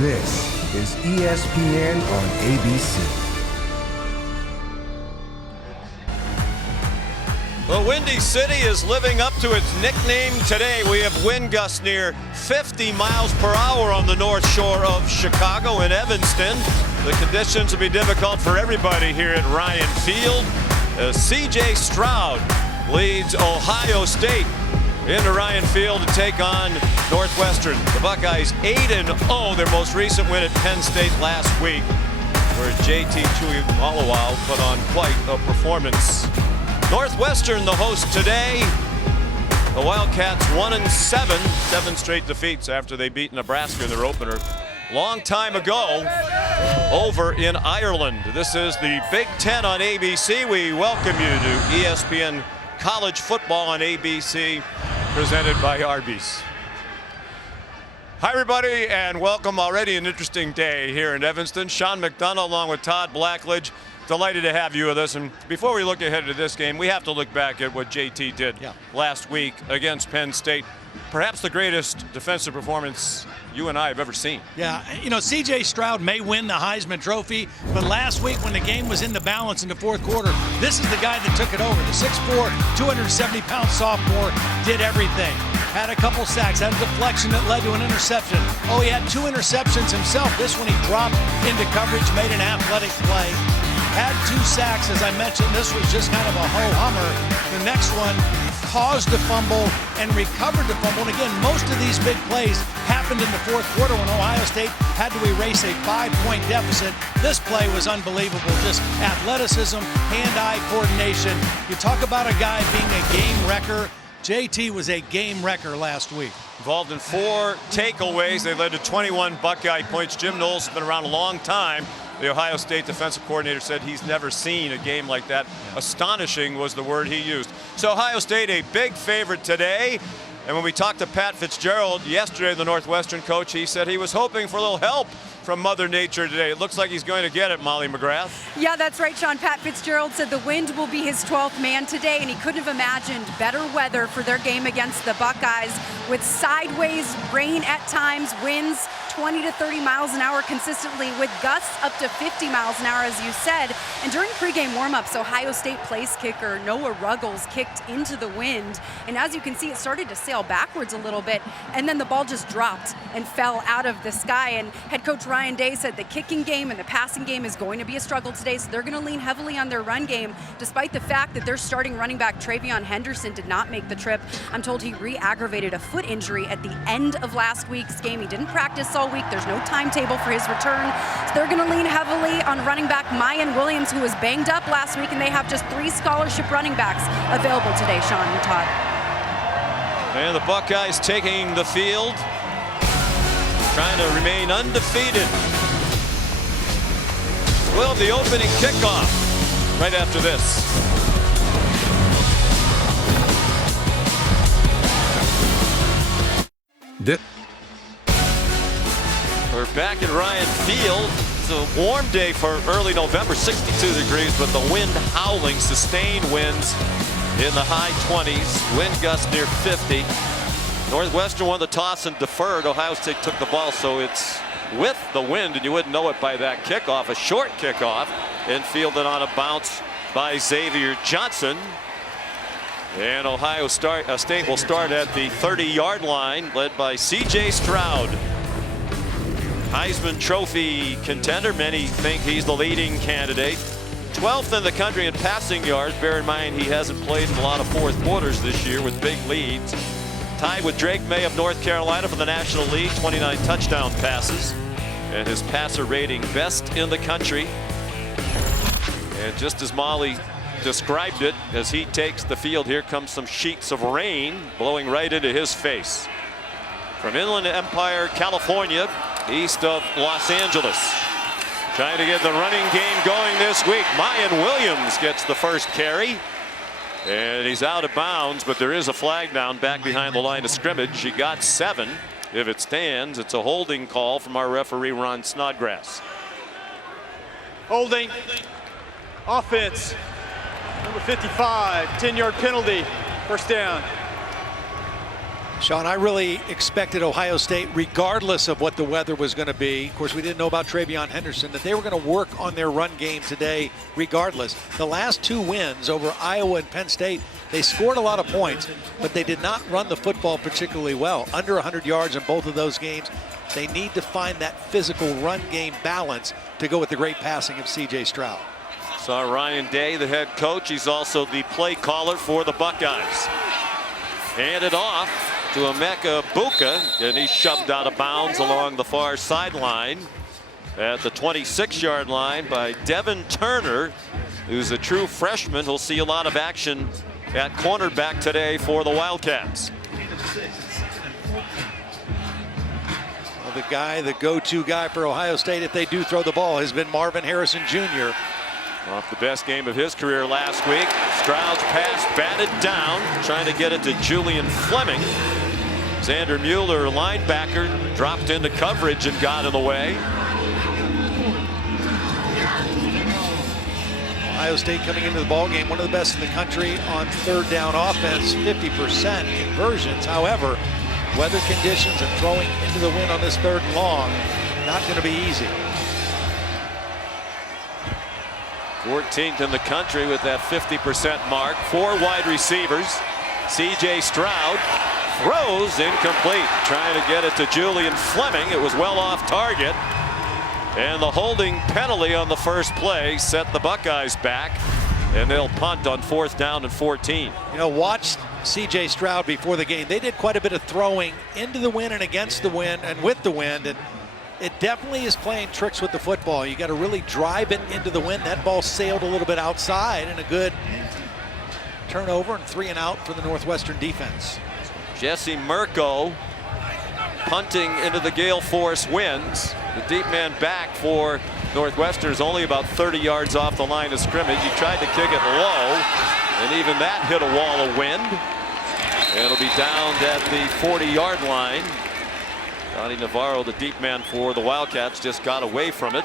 This is ESPN on ABC. The Windy City is living up to its nickname today. We have wind gusts near 50 miles per hour on the north shore of Chicago in Evanston. The conditions will be difficult for everybody here at Ryan Field. C.J. Stroud leads Ohio State into Ryan Field to take on Northwestern. The Buckeyes 8-0, their most recent win at Penn State last week, where J.T. Tuimoloau put on quite a performance. Northwestern, the host today. The Wildcats 1-7, 7 straight defeats after they beat Nebraska in their opener long time ago over in Ireland. This is the Big Ten on ABC. We welcome you to ESPN College Football on ABC, presented by Arby's. Hi everybody, and welcome. Already an interesting day here in Evanston. Sean McDonough along with Todd Blackledge. Delighted to have you with us. And before we look ahead to this game, we have to look back at what JT did last week against Penn State. Perhaps the greatest defensive performance you and I have ever seen. Yeah, you know, C.J. Stroud may win the Heisman Trophy, but last week when the game was in the balance in the fourth quarter, this is the guy that took it over. The 6'4", 270-pound sophomore did everything. Had a couple sacks, had a deflection that led to an interception. Oh, he had 2 interceptions himself. This one he dropped into coverage, made an athletic play. Had 2 sacks, as I mentioned. This was just kind of a ho-hummer. The next one caused a fumble and recovered the fumble. And again, most of these big plays happened in the fourth quarter when Ohio State had to erase a 5-point deficit. This play was unbelievable. Just athleticism, hand-eye coordination. You talk about a guy being a game wrecker. JT was a game wrecker last week. Involved in 4 takeaways. They led to 21 Buckeye points. Jim Knowles has been around a long time. The Ohio State defensive coordinator said he's never seen a game like that. Astonishing was the word he used. So Ohio State a big favorite today. And when we talked to Pat Fitzgerald yesterday, the Northwestern coach, he said he was hoping for a little help from Mother Nature today. It looks like he's going to get it, Molly McGrath. Yeah, that's right, Sean. Pat Fitzgerald said the wind will be his 12th man today, and he couldn't have imagined better weather for their game against the Buckeyes, with sideways rain at times, winds 20 to 30 miles an hour consistently, with gusts up to 50 miles an hour, as you said. And during pregame warmups, Ohio State place kicker Noah Ruggles kicked into the wind. And as you can see, it started to sail backwards a little bit, and then the ball just dropped and fell out of the sky. And head coach Ryan Day said the kicking game and the passing game is going to be a struggle today, so they're going to lean heavily on their run game, despite the fact that their starting running back Travion Henderson did not make the trip. I'm told he re-aggravated a foot injury at the end of last week's game. He didn't practice all week. There's no timetable for his return. So they're going to lean heavily on running back Mayan Williams, who was banged up last week, and they have just 3 scholarship running backs available today, Sean and Todd. And the Buckeyes taking the field, trying to remain undefeated. We'll have the opening kickoff right after this. We're back at Ryan Field. It's a warm day for early November, 62 degrees, but the wind howling, sustained winds in the high 20s, wind gusts near 50. Northwestern won the toss and deferred. Ohio State took the ball, so it's with the wind, and you wouldn't know it by that kickoff. A short kickoff, and fielded on a bounce by Xavier Johnson. And Ohio State will start at the 30-yard line, led by C.J. Stroud. Heisman Trophy contender. Many think he's the leading candidate. 12th in the country in passing yards. Bear in mind he hasn't played in a lot of fourth quarters this year with big leads. Tied with Drake May of North Carolina for the National League, 29 touchdown passes. And his passer rating best in the country. And just as Molly described it, as he takes the field, here comes some sheets of rain blowing right into his face. From Inland Empire, California, east of Los Angeles. Trying to get the running game going this week. Mayan Williams gets the first carry. And he's out of bounds, but there is a flag down back behind the line of scrimmage. He got 7. If it stands, it's a holding call from our referee, Ron Snodgrass. Holding. Offense. Number 55, 10-yard penalty. First down. Sean, I really expected Ohio State, regardless of what the weather was going to be. Of course, we didn't know about TreVeyon Henderson, that they were going to work on their run game today regardless. The last two wins over Iowa and Penn State, they scored a lot of points, but they did not run the football particularly well. Under 100 yards in both of those games. They need to find that physical run game balance to go with the great passing of C.J. Stroud. Saw Ryan Day, the head coach. He's also the play caller for the Buckeyes. Handed off to Emeka Buka, and he's shoved out of bounds along the far sideline at the 26-yard line by Devin Turner, who's a true freshman. He'll see a lot of action at cornerback today for the Wildcats. Well, the guy, the go-to guy for Ohio State if they do throw the ball has been Marvin Harrison Jr. Off the best game of his career last week. Stroud's pass batted down, trying to get it to Julian Fleming. Xander Mueller, linebacker, dropped into coverage and got in the way. Ohio State coming into the ballgame, one of the best in the country on third down offense, 50% conversions. However, weather conditions and throwing into the wind on this third and long, not going to be easy. 14th in the country with that 50% mark. 4 wide receivers. C.J. Stroud throws incomplete, trying to get it to Julian Fleming. It was well off target, and the holding penalty on the first play set the Buckeyes back, and they'll punt on 4th down and 14. You know, watch C.J. Stroud before the game. They did quite a bit of throwing into the wind and against the wind and with the wind, and it definitely is playing tricks with the football. You got to really drive it into the wind. That ball sailed a little bit outside, and a good turnover and 3 and out for the Northwestern defense. Jesse Mirko punting into the gale force winds. The deep man back for Northwestern is only about 30 yards off the line of scrimmage. He tried to kick it low, and even that hit a wall of wind. And it'll be down at the 40-yard line. Donnie Navarro, the deep man for the Wildcats, just got away from it.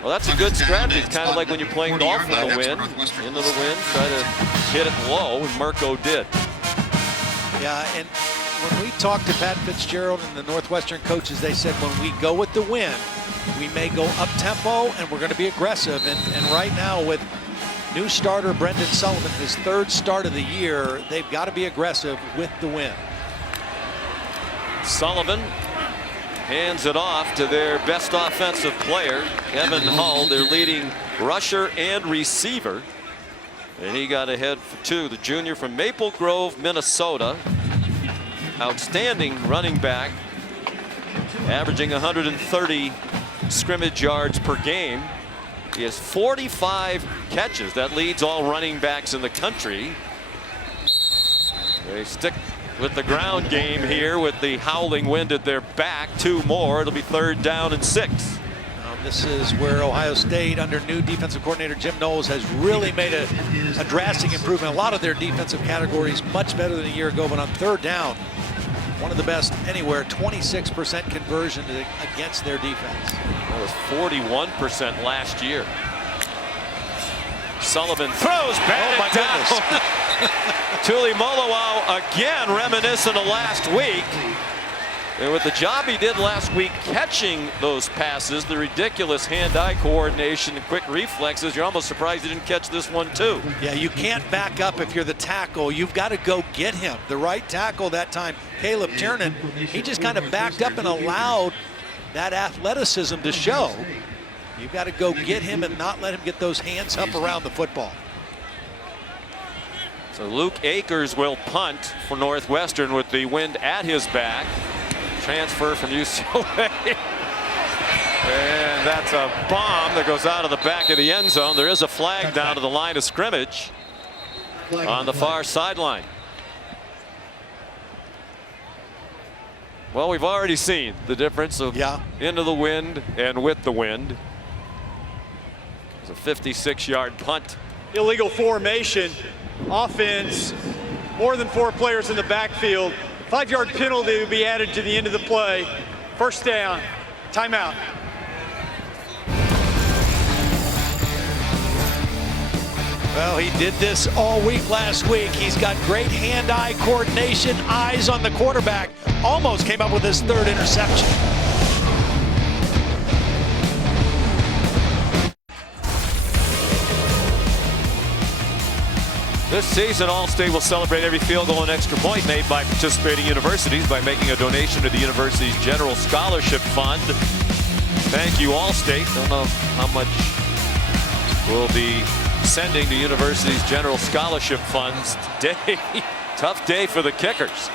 Well, that's a good strategy. It's kind of like when you're playing golf in the wind. Into the wind, try to hit it low, and Mirko did. Yeah, and when we talked to Pat Fitzgerald and the Northwestern coaches, they said when we go with the wind, we may go up-tempo, and we're going to be aggressive. And right now with new starter Brendan Sullivan, his 3rd start of the year, they've got to be aggressive with the wind. Sullivan hands it off to their best offensive player, Evan Hull, their leading rusher and receiver. And he got ahead for 2. The junior from Maple Grove, Minnesota. Outstanding running back, averaging 130 scrimmage yards per game. He has 45 catches. That leads all running backs in the country. They stick with the ground game here with the howling wind at their back. 2 more. It'll be 3rd down and 6. This is where Ohio State, under new defensive coordinator Jim Knowles, has really made a drastic improvement. A lot of their defensive categories much better than a year ago, but on 3rd down, one of the best anywhere, 26% conversion against their defense. That was 41% last year. Sullivan throws back down. Tuimoloau again reminiscent of last week. And with the job he did last week catching those passes, the ridiculous hand-eye coordination and quick reflexes, you're almost surprised he didn't catch this one too. Yeah, you can't back up if you're the tackle. You've got to go get him. The right tackle that time, Caleb Tiernan, he just kind of backed up and allowed that athleticism to show. You've got to go get him and not let him get those hands up around the football. So Luke Akers will punt for Northwestern with the wind at his back. Transfer from UCLA. And that's a bomb that goes out of the back of the end zone. There is a flag down to the line of scrimmage on the far sideline. Well, we've already seen the difference of into the wind and with the wind. It's a 56-yard punt. Illegal formation. Offense, more than 4 players in the backfield. 5-yard penalty will be added to the end of the play. 1st down. Timeout. Well, he did this all week last week. He's got great hand-eye coordination, eyes on the quarterback. Almost came up with his third interception. This season, Allstate will celebrate every field goal and extra point made by participating universities by making a donation to the university's General Scholarship Fund. Thank you, Allstate. Don't know how much we'll be sending to universities' General Scholarship Funds today. Tough day for the kickers.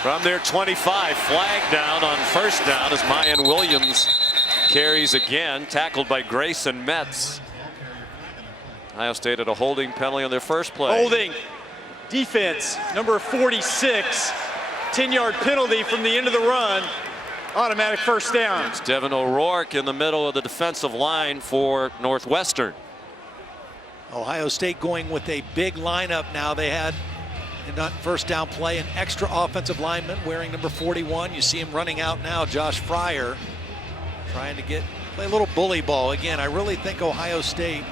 From their 25, flag down on first down as Mayan Williams carries again, tackled by Grayson Metz. Ohio State had a holding penalty on their first play. Holding. Defense, number 46. 10-yard penalty from the end of the run. Automatic first down. It's Devin O'Rourke in the middle of the defensive line for Northwestern. Ohio State going with a big lineup now. They had, in that first down play, an extra offensive lineman wearing number 41. You see him running out now, Josh Fryer, trying to play a little bully ball. Again, I really think Ohio State,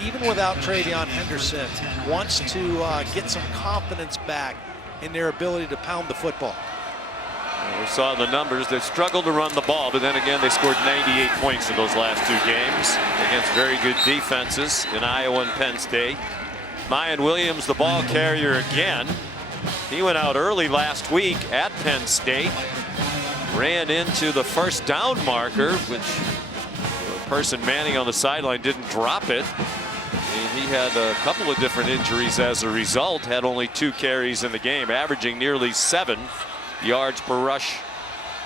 even without TreVeyon Henderson, wants to get some confidence back in their ability to pound the football. We saw the numbers. They struggled to run the ball, but then again, they scored 98 points in those last two games against very good defenses in Iowa and Penn State. Mayan Williams, the ball carrier again. He went out early last week at Penn State, ran into the first down marker, which the person manning on the sideline didn't drop it. He had a couple of different injuries as a result, had only 2 carries in the game, averaging nearly 7 yards per rush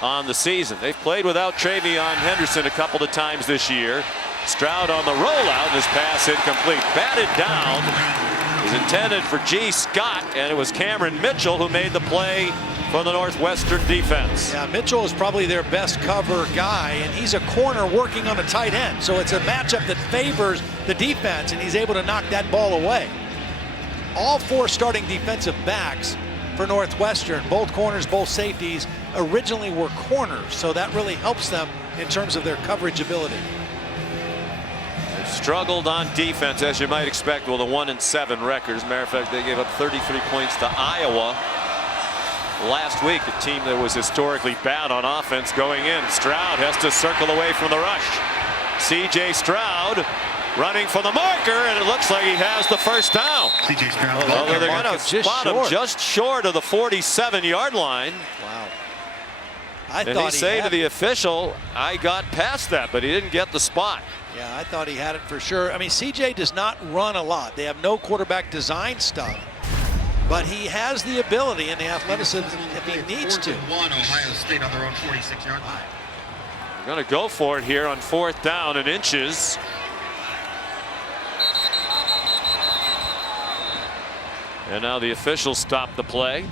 on the season. They've played without TreVeyon Henderson a couple of times this year. Stroud on the rollout, and his pass incomplete. Batted down. It was intended for G. Scott, and it was Cameron Mitchell who made the play for the Northwestern defense. Yeah, Mitchell is probably their best cover guy, and he's a corner working on a tight end. So it's a matchup that favors the defense, and he's able to knock that ball away. All 4 starting defensive backs for Northwestern, both corners, both safeties, originally were corners, so that really helps them in terms of their coverage ability. They've struggled on defense, as you might expect, with a 1-7 record. As a matter of fact, they gave up 33 points to Iowa last week, a team that was historically bad on offense going in. Stroud has to circle away from the rush. C.J. Stroud running for the marker, and it looks like he has the first down. C.J. Stroud. Although they're going to spot him just short of the 47-yard line. Wow. And he say to the official, I got past that, but he didn't get the spot. Yeah, I thought he had it for sure. I mean, C.J. does not run a lot. They have no quarterback design stuff. But he has the ability and the athleticism if he needs to. 1 Ohio State on their own 46-yard line. They're going to go for it here on 4th down and inches. And now the officials stop the play.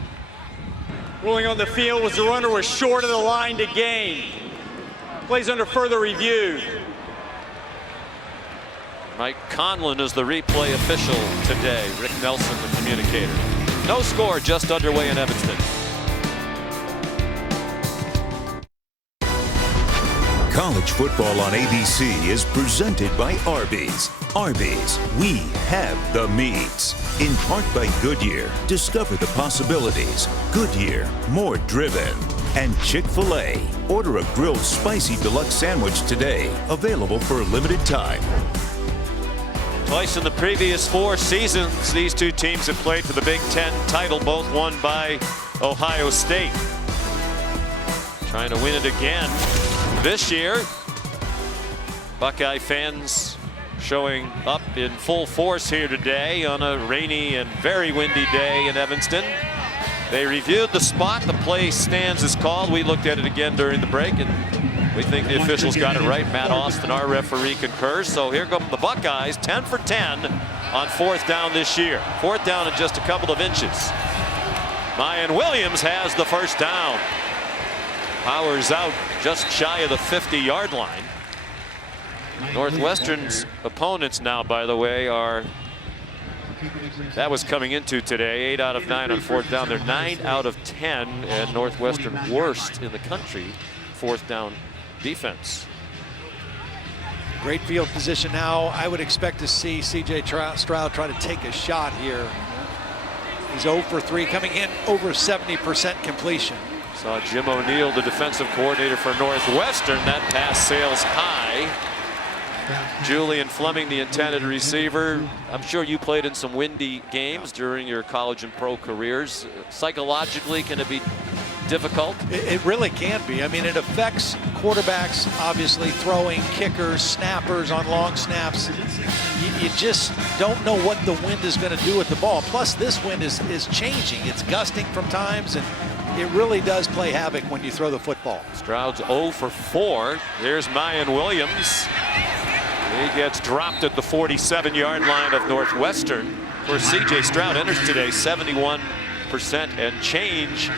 Ruling on the field was the runner was short of the line to gain. Plays under further review. Mike Conlon is the replay official today. Rick Nelson, the communicator. No score, just underway in Evanston. College football on ABC is presented by Arby's. Arby's, we have the meats. In part by Goodyear, discover the possibilities. Goodyear, more driven. And Chick-fil-A, order a grilled spicy deluxe sandwich today. Available for a limited time. Twice in the previous 4 seasons, these two teams have played for the Big Ten title, both won by Ohio State. Trying to win it again this year. Buckeye fans showing up in full force here today on a rainy and very windy day in Evanston. They reviewed the spot. The play stands as called. We looked at it again during the break, and we think the officials got it right. Matt Austin, our referee, concurs. So here come the Buckeyes, 10 for 10 on 4th down this year. 4th down in just a couple of inches. Mayan Williams has the first down. Powers out just shy of the 50-yard line. Northwestern's opponents now, by the way, are, that was coming into today, 8 out of 9 on 4th down. They're 9 out of 10, and Northwestern worst in the country 4th down defense. Great field position now. I would expect to see C.J. Stroud try to take a shot here. He's 0 for 3, coming in over 70% completion. Saw Jim O'Neill, the defensive coordinator for Northwestern. That pass sails high. Julian Fleming, the intended receiver. I'm sure you played in some windy games during your college and pro careers. Psychologically, can it be difficult? It really can be. I mean, it affects quarterbacks, obviously, throwing, kickers, snappers on long snaps. You just don't know what the wind is going to do with the ball. Plus, this wind is changing. It's gusting from times, and it really does play havoc when you throw the football. Stroud's 0 for 4. Here's Mayan Williams. He gets dropped at the 47-yard line of Northwestern. Of course, C.J. Stroud enters today 71% and change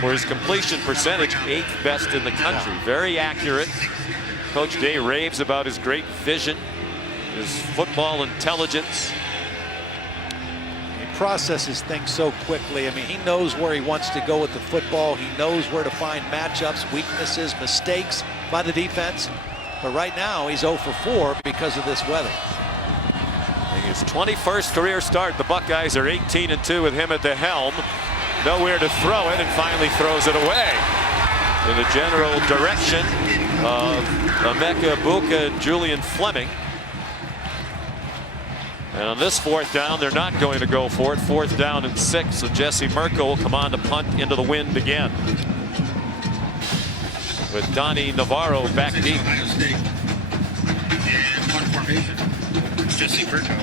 for his completion percentage, 8th best in the country. Very accurate. Coach Day raves about his great vision, his football intelligence. He processes things so quickly. I mean, he knows where he wants to go with the football. He knows where to find matchups, weaknesses, mistakes by the defense. But right now, he's 0 for 4 because of this weather. His 21st career start. The Buckeyes are 18-2 with him at the helm. Nowhere to throw it, and finally throws it away. In the general direction of Emeka Egbuka and Julian Fleming. And on this 4th down, they're not going to go for it. 4th down and 6. So Jesse Mirko will come on to punt into the wind again. With Donnie Navarro back deep. Ohio State. And punt formation. Jesse Mirko.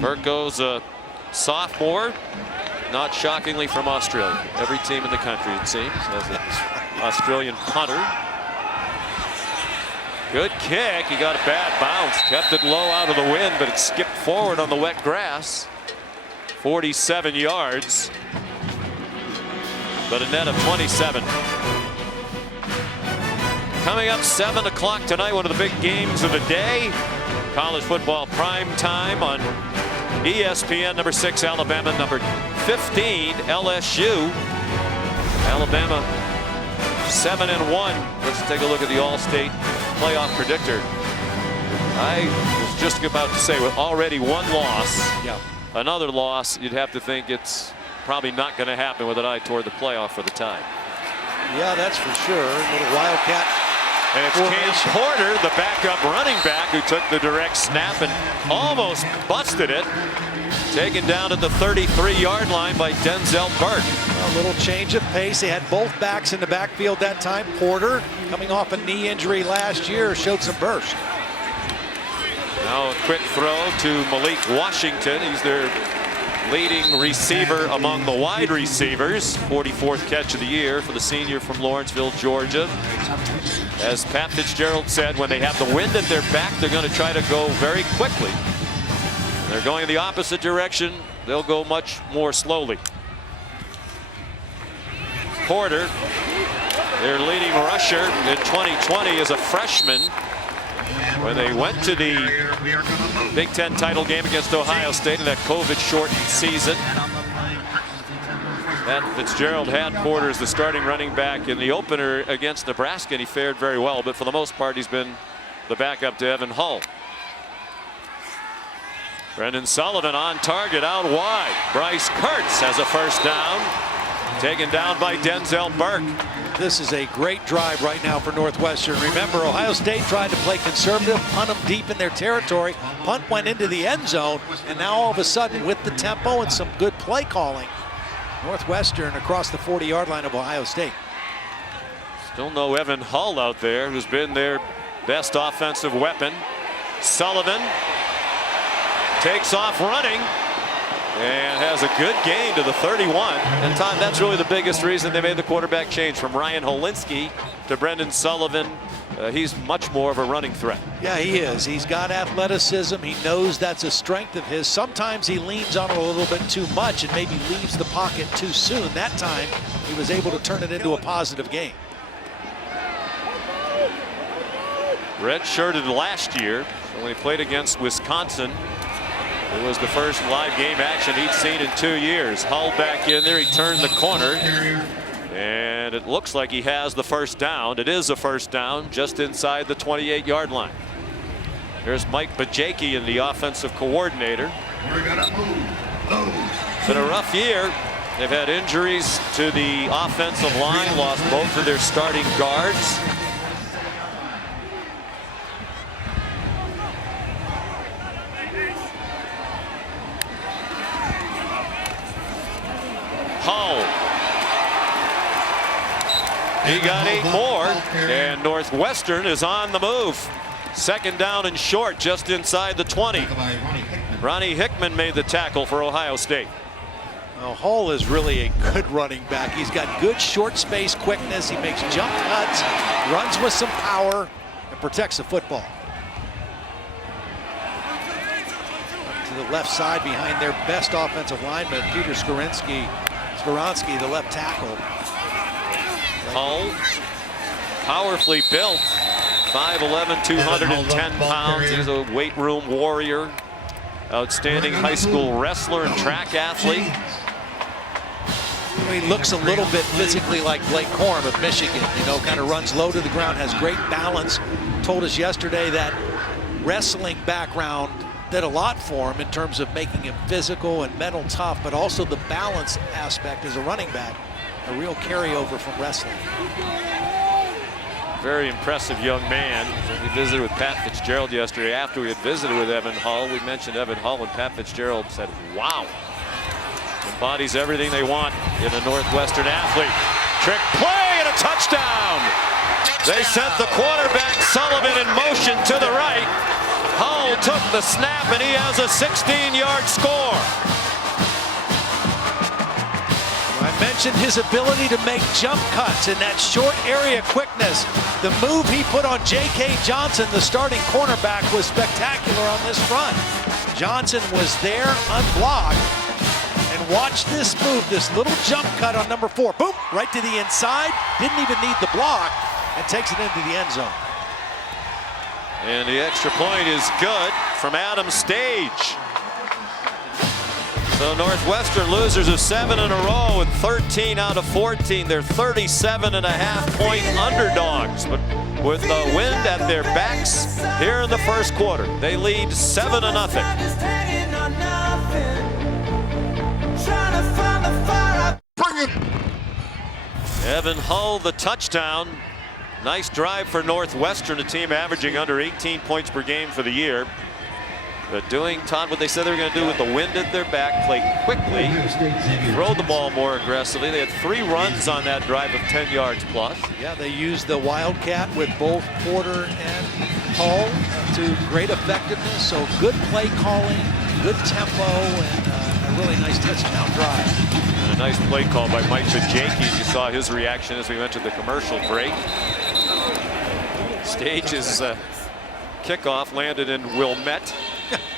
Mirko's a sophomore, not shockingly from Australia. Every team in the country, it seems, has an Australian punter. Good kick. He got a bad bounce. Kept it low out of the wind, but it skipped forward on the wet grass. 47 yards. But a net of 27. Coming up 7 o'clock tonight, one of the big games of the day. College football prime time on ESPN. Number 6 Alabama, number 15 LSU. Alabama 7-1. Let's take a look at the All-State playoff predictor. I was just about to say, with already one loss, another loss, you'd have to think it's probably not going to happen with an eye toward the playoff for the time. Yeah, that's for sure. A little Wildcat. And it's Cam Porter, the backup running back, who took the direct snap and almost busted it. Taken down at the 33-yard line by Denzel Burke. A little change of pace. They had both backs in the backfield that time. Porter, coming off a knee injury last year, showed some burst. Now a quick throw to Malik Washington. He's their leading receiver among the wide receivers. 44th catch of the year for the senior from Lawrenceville, Georgia. As Pat Fitzgerald said, when they have the wind at their back, they're going to try to go very quickly. When they're going in the opposite direction, they'll go much more slowly. Porter, their leading rusher in 2020, is a freshman. When they went to the Big Ten title game against Ohio State in that COVID-shortened season, Pat Fitzgerald had Porter as the starting running back in the opener against Nebraska, and he fared very well. But for the most part, he's been the backup to Evan Hull. Brendan Sullivan on target out wide. Bryce Kurtz has a first down. Taken down by Denzel Burke. This is a great drive right now for Northwestern. Remember, Ohio State tried to play conservative, punt them deep in their territory. Punt went into the end zone, and now all of a sudden, with the tempo and some good play calling, Northwestern across the 40-yard line of Ohio State. Still no Evan Hull out there, who's been their best offensive weapon. Sullivan takes off running and has a good gain to the 31. And Tom, that's really the biggest reason they made the quarterback change from Ryan Holinski to Brendan Sullivan. He's much more of a running threat. Yeah, he is. He's got athleticism. He knows that's a strength of his. Sometimes he leans on it a little bit too much and maybe leaves the pocket too soon. That time, he was able to turn it into a positive game. Redshirted last year, so when he played against Wisconsin, it was the first live game action he'd seen in 2 years. Hull back in there. He turned the corner. And it looks like he has the first down. It is a first down just inside the 28-yard line. Here's Mike Bajaki, the offensive coordinator. We're gonna move. It's been a rough year. They've had injuries to the offensive line, lost both of their starting guards. Hull. He got 8 more, and Northwestern is on the move. Second down and short, just inside the 20. Ronnie Hickman made the tackle for Ohio State. Well, Hull is really a good running back. He's got good short space quickness. He makes jump cuts, runs with some power, and protects the football. To the left side behind their best offensive lineman, Peter Skoronski, the left tackle. Hull, powerfully built, 5'11", 210 pounds. He's a weight room warrior, outstanding high school wrestler and track athlete. He looks a little bit physically like Blake Corum of Michigan, kind of runs low to the ground, has great balance. Told us yesterday that wrestling background did a lot for him in terms of making him physical and mental tough, but also the balance aspect as a running back, a real carryover from wrestling. Very impressive young man. We visited with Pat Fitzgerald yesterday after we had visited with Evan Hull. We mentioned Evan Hull, and Pat Fitzgerald said, wow. Embodies everything they want in a Northwestern athlete. Trick play and a touchdown. They sent the quarterback Sullivan in motion to the right. Hull took the snap, and he has a 16-yard score. I mentioned his ability to make jump cuts and that short area quickness. The move he put on J.K. Johnson, the starting cornerback, was spectacular on this run. Johnson was there unblocked. And watch this move, this little jump cut on number 4. Boom, right to the inside. Didn't even need the block and takes it into the end zone. And the extra point is good from Adam Stage. So Northwestern losers of 7 in a row, and 13 out of 14. They're 37.5-point underdogs. But with the wind at their backs here in the first quarter, they lead 7-0. Evan Hull, the touchdown. Nice drive for Northwestern, a team averaging under 18 points per game for the year. But doing, Todd, what they said they were going to do with the wind at their back, play quickly, throw the ball more aggressively. They had 3 runs on that drive of 10 yards plus. Yeah, they used the Wildcat with both Porter and Hull to great effectiveness. So good play calling, good tempo, and a really nice touchdown drive. And a nice play call by Mike Bajaki. You saw his reaction as we went to the commercial break. Stage's kickoff landed in Wilmette.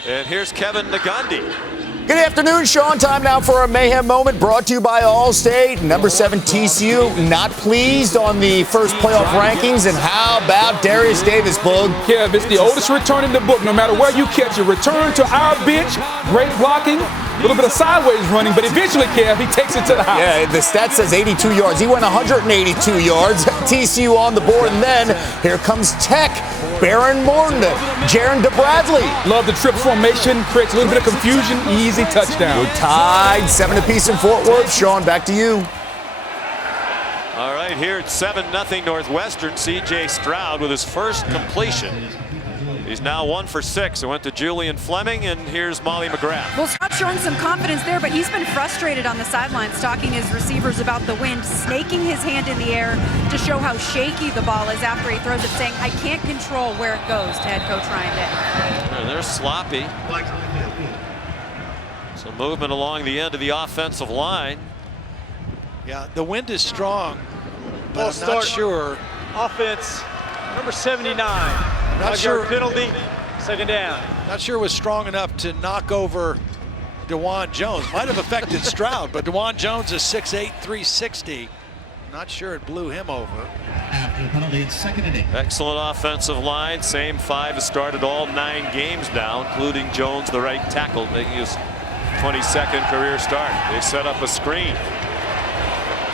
And here's Kevin Nagandi. Good afternoon, Sean. Time now for a mayhem moment brought to you by Allstate. Number 7 TCU not pleased on the first playoff rankings. And how about Darius Davis, Boog? Kev, it's the oldest return in the book. No matter where you catch it, return to our bench. Great blocking. A little bit of sideways running, but eventually, Kev, he takes it to the house. Yeah, the stat says 82 yards. He went 182 yards. TCU on the board, and then here comes Tech. Baron Morton, Jaron DeBradley. Love the trip formation. Creates a little bit of confusion. Easy touchdown. We're tied 7 apiece in Fort Worth. Sean, back to you. All right, here it's 7-0 Northwestern. C.J. Stroud with his first completion. He's now 1 for 6. It went to Julian Fleming, and here's Molly McGrath. Well, Stroud showing some confidence there, but he's been frustrated on the sidelines, talking his receivers about the wind, snaking his hand in the air to show how shaky the ball is after he throws it, saying, I can't control where it goes, to head coach Ryan Day. They're sloppy. So movement along the end of the offensive line. Yeah, the wind is strong, but Ball I'm not sure. Offense, number 79. Not sure. Penalty, second down. Not sure it was strong enough to knock over DeJuan Jones. Might have affected Stroud, but DeJuan Jones is 6'8", 360. Not sure it blew him over. After the penalty, it's 2nd and 8. Excellent offensive line. Same 5 has started all 9 games now, including Jones, the right tackle, making his 22nd career start. They set up a screen.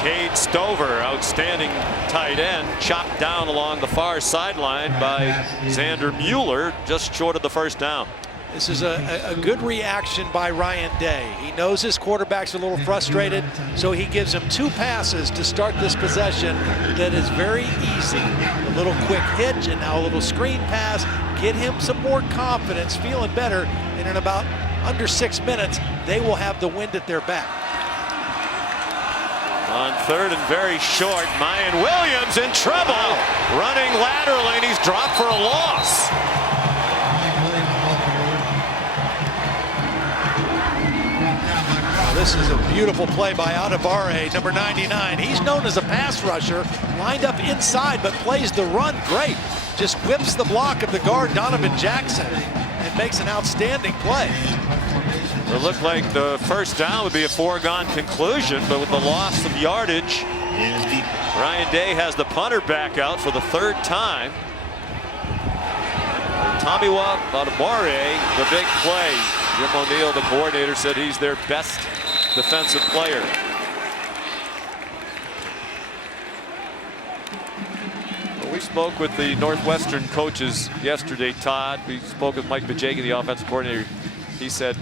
Cade Stover, outstanding tight end, chopped down along the far sideline by Xander Mueller, just short of the first down. This is a good reaction by Ryan Day. He knows his quarterback's a little frustrated, so he gives him 2 passes to start this possession that is very easy. A little quick hitch and now a little screen pass. Get him some more confidence, feeling better, and in about under 6 minutes, they will have the wind at their back. On 3rd and very short, Mayan Williams in trouble. Running laterally, and he's dropped for a loss. This is a beautiful play by Adebare, number 99. He's known as a pass rusher, lined up inside, but plays the run great. Just whips the block of the guard, Donovan Jackson, and makes an outstanding play. It looked like the first down would be a foregone conclusion, but with the loss of yardage, Ryan Day has the punter back out for the 3rd time. Tomiwa Adebare, the big play. Jim O'Neill, the coordinator, said he's their best defensive player. Well, we spoke with the Northwestern coaches yesterday, Todd. We spoke with Mike Bajagan, the offensive coordinator. He said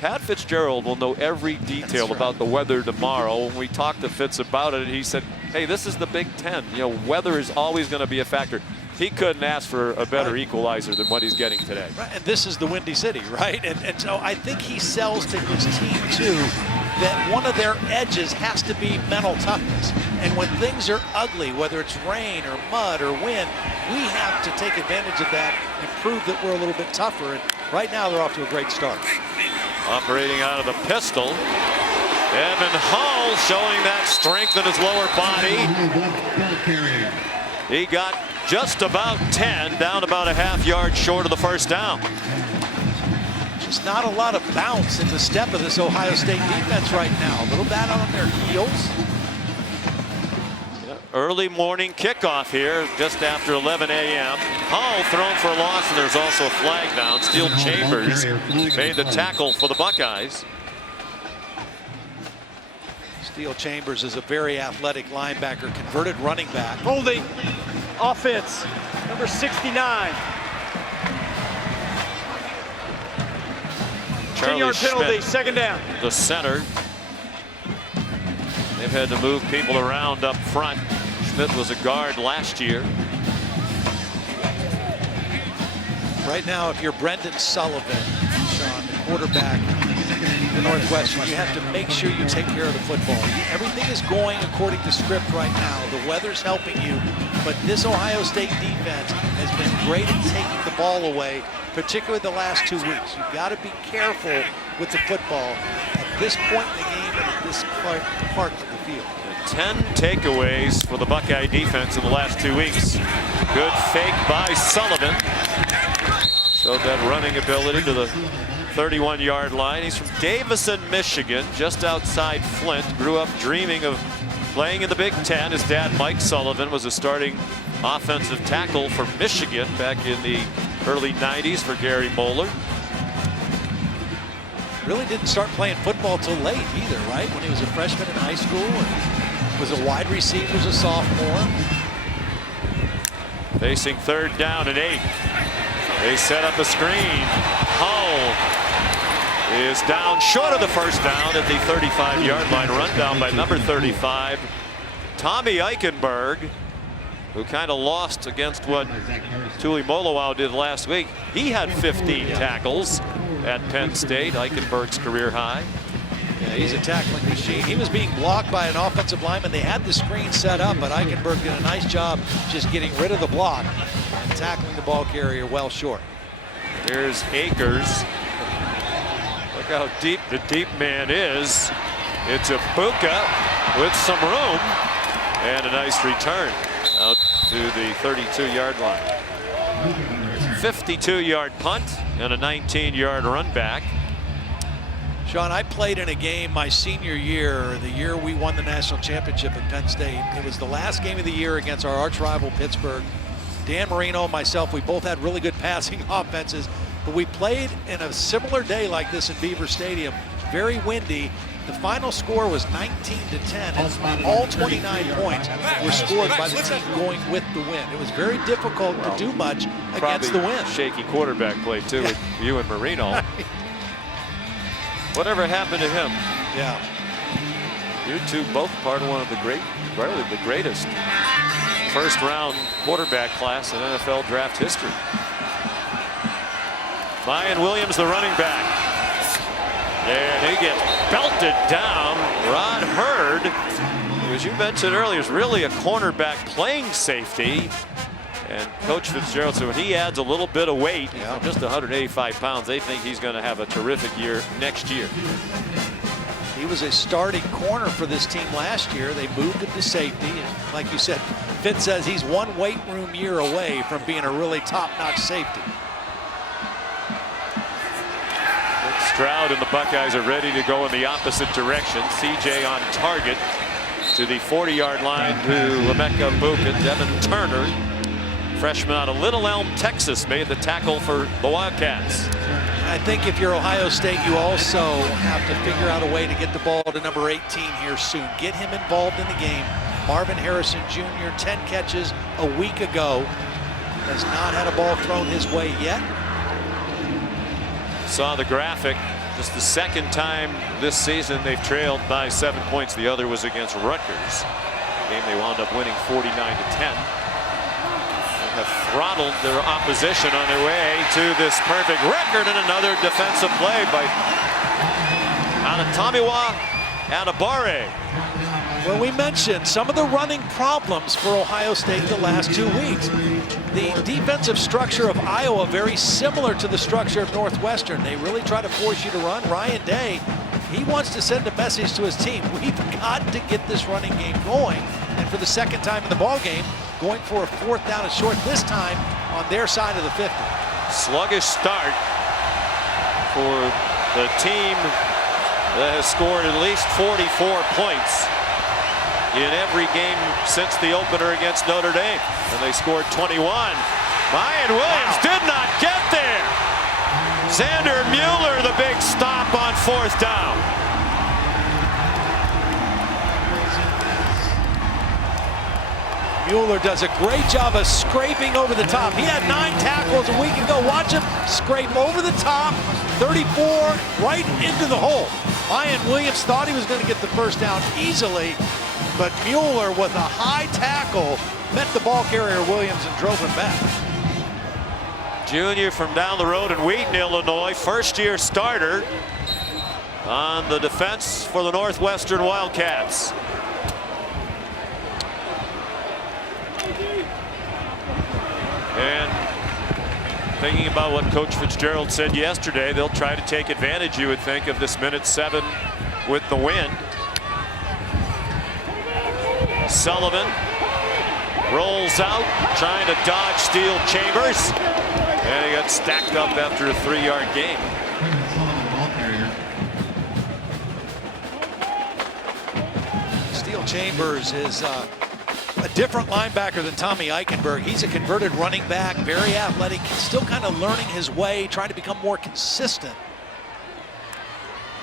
Pat Fitzgerald will know every detail about the weather tomorrow. When we talked to Fitz about it, he said, hey, this is the Big Ten. You know, weather is always going to be a factor. He couldn't ask for a better equalizer than what he's getting today. Right, and this is the Windy City, right? And so I think he sells to his team, too, that one of their edges has to be mental toughness. And when things are ugly, whether it's rain or mud or wind, we have to take advantage of that and prove that we're a little bit tougher. And right now, they're off to a great start. Operating out of the pistol, Evan Hull showing that strength in his lower body. He got just about 10, down about a half-yard short of the first down. Just not a lot of bounce in the step of this Ohio State defense right now. A little bad on their heels. Early morning kickoff here, just after 11 a.m. Hull thrown for a loss, and there's also a flag down. Steel Chambers made the tackle for the Buckeyes. Steel Chambers is a very athletic linebacker, converted running back. Holding, offense, number 69. 10-yard penalty, Schmidt, 2nd down. the center. They've had to move people around up front. Schmidt was a guard last year. Right now, if you're Brendan Sullivan, Sean, the quarterback for Northwestern, you have to make sure you take care of the football. Everything is going according to script right now. The weather's helping you, but this Ohio State defense has been great at taking the ball away, particularly the last 2 weeks. You've got to be careful with the football at this point in the game and at this part of the field. 10 takeaways for the Buckeye defense in the last 2 weeks. Good fake by Sullivan. Showed that running ability to the 31-yard line. He's from Davison, Michigan, just outside Flint. Grew up dreaming of playing in the Big Ten. His dad, Mike Sullivan, was a starting offensive tackle for Michigan back in the early 90s for Gary Moeller. Really didn't start playing football till late either, right? When he was a freshman in high school and was a wide receiver as a sophomore. Facing 3rd down and 8. They set up a screen. Hull is down short of the first down at the 35-yard line. Run down by number 35, Tommy Eichenberg, who kind of lost against what Tuli Molowau did last week. He had 15 tackles at Penn State, Eichenberg's career high. Yeah, he's a tackling machine. He was being blocked by an offensive lineman. They had the screen set up, but Eichenberg did a nice job just getting rid of the block and tackling the ball carrier well short. Here's Akers. Look how deep the deep man is. It's a Buka with some room and a nice return out to the 32-yard line. 52-yard punt and a 19-yard run back. Sean, I played in a game my senior year, the year we won the national championship at Penn State. It was the last game of the year against our arch rival Pittsburgh. Dan Marino and myself, we both had really good passing offenses, but we played in a similar day like this in Beaver Stadium, very windy, The final score was 19-10, and all 29 points were scored by the team going with the win. It was very difficult to do much against the win. Shaky quarterback play too with you and Marino. Whatever happened to him? Yeah. You two both part of one of the probably the greatest first-round quarterback class in NFL draft history. Mayan Williams, the running back. And he gets belted down. Rod Hurd, as you mentioned earlier, is really a cornerback playing safety. And Coach Fitzgerald said when he adds a little bit of weight, just 185 pounds, they think he's going to have a terrific year next year. He was a starting corner for this team last year. They moved him to safety. And like you said, Fitz says he's one weight room year away from being a really top-notch safety. Stroud and the Buckeyes are ready to go in the opposite direction. CJ on target to the 40-yard line to Emeka Egbuka. Devin Turner, freshman out of Little Elm, Texas, made the tackle for the Wildcats. I think if you're Ohio State, you also have to figure out a way to get the ball to number 18 here soon. Get him involved in the game. Marvin Harrison Jr., 10 catches a week ago. Has not had a ball thrown his way yet. Saw the graphic. Just the second time this season they've trailed by 7 points. The other was against Rutgers. Game they wound up winning 49-10. Have throttled their opposition on their way to this perfect record, and another defensive play by Anatomiwa Adibare. Well, we mentioned some of the running problems for Ohio State the last 2 weeks. The defensive structure of Iowa very similar to the structure of Northwestern. They really try to force you to run. Ryan Day, he wants to send a message to his team. We've got to get this running game going. And for the second time in the ball game, going for a 4th down and short, this time on their side of the 50. Sluggish start for the team that has scored at least 44 points in every game since the opener against Notre Dame. And they scored 21. Mayan Williams did not get there. Xander Mueller, the big stop on 4th down. Mueller does a great job of scraping over the top. He had 9 tackles a week ago. Watch him scrape over the top, 34, right into the hole. Mayan Williams thought he was going to get the first down easily, but Mueller with a high tackle met the ball carrier Williams and drove him back. Junior from down the road in Wheaton, Illinois, first-year starter on the defense for the Northwestern Wildcats. And thinking about what Coach Fitzgerald said yesterday, they'll try to take advantage, you would think, of this minute 7 with the wind. Sullivan rolls out, trying to dodge Steel Chambers, and he got stacked up after a 3-yard gain. Steel Chambers is a different linebacker than Tommy Eichenberg. He's a converted running back, very athletic, still kind of learning his way, trying to become more consistent.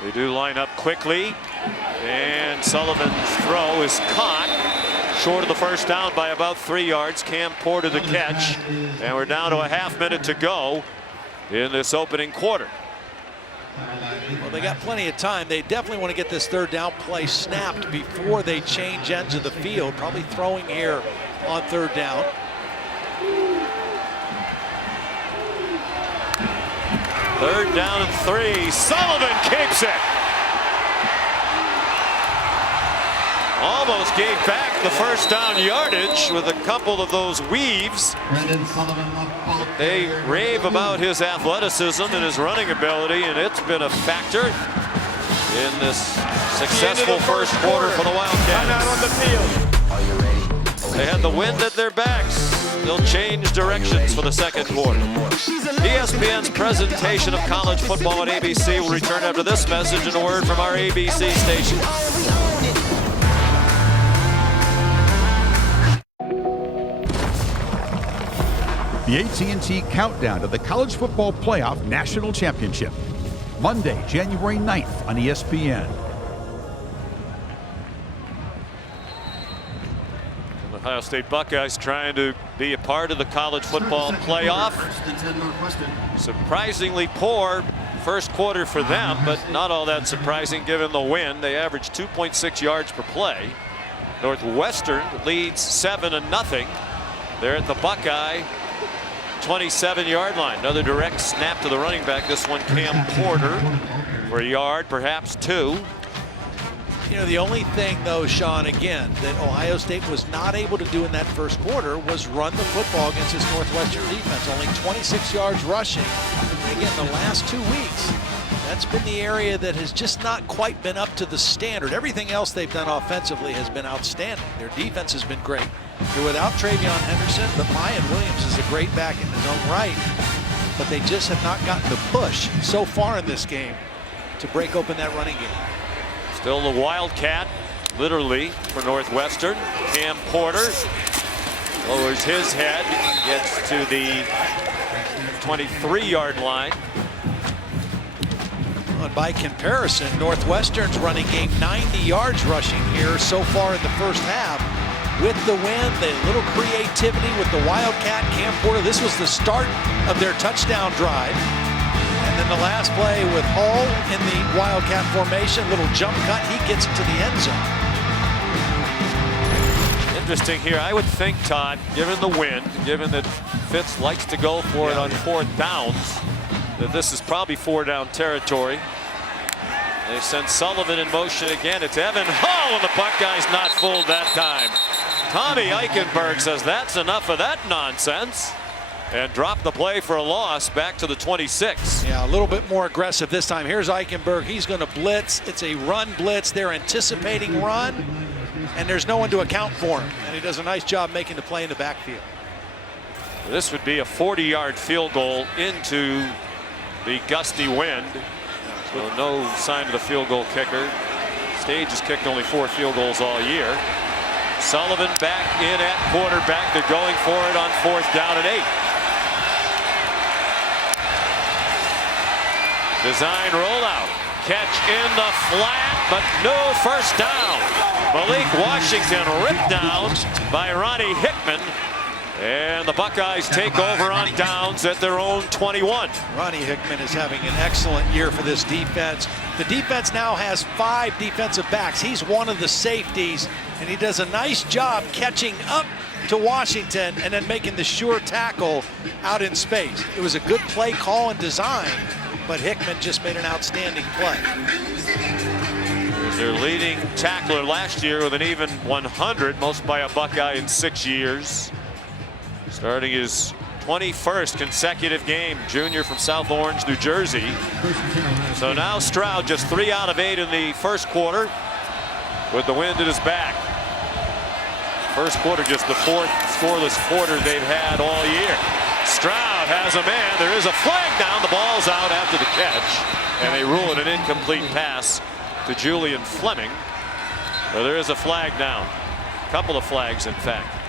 They do line up quickly, and Sullivan's throw is caught short of the first down by about 3 yards. Cam Porter the catch, and we're down to a half minute to go in this opening quarter. Well, they got plenty of time. They definitely want to get this 3rd down play snapped before they change ends of the field. Probably throwing here on 3rd down. Third down and 3. Sullivan keeps it. Almost gave back the first down yardage with a couple of those weaves. They rave about his athleticism and his running ability, and it's been a factor in this successful first quarter for the Wildcats. Out on the field. They had the wind at their backs. They'll change directions for the second quarter. ESPN's presentation of college football on ABC will return after this message and a word from our ABC station. The AT&T Countdown to the College Football Playoff National Championship. Monday, January 9th on ESPN. Ohio State Buckeyes trying to be a part of the college football playoff. Surprisingly poor first quarter for them, but not all that surprising given the win. They averaged 2.6 yards per play. Northwestern leads 7-0. They're at the Buckeye 27-yard line. Another direct snap to the running back. This one Cam Porter for a yard, perhaps two. You know, the only thing, though, Sean, again, that Ohio State was not able to do in that first quarter was run the football against this Northwestern defense. Only 26 yards rushing. And again, the last 2 weeks, that's been the area that has just not quite been up to the standard. Everything else they've done offensively has been outstanding. Their defense has been great. They're without Travion Henderson, but Mayan Williams is a great back in his own right. But they just have not gotten the push so far in this game to break open that running game. Still the Wildcat, literally, for Northwestern. Cam Porter lowers his head, gets to the 23-yard line. And by comparison, Northwestern's running game 90 yards rushing here so far in the first half. With the win, the little creativity with the Wildcat, Cam Porter. This was the start of their touchdown drive. And then the last play with Hall in the Wildcat formation, little jump cut, he gets it to the end zone. Interesting here. I would think, Todd, given the wind, given that Fitz likes to go for it on fourth downs, that this is probably four-down territory. They send Sullivan in motion again. It's Evan Hall, and the Buckeyes not fooled that time. Tommy Eichenberg says that's enough of that nonsense, and drop the play for a loss back to the 26. Yeah, a little bit more aggressive this time. Here's Eichenberg. He's going to blitz. It's a run blitz. They're anticipating run, and there's no one to account for him. And he does a nice job making the play in the backfield. This would be a 40-yard field goal into the gusty wind. So no sign of the field goal kicker. Stage has kicked only 4 field goals all year. Sullivan back in at quarterback. They're going for it on fourth down and 8. Design rollout. Catch in the flat, but no first down. Malik Washington ripped down by Ronnie Hickman. And the Buckeyes take over on downs at their own 21. Ronnie Hickman is having an excellent year for this defense. The defense now has 5 defensive backs. He's one of the safeties, and he does a nice job catching up to Washington and then making the sure tackle out in space. It was a good play call and design, but Hickman just made an outstanding play. Their leading tackler last year with an even 100, most by a Buckeye in 6 years. Starting his 21st consecutive game, junior from South Orange, New Jersey. So now Stroud just 3 out of 8 in the first quarter with the wind at his back. First quarter, just the 4th scoreless quarter they've had all year. Stroud has a man. There is a flag down. The ball's out after the catch, and they rule it an incomplete pass to Julian Fleming. So there is a flag down. A couple of flags, in fact.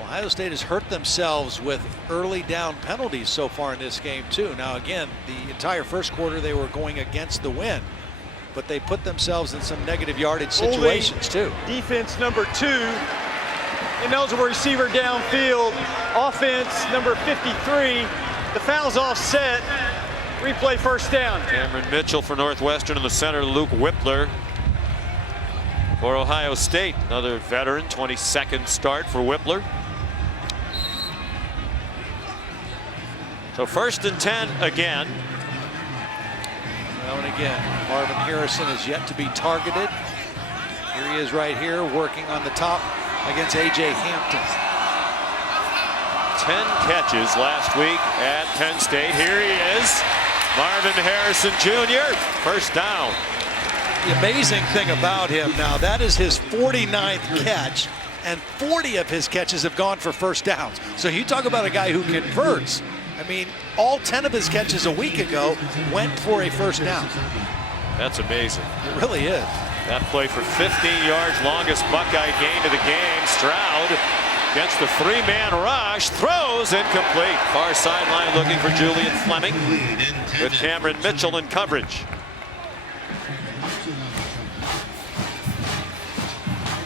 Ohio State has hurt themselves with early down penalties so far in this game too. Now again, the entire first quarter they were going against the wind, but they put themselves in some negative yardage situations too. Defense number 2, ineligible receiver downfield. Offense number 53, the foul's offset. Replay first down. Cameron Mitchell for Northwestern in the center. Luke Whippler for Ohio State. Another veteran, 22nd start for Whippler. So 1st and 10 again. Well, and again, Marvin Harrison is yet to be targeted. Here he is right here working on the top against A.J. Hampton. 10 catches last week at Penn State. Here he is, Marvin Harrison Jr., first down. The amazing thing about him now, that is his 49th catch, and 40 of his catches have gone for first downs. So you talk about a guy who converts. I mean, all 10 of his catches a week ago went for a first down. That's amazing. It really is. That play for 15 yards, longest Buckeye gain of the game. Stroud against the 3-man rush, throws incomplete. Far sideline looking for Julian Fleming with Cameron Mitchell in coverage.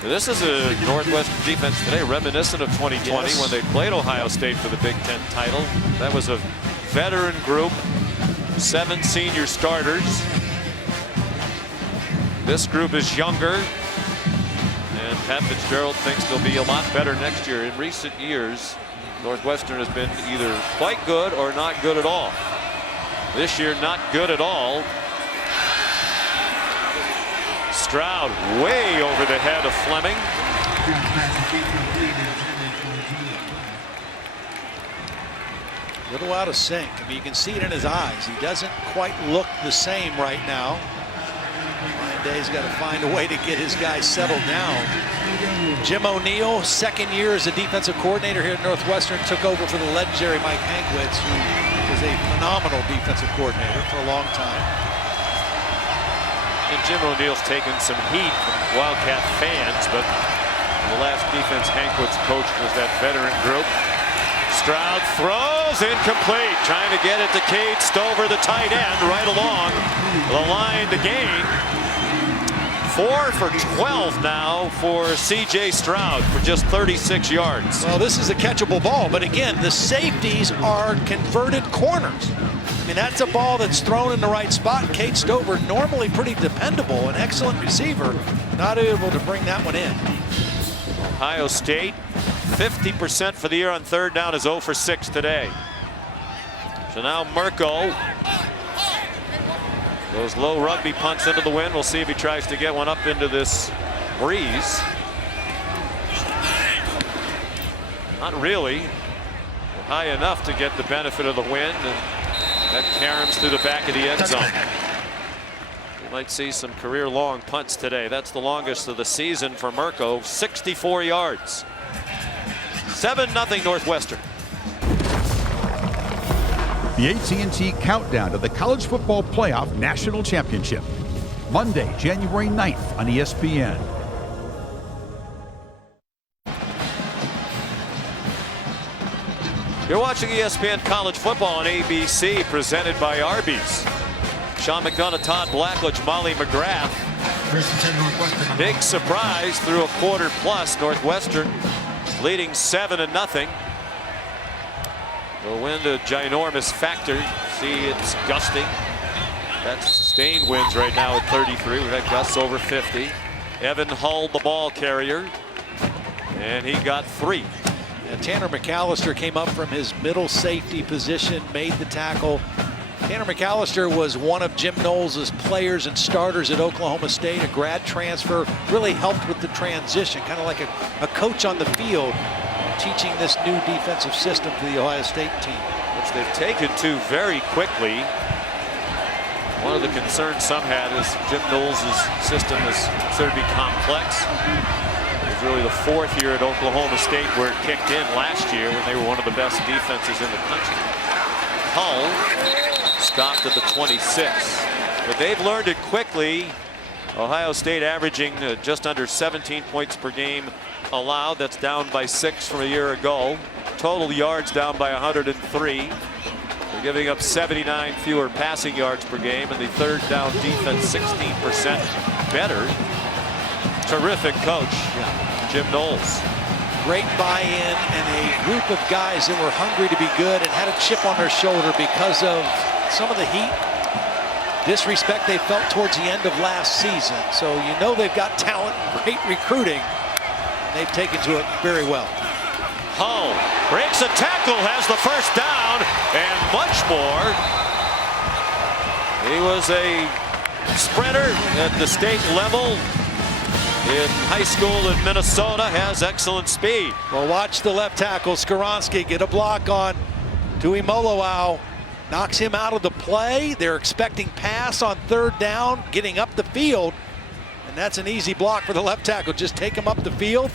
This is a Northwestern defense today reminiscent of 2020 when they played Ohio State for the Big Ten title. That was a veteran group, 7 senior starters. This group is younger, and Pat Fitzgerald thinks they'll be a lot better next year. In recent years, Northwestern has been either quite good or not good at all. This year, not good at all. Stroud way over the head of Fleming. A little out of sync. I mean, you can see it in his eyes. He doesn't quite look the same right now. Ryan Day's got to find a way to get his guys settled down. Jim O'Neill, second year as a defensive coordinator here at Northwestern, took over for the legendary Mike Hankwitz, who was a phenomenal defensive coordinator for a long time. And Jim O'Neill's taken some heat from Wildcat fans, but the last defense Hankwitz coached was that veteran group. Stroud throws incomplete, trying to get it to Cade Stover, the tight end, right along the line to gain. 4 for 12 now for C.J. Stroud for just 36 yards. Well, this is a catchable ball, but again, the safeties are converted corners. I mean, that's a ball that's thrown in the right spot. Cade Stover, normally pretty dependable, an excellent receiver, not able to bring that one in. Ohio State, 50% for the year on third down, is 0 for 6 today. So now Mirco goes low rugby punts into the wind. We'll see if he tries to get one up into this breeze. Not really. High enough to get the benefit of the wind, and that caroms through the back of the end zone. You might see some career-long punts today. That's the longest of the season for Mirco, 64 yards. 7-0 Northwestern. The AT&T Countdown to the College Football Playoff National Championship. Monday, January 9th on ESPN. You're watching ESPN College Football on ABC, presented by Arby's. Sean McDonough, Todd Blackledge, Molly McGrath. Big surprise through a quarter plus. Northwestern leading 7-0. The wind a ginormous factor. See, it's gusting. That's sustained winds right now at 33. We've had gusts over 50. Evan Hull, the ball carrier, and he got 3. And Tanner McAllister came up from his middle safety position, made the tackle. Tanner McAllister was one of Jim Knowles' players and starters at Oklahoma State, a grad transfer, really helped with the transition, kind of like a coach on the field, teaching this new defensive system to the Ohio State team. Which they've taken to very quickly. One of the concerns some had is Jim Knowles' system is considered to be complex. It was really the 4th year at Oklahoma State where it kicked in last year when they were one of the best defenses in the country. Hull stopped at the 26. But they've learned it quickly. Ohio State averaging just under 17 points per game allowed. That's down by 6 from a year ago. Total yards down by 103. They're giving up 79 fewer passing yards per game, and the third down defense 16% better. Terrific coach, Jim Knowles. Great buy-in and a group of guys that were hungry to be good and had a chip on their shoulder because of some of the heat, disrespect they felt towards the end of last season. So you know they've got talent and great recruiting. They've taken to it very well. Hull breaks a tackle, has the first down, and much more. He was a sprinter at the state level. In high school in Minnesota, has excellent speed. Well, watch the left tackle, Skoronski, get a block on Tuimoloau. Knocks him out of the play. They're expecting pass on third down, getting up the field. And that's an easy block for the left tackle. Just take him up the field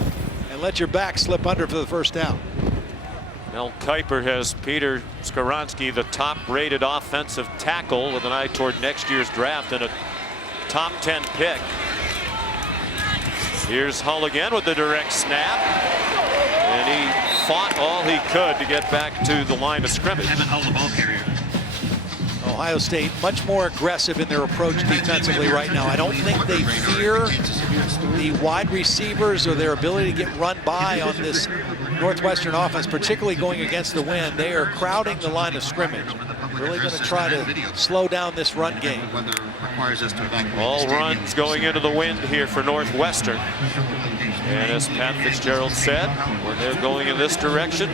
and let your back slip under for the first down. Mel Kiper has Peter Skoronski, the top-rated offensive tackle, with an eye toward next year's draft and a top 10 pick. Here's Hull again with the direct snap. And he fought all he could to get back to the line of scrimmage. Ohio Ohio State much more aggressive in their approach defensively right now. I don't think they fear the wide receivers or their ability to get run by on this Northwestern offense, particularly going against the wind. They are crowding the line of scrimmage. Really going to try to slow down this run game. All runs going into the wind here for Northwestern. And as Pat Fitzgerald said, when they're going in this direction,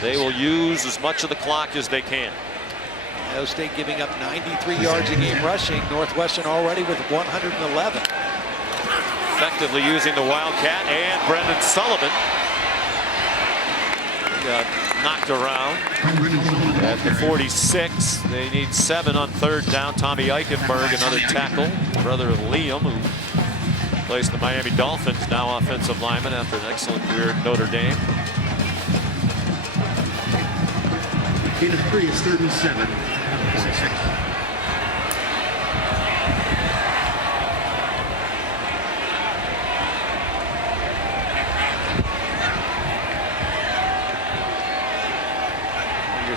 they will use as much of the clock as they can. Ohio State giving up 93 yards a game rushing. Northwestern already with 111. Effectively using the Wildcat, and Brendan Sullivan got knocked around at the 46. They need 7 on 3rd down. Tommy Eichenberg, another tackle. Brother of Liam, who plays the Miami Dolphins, now offensive lineman after an excellent career at Notre Dame. Gain of 3 is 3rd and 7. 46.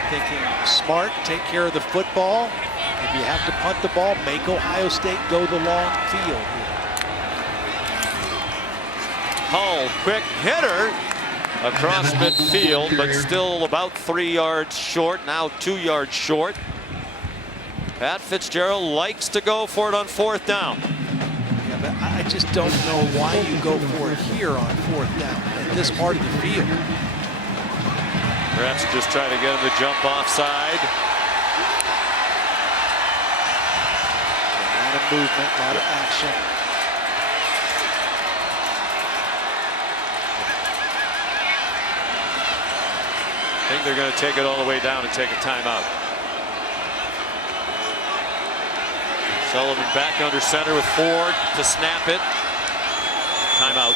Thinking smart, take care of the football. If you have to punt the ball, make Ohio State go the long field. Hull, quick hitter across midfield, but still about 3 yards short, now 2 yards short. Pat Fitzgerald likes to go for it on 4th down. Yeah, but I just don't know why you go for it here on 4th down at this part of the field. Perhaps just try to get him to jump offside. A lot of movement, a lot of action. I think they're going to take it all the way down and take a timeout. Sullivan back under center with Ford to snap it. Timeout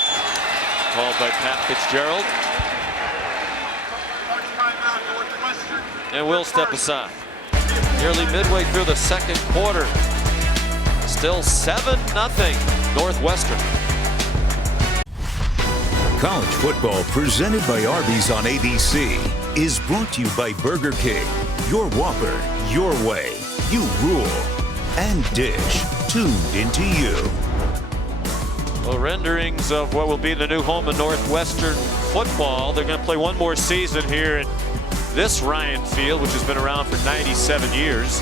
called by Pat Fitzgerald. And we'll step aside. Nearly midway through the 2nd quarter. Still 7-0 Northwestern. College football presented by Arby's on ABC is brought to you by Burger King. Your Whopper, your way. You rule. And Dish, tuned into you. Well, renderings of what will be the new home of Northwestern football. They're going to play one more season here in this Ryan Field, which has been around for 97 years.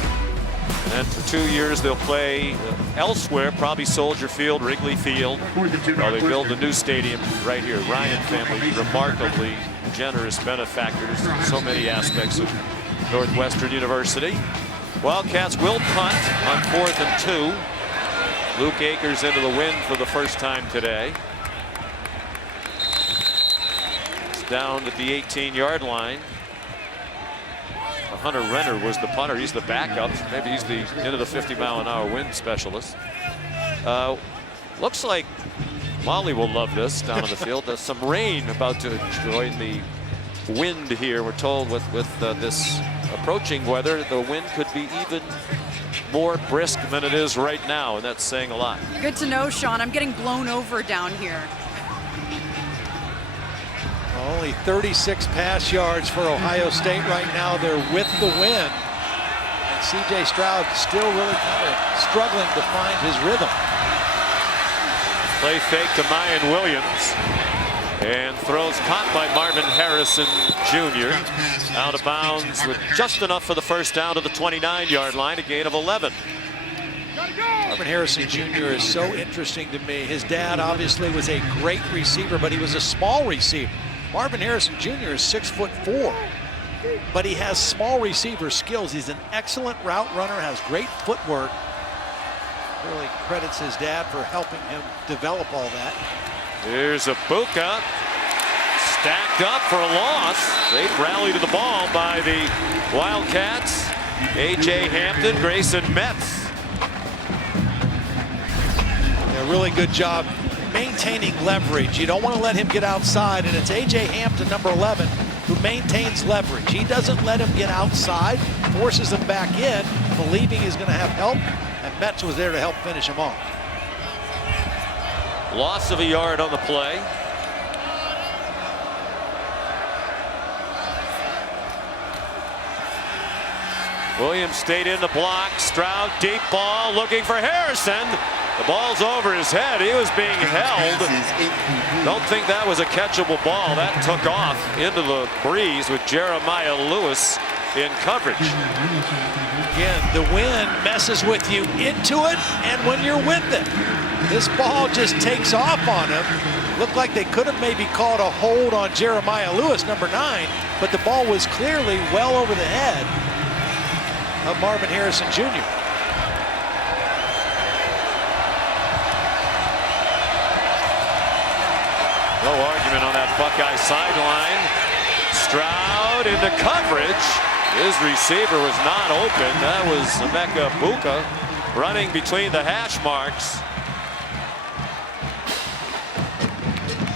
And for 2 years, they'll play elsewhere, probably Soldier Field, Wrigley Field, while they build a new stadium right here. Ryan family, remarkably generous benefactors in so many aspects of Northwestern University. Wildcats will punt on 4th and 2. Luke Akers into the wind for the first time today. It's down at the 18-yard line. Hunter Renner was the punter. He's the backup. Maybe he's the end of the 50-mile-an-hour wind specialist. Looks like Molly will love this down on the field. There's some rain about to join the wind here. We're told with this approaching weather, the wind could be even more brisk than it is right now, and that's saying a lot. Good to know, Sean. I'm getting blown over down here. Only 36 pass yards for Ohio State right now. They're with the win. And C.J. Stroud still really kind of struggling to find his rhythm. Play fake to Mayan Williams. And throws caught by Marvin Harrison Jr. Out of bounds with just enough for the first down to the 29-yard line, a gain of 11. Marvin Harrison Jr. is so interesting to me. His dad obviously was a great receiver, but he was a small receiver. Marvin Harrison Jr. is 6'4", but he has small receiver skills. He's an excellent route runner, has great footwork. Really credits his dad for helping him develop all that. Here's Abuka, stacked up for a loss. They rally to the ball by the Wildcats. A.J. Hampton, Grayson Metz. Yeah, really good job maintaining leverage. You don't want to let him get outside, and it's A.J. Hampton, number 11, who maintains leverage. He doesn't let him get outside, forces him back in, believing he's going to have help, and Metz was there to help finish him off. Loss of a yard on the play. Williams stayed in the block. Stroud, deep ball, looking for Harrison. The ball's over his head. He was being held. Don't think that was a catchable ball. That took off into the breeze with Jeremiah Lewis in coverage. Again, the wind messes with you into it and when you're with it. This ball just takes off on him. Looked like they could have maybe called a hold on Jeremiah Lewis, number 9, but the ball was clearly well over the head of Marvin Harrison Jr. No argument on that Buckeye sideline. Stroud into coverage. His receiver was not open. That was Emeka Buka running between the hash marks.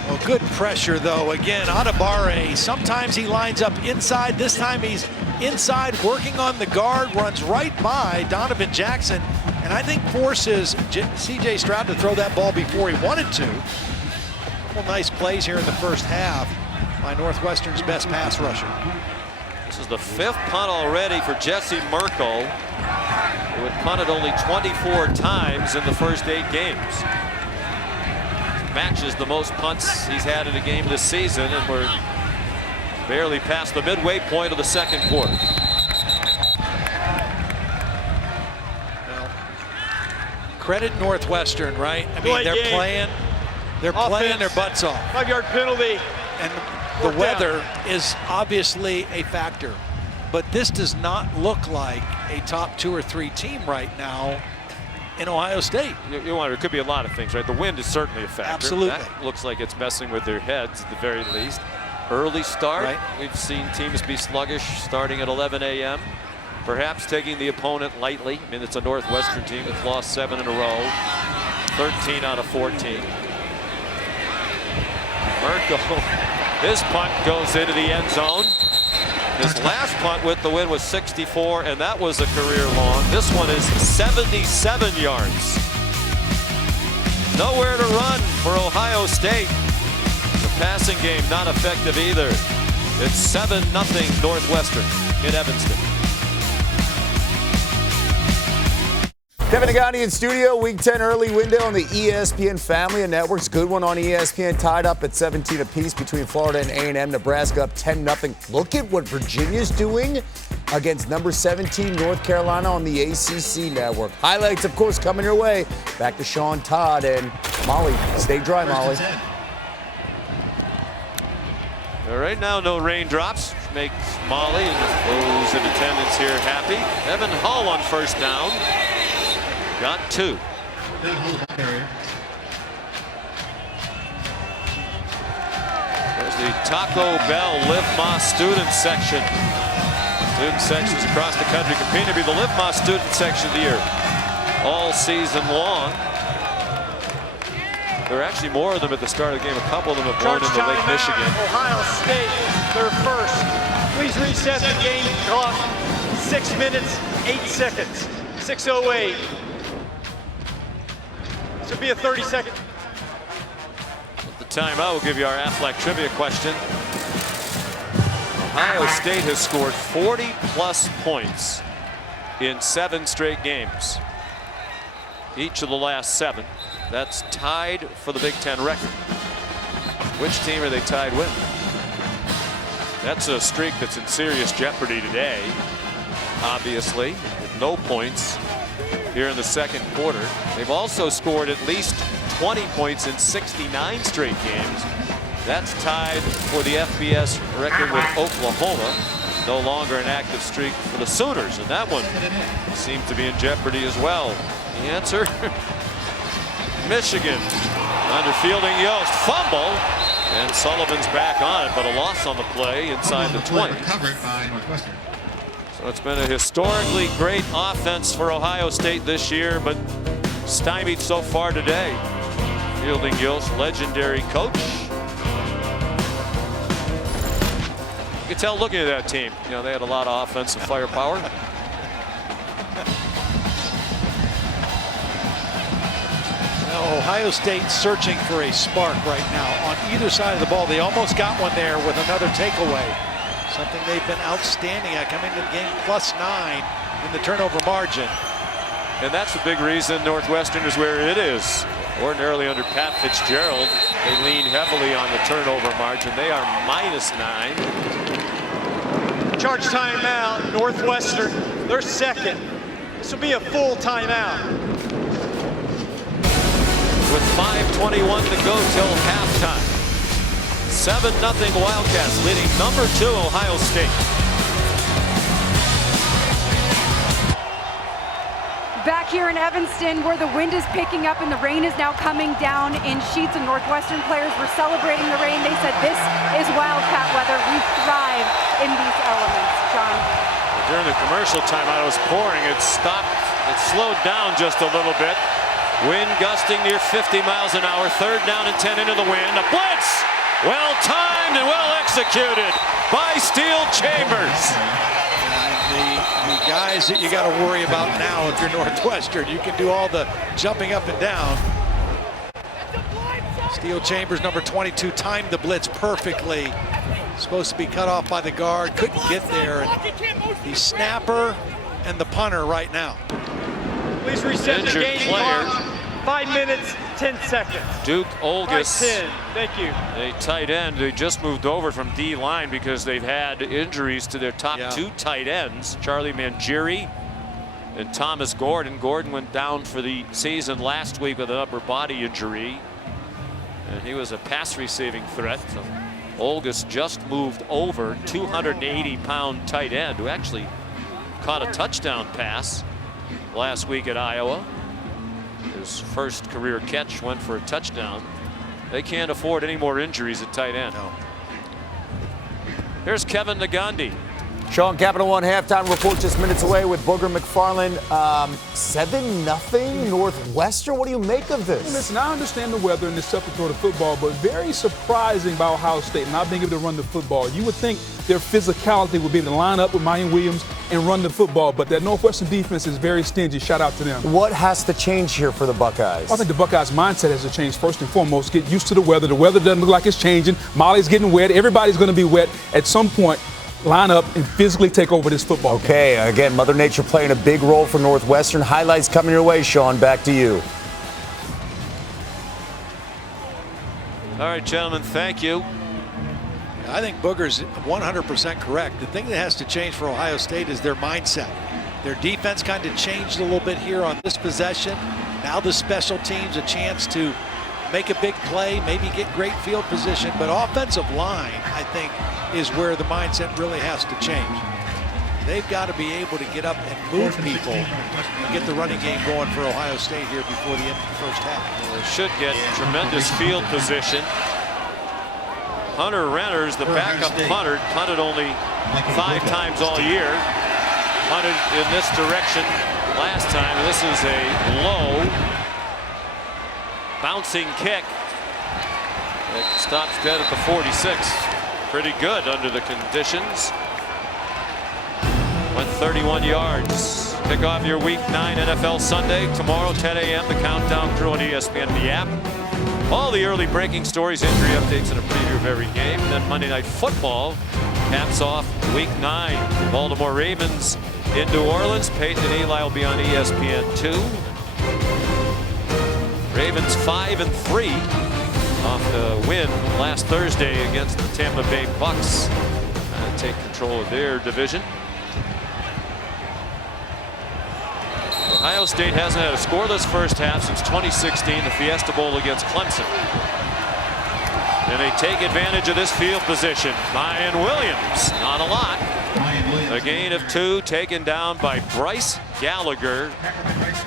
Well, good pressure, though. Again, Adebare, sometimes he lines up inside. This time he's inside, working on the guard, runs right by Donovan Jackson, and I think forces C.J. Stroud to throw that ball before he wanted to. A couple nice plays here in the first half by Northwestern's best pass rusher. This is the 5th punt already for Jesse Merkel, who had punted only 24 times in the first 8 games. Matches the most punts he's had in a game this season, and we're barely past the midway point of the second quarter. Well, credit Northwestern, right? I mean, they're playing their butts off. 5-yard penalty. And the weather is obviously a factor, but this does not look like a top 2 or 3 team right now in Ohio State. You wonder, it could be a lot of things, right? The wind is certainly a factor. Absolutely. That looks like it's messing with their heads at the very least. Early start. Right. We've seen teams be sluggish starting at 11 a.m. Perhaps taking the opponent lightly. I mean, it's a Northwestern team that's lost 7 in a row. 13 out of 14. Merkel, his punt goes into the end zone. His last punt with the win was 64, and that was a career long. This one is 77 yards. Nowhere to run for Ohio State. The passing game not effective either. It's 7-0 Northwestern in Evanston. Kevin Nagani in studio, Week 10 early window on the ESPN family of networks. Good one on ESPN, tied up at 17 apiece between Florida and A&M. Nebraska up 10-0. Look at what Virginia's doing against number 17 North Carolina on the ACC network. Highlights, of course, coming your way. Back to Sean Todd and Molly. Stay dry, Molly. Right now, no raindrops, which makes Molly and those in attendance here happy. Evan Hull on first down. Got 2. There's the Taco Bell Live Más student section. Student sections across the country competing to be the Live Más student section of the year all season long. There are actually more of them at the start of the game. A couple of them have blown into Lake Michigan. Ohio State, their first. Please reset the game clock. 6 minutes, 8 seconds. 6:08. This would be a 30-second. At the timeout, we'll give you our Aflac trivia question. Ohio State has scored 40-plus points in 7 straight games. Each of the last 7. That's tied for the Big Ten record. Which team are they tied with? That's a streak that's in serious jeopardy today, obviously, with no points here in the second quarter. They've also scored at least 20 points in 69 straight games. That's tied for the FBS record with Oklahoma. No longer an active streak for the Sooners, and that one seems to be in jeopardy as well. The answer? Michigan under Fielding Yost. Fumble, and Sullivan's back on it, but a loss on the play inside the 20. Recovered by Northwestern. So it's been a historically great offense for Ohio State this year, but stymied so far today. Fielding Yost, legendary coach. You can tell looking at that team, you know, they had a lot of offensive firepower. Ohio State searching for a spark right now on either side of the ball. They almost got one there with another takeaway. Something they've been outstanding at, coming to the game +9 in the turnover margin. And that's the big reason Northwestern is where it is. Ordinarily under Pat Fitzgerald, they lean heavily on the turnover margin. They are -9. Charge timeout, Northwestern. They're second. This will be a full timeout. With 5:21 to go till halftime. 7-0 Wildcats leading number 2 Ohio State. Back here in Evanston, where the wind is picking up and the rain is now coming down in sheets, and Northwestern players were celebrating the rain. They said, "This is Wildcat weather. We thrive in these elements." John. During the commercial timeout, it was pouring. It stopped. It slowed down just a little bit. Wind gusting near 50 miles an hour. 3rd down and 10 into the wind. A blitz, well timed and well executed by Steel Chambers. The guys that you got to worry about now if you're Northwestern, you can do all the jumping up and down. Steel Chambers, number 22, timed the blitz perfectly. Supposed to be cut off by the guard, couldn't get there. And the snapper and the punter right now. Please reset the game clock. 5 minutes, 10 seconds. Duke Olgus, 10. Thank you. a tight end. They just moved over from D-line because they've had injuries to their top 2 tight ends, Charlie Mangieri and Thomas Gordon. Gordon went down for the season last week with an upper body injury, and he was a pass receiving threat. So Olgus just moved over, 280-pound tight end who actually caught a touchdown pass last week at Iowa. His first career catch went for a touchdown. They can't afford any more injuries at tight end. No. Here's Kevin Nagandi. Sean, Capital One halftime report just minutes away with Booger McFarland. 7-0 Northwestern. What do you make of this? Listen, I understand the weather and the self-control of football, but very surprising by Ohio State not being able to run the football. You would think their physicality would be able to line up with Mayan Williams and run the football, but that Northwestern defense is very stingy. Shout out to them. What has to change here for the Buckeyes? I think the Buckeyes' mindset has to change first and foremost. Get used to the weather. The weather doesn't look like it's changing. Molly's getting wet. Everybody's going to be wet at some point. Line up and physically take over this football game. Okay, again, Mother Nature playing a big role for Northwestern. Highlights coming your way, Sean. Back to you. All right, gentlemen, thank you. I think Booger's 100% correct. The thing that has to change for Ohio State is their mindset. Their defense kind of changed a little bit here on this possession. Now the special teams a chance to make a big play, maybe get great field position, but offensive line, I think, is where the mindset really has to change. They've got to be able to get up and move people and get the running game going for Ohio State here before the end of the first half. Well, they should get tremendous field position. Hunter Renners, the backup punter, punted only 5 times all year. Punted in this direction last time. This is a low bouncing kick that stops dead at the 46. Pretty good under the conditions. Went 31 yards. Kick off your Week 9 NFL Sunday. Tomorrow, 10 a.m. The Countdown Crew on ESPN, the app. All the early breaking stories, injury updates, and a preview of every game. And then Monday Night Football caps off Week 9. Baltimore Ravens in New Orleans. Peyton and Eli will be on ESPN2. Ravens 5-3 off the win last Thursday against the Tampa Bay Bucks. Trying to take control of their division. Ohio State hasn't had a scoreless first half since 2016, the Fiesta Bowl against Clemson. And they take advantage of this field position. Mayan Williams, not a lot. A gain of 2 taken down by Bryce Gallagher,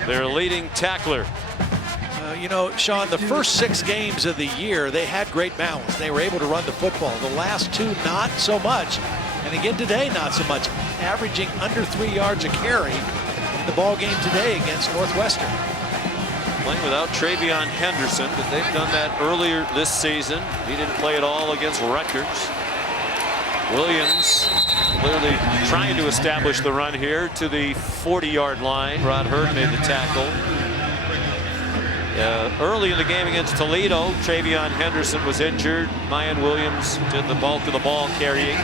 their leading tackler. You know, Sean, the first 6 games of the year, they had great balance. They were able to run the football. The last 2, not so much. And again today, not so much. Averaging under 3 yards a carry in the ball game today against Northwestern. Playing without Travion Henderson, but they've done that earlier this season. He didn't play at all against Rutgers. Williams clearly trying to establish the run here to the 40-yard line. Rod Hurd made the tackle. Early in the game against Toledo, Travion Henderson was injured. Mayan Williams did the bulk of the ball carrying.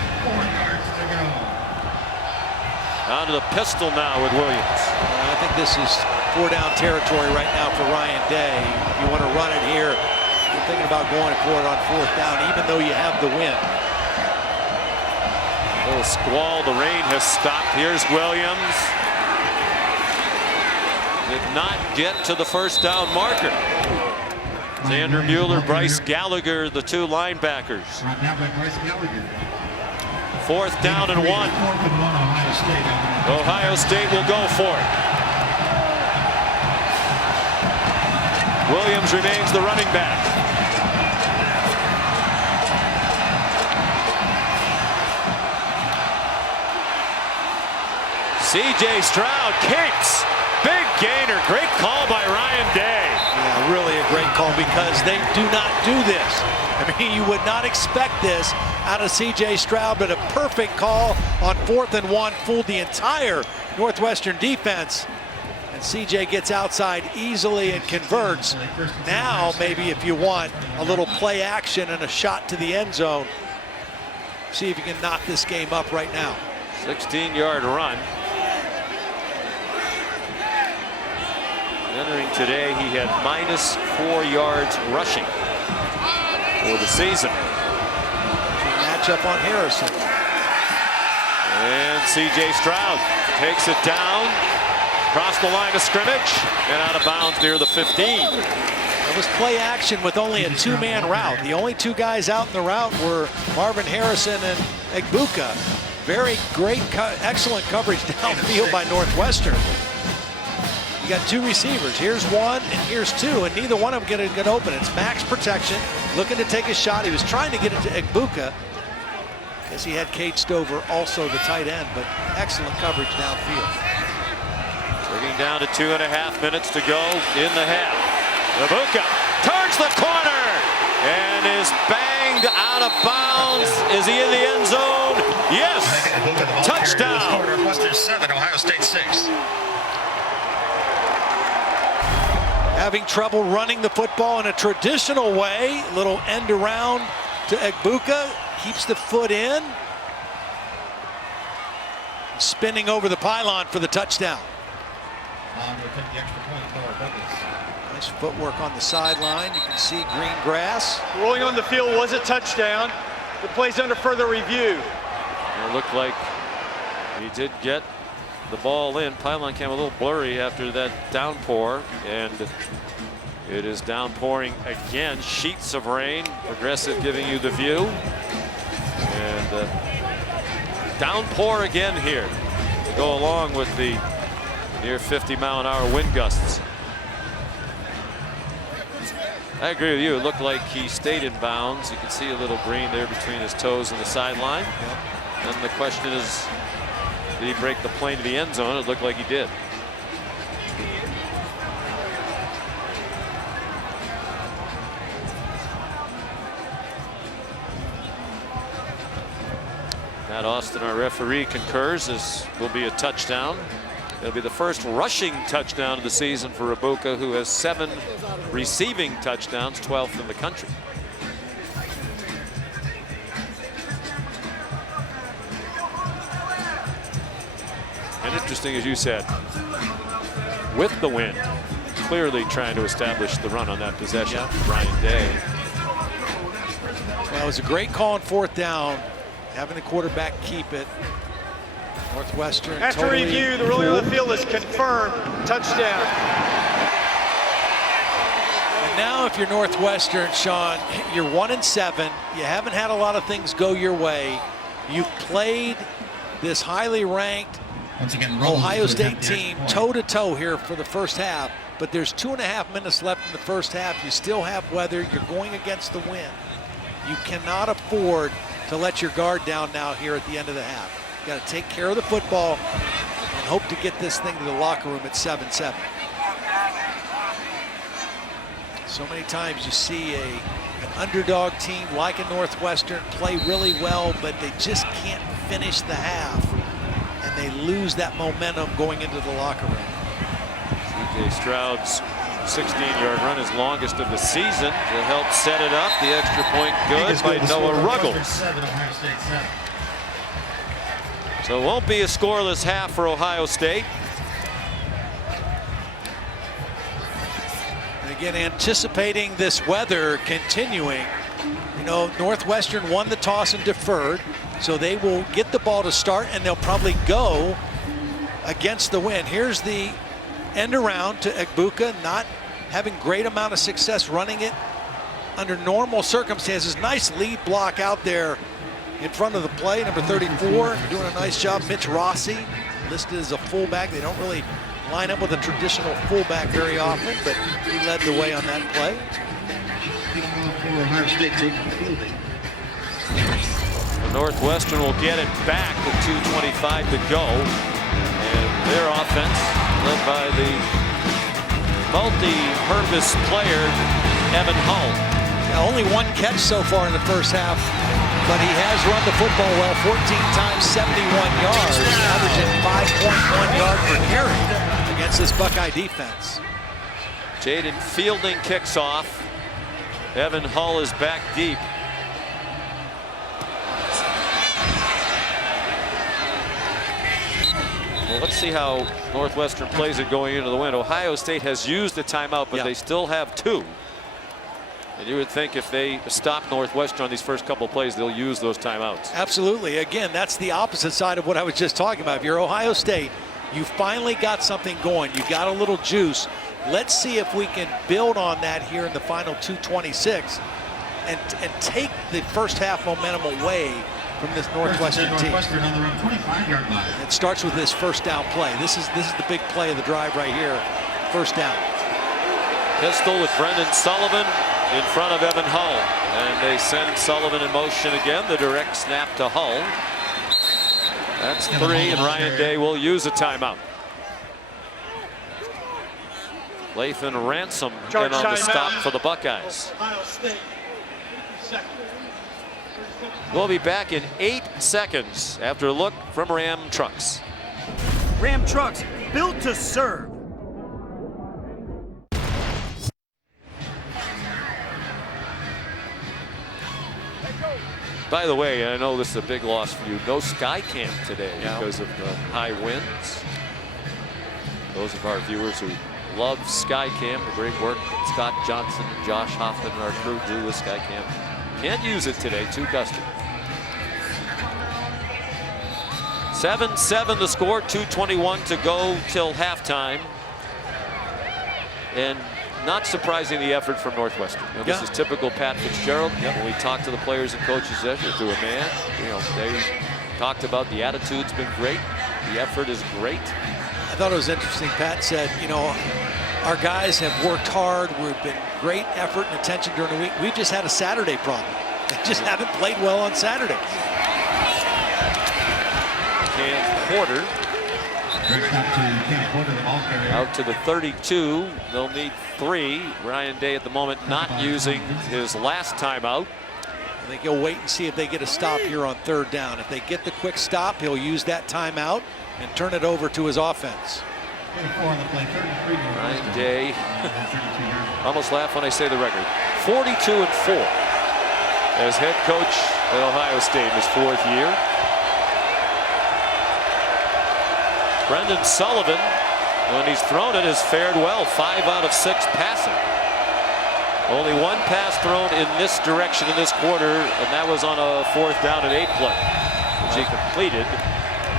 Onto the pistol now with Williams. I think this is 4-down territory right now for Ryan Day. If you want to run it here, you're thinking about going for it on 4th down, even though you have the win. A little squall. The rain has stopped. Here's Williams. Did not get to the 1st down marker. Xander Mueller, Bryce Gallagher, the 2 linebackers. 4th down and 1. Ohio State will go for it. Williams remains the running back. C.J. Stroud keeps. Big gainer. Great call by Ryan Day. Yeah, really a great call because they do not do this. I mean, you would not expect this out of C.J. Stroud, but a perfect call on 4th and 1, fooled the entire Northwestern defense. And C.J. gets outside easily and converts. Now, maybe if you want a little play action and a shot to the end zone, see if you can knock this game up right now. 16-yard run. Entering today, he had -4 yards rushing for the season. Matchup on Harrison. And C.J. Stroud takes it down, across the line of scrimmage, and out of bounds near the 15. It was play action with only a 2-man route. The only 2 guys out in the route were Marvin Harrison and Egbuka. Very great, excellent coverage downfield by Northwestern. You got 2 receivers. Here's 1 and here's 2, and neither one of them get open. It's max protection, looking to take a shot. He was trying to get it to Egbuka. Guess he had Cade Stover, also the tight end, but excellent coverage downfield. Looking down to 2.5 minutes to go in the half. Egbuka turns the corner and is banged out of bounds. Is he in the end zone? Yes. Touchdown. Northwestern 7, Ohio State 6. Having trouble running the football in a traditional way. Little end around to Egbuka. Keeps the foot in. Spinning over the pylon for the touchdown. Nice footwork on the sideline. You can see green grass. Rolling on the field was a touchdown. The play's under further review. It looked like he did get the ball in. Pylon came a little blurry after that downpour, and it is downpouring again. Sheets of rain. Progressive giving you the view, and downpour again here to go along with the near 50-mile-an-hour wind gusts. I agree with you. It looked like he stayed in bounds. You can see a little green there between his toes and the sideline. And the question is, did he break the plane to the end zone? It looked like he did. Matt Austin, our referee, concurs. This will be a touchdown. It'll be the first rushing touchdown of the season for Egbuka, who has 7 receiving touchdowns, 12th in the country. And interesting, as you said, with the wind, clearly trying to establish the run on that possession. Ryan Day. Well, it was a great call on 4th down, having the quarterback keep it. Northwestern After totally review, the ruling on the field is confirmed. Touchdown. And now if you're Northwestern, Sean, you're 1-7. You haven't had a lot of things go your way. You've played this highly ranked Ohio State team toe-to-toe here for the first half, but there's 2.5 minutes left in the first half. You still have weather. You're going against the wind. You cannot afford to let your guard down now here at the end of the half. You got to take care of the football and hope to get this thing to the locker room at 7-7. So many times you see an underdog team like a Northwestern play really well, but they just can't finish the half, and they lose that momentum going into the locker room. C.J. Stroud's 16-yard run, his longest of the season, to help set it up. The extra point good by Noah Ruggles. So it won't be a scoreless half for Ohio State. And again, anticipating this weather continuing. You know, Northwestern won the toss and deferred, so they will get the ball to start, and they'll probably go against the wind. Here's the end around to Egbuka, not having great amount of success running it under normal circumstances. Nice lead block out there in front of the play. Number 34 doing a nice job. Mitch Rossi listed as a fullback. They don't really line up with a traditional fullback very often, but he led the way on that play. Northwestern will get it back with 2:25 to go. And their offense, led by the multi-purpose player, Evan Hull. Yeah, only one catch so far in the first half, but he has run the football well, 14 times, 71 yards, averaging 5.1 yards per carry against this Buckeye defense. Jaden Fielding kicks off. Evan Hull is back deep. Well, let's see how Northwestern plays it going into the wind. Ohio State has used the timeout, but they still have 2. And you would think if they stop Northwestern on these first couple of plays, they'll use those timeouts. Absolutely. Again, that's the opposite side of what I was just talking about. If you're Ohio State, you finally got something going. You got a little juice. Let's see if we can build on that here in the final 2:26 and take the first half momentum away from this Northwestern team. It starts with this first down play. This is the big play of the drive right here. First down. Pistol with Brendan Sullivan in front of Evan Hull. And they send Sullivan in motion again. The direct snap to Hull. That's 3, and Ryan Day will use a timeout. Lathan Ransom in on the stop for the Buckeyes. We'll be back in 8 seconds after a look from Ram Trucks. Ram Trucks, built to serve. By the way, I know this is a big loss for you. No Sky Camp today because of the high winds. Those of our viewers who love Sky Camp, the great work Scott Johnson and Josh Hoffman and our crew do with Sky Camp. Can't use it today, too gusty. 7-7 the score, 2:21 to go till halftime. And not surprising the effort from Northwestern. You know, this is typical Pat Fitzgerald. When we talked to the players and coaches yesterday, to a man, you know, they talked about the attitude's been great. The effort is great. I thought it was interesting. Pat said, you know, our guys have worked hard. We've been great effort and attention during the week. We've just had a Saturday problem. They just haven't played well on Saturday. Cam Porter out to the 32. They'll need 3. Ryan Day at the moment not using his last timeout. I think he'll wait and see if they get a stop here on 3rd down. If they get the quick stop, he'll use that timeout and turn it over to his offense. Ryan Day, almost laugh when I say the record, 42-4 as head coach at Ohio State in his 4th year. Brendan Sullivan, when he's thrown it, has fared well. 5 out of 6 passing. Only 1 pass thrown in this direction in this quarter, and that was on a 4th down and 8 play, which he completed.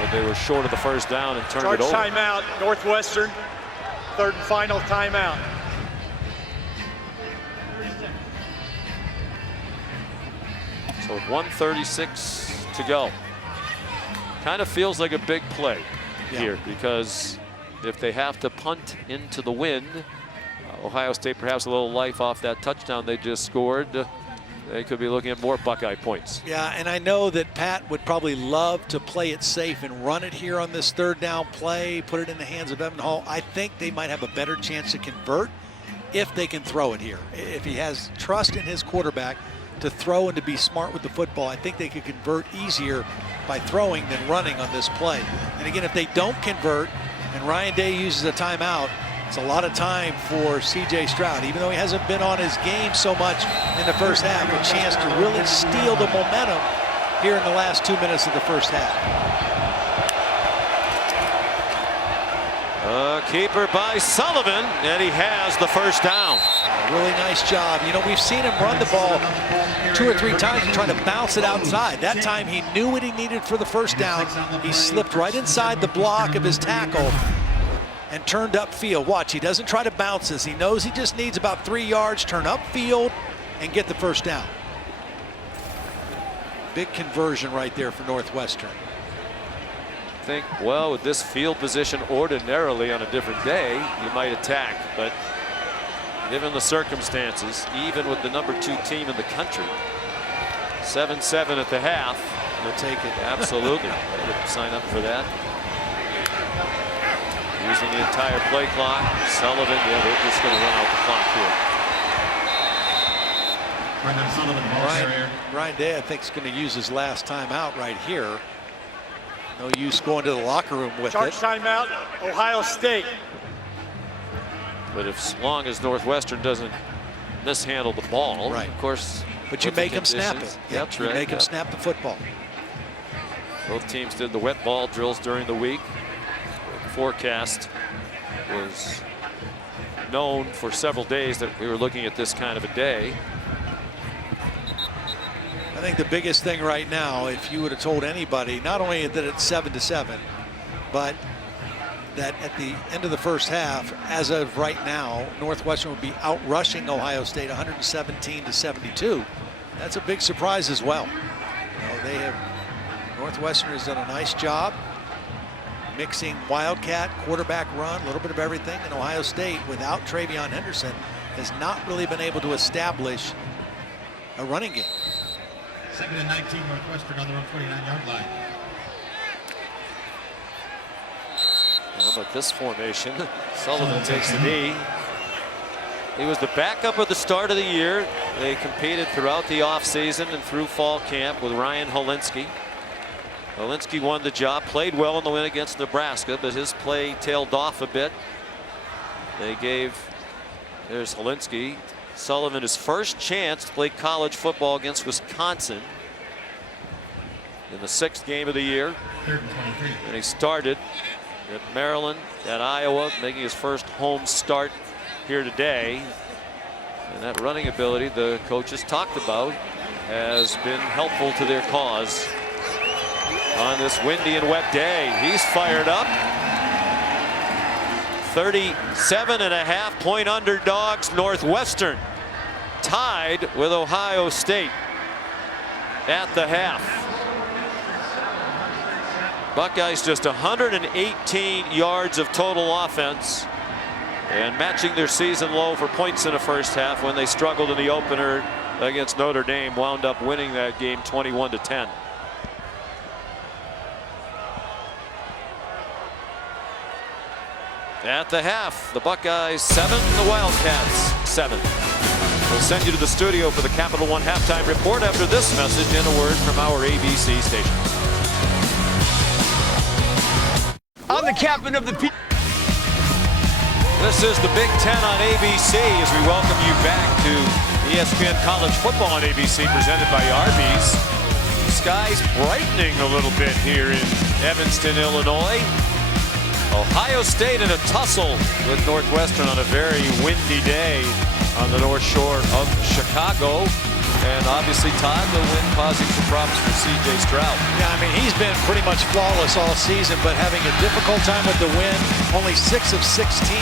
But they were short of the first down and turned it over. Timeout, Northwestern. 3rd and final timeout. So with 1:36 to go. Kind of feels like a big play here, because if they have to punt into the wind, Ohio State perhaps a little life off that touchdown they just scored. They could be looking at more Buckeye points. Yeah, and I know that Pat would probably love to play it safe and run it here on this 3rd down play, put it in the hands of Evan Hull. I think they might have a better chance to convert if they can throw it here. If he has trust in his quarterback to throw and to be smart with the football, I think they could convert easier by throwing than running on this play. And again, if they don't convert and Ryan Day uses a timeout, it's a lot of time for C.J. Stroud, even though he hasn't been on his game so much in the first half, a chance to really steal the momentum here in the last 2 minutes of the first half. Keeper by Sullivan, and he has the first down. Really nice job. You know, we've seen him run the ball 2 or 3 times and try to bounce it outside. That time he knew what he needed for the first down. He slipped right inside the block of his tackle and turned upfield. Watch, he doesn't try to bounce this. He knows he just needs about 3 yards, turn upfield, and get the first down. Big conversion right there for Northwestern. I think, well, with this field position, ordinarily on a different day, you might attack, but given the circumstances, even with the #2 team in the country, 7-7 at the half. We'll take it. Absolutely. I would sign up for that. Using the entire play clock. Sullivan, yeah, they're just going to run out the clock here. Brendan Sullivan, ball carrier. Ryan Day, I think, is going to use his last timeout right here. No use going to the locker room with Charge it. timeout, Ohio State. But as long as Northwestern doesn't mishandle the ball, right, of course. But you make him snap it. That's you right. make him snap the football. Both teams did the wet ball drills during the week. The forecast was known for several days that we were looking at this kind of a day. I think the biggest thing right now, if you would have told anybody, not only that it's 7-7, but that at the end of the first half, as of right now, Northwestern would be out rushing Ohio State 117-72. That's a big surprise as well. You know, Northwestern has done a nice job mixing wildcat, quarterback run, a little bit of everything. And Ohio State, without TreVeyon Henderson, has not really been able to establish a running game. 2nd and 19, Northwestern on their own 49-yard line. How about this formation? Sullivan takes the knee. He was the backup at the start of the year. They competed throughout the offseason and through fall camp with Ryan Hilinski. Hilinski won the job, played well in the win against Nebraska, but his play tailed off a bit. They gave, there's Hilinski, Sullivan his first chance to play college football against Wisconsin in the 6th game of the year. 3rd and 23. And he started at Maryland, at Iowa, making his first home start here today. And that running ability the coaches talked about has been helpful to their cause on this windy and wet day. He's fired up. 37.5 point underdogs, Northwestern tied with Ohio State at the half. Buckeyes just 118 yards of total offense and matching their season low for points in the first half when they struggled in the opener against Notre Dame, wound up winning that game 21-10. At the half, the Buckeyes 7, the Wildcats 7. We'll send you to the studio for the Capital One halftime report after this message and a word from our ABC station. I'm the captain of the This is the Big Ten on ABC as we welcome you back to ESPN College Football on ABC, presented by Arby's. Skies brightening a little bit here in Evanston, Illinois. Ohio State in a tussle with Northwestern on a very windy day on the North Shore of Chicago. And obviously, Todd, the win causing some problems for C.J. Stroud. Yeah, I mean, he's been pretty much flawless all season, but having a difficult time with the wind. Only 6 of 16,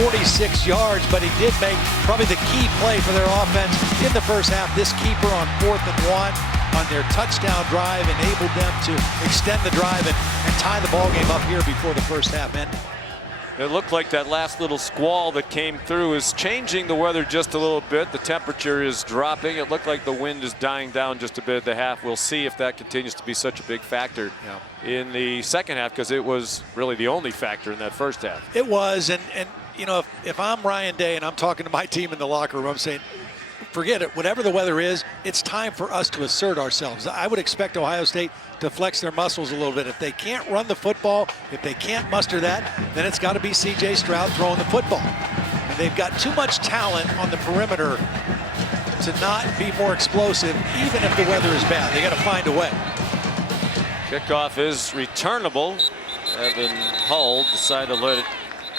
46 yards, but he did make probably the key play for their offense in the first half. This keeper on 4th and 1 on their touchdown drive enabled them to extend the drive and tie the ball game up here before the first half ended. It looked like that last little squall that came through is changing the weather just a little bit. The temperature is dropping. It looked like the wind is dying down just a bit at the half. We'll see if that continues to be such a big factor in the second half, because it was really the only factor in that first half. It was, and you know, if I'm Ryan Day and I'm talking to my team in the locker room, I'm saying, forget it. Whatever the weather is, it's time for us to assert ourselves. I would expect Ohio State to flex their muscles a little bit. If they can't run the football, if they can't muster that, then it's got to be C.J. Stroud throwing the football. And they've got too much talent on the perimeter to not be more explosive, even if the weather is bad. They got to find a way. Kickoff is returnable. Evan Hull decided to let it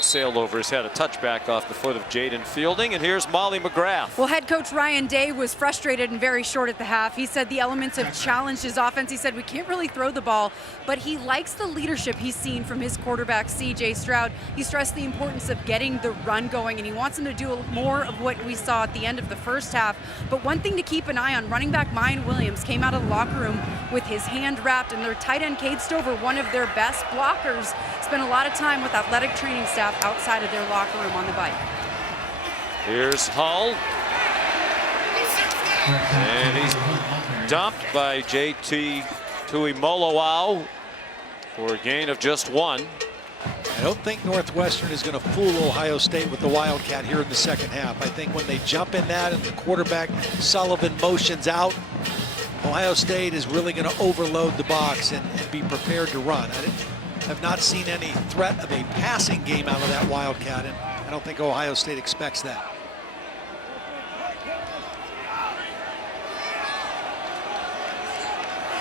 sailed over his head. A touchback off the foot of Jaden Fielding. And here's Molly McGrath. Well, head coach Ryan Day was frustrated and very short at the half. He said the elements have challenged his offense. He said we can't really throw the ball, but he likes the leadership he's seen from his quarterback, C.J. Stroud. He stressed the importance of getting the run going, and he wants him to do more of what we saw at the end of the first half. But one thing to keep an eye on, running back Mayan Williams came out of the locker room with his hand wrapped, and their tight end Cade Stover, one of their best blockers, spent a lot of time with athletic training staff outside of their locker room on the bike. Here's Hull. And he's dumped by J.T. Tuimoloau for a gain of just 1. I don't think Northwestern is going to fool Ohio State with the Wildcat here in the second half. I think when they jump in that and the quarterback Sullivan motions out, Ohio State is really going to overload the box and be prepared to run. I have not seen any threat of a passing game out of that Wildcat, and I don't think Ohio State expects that.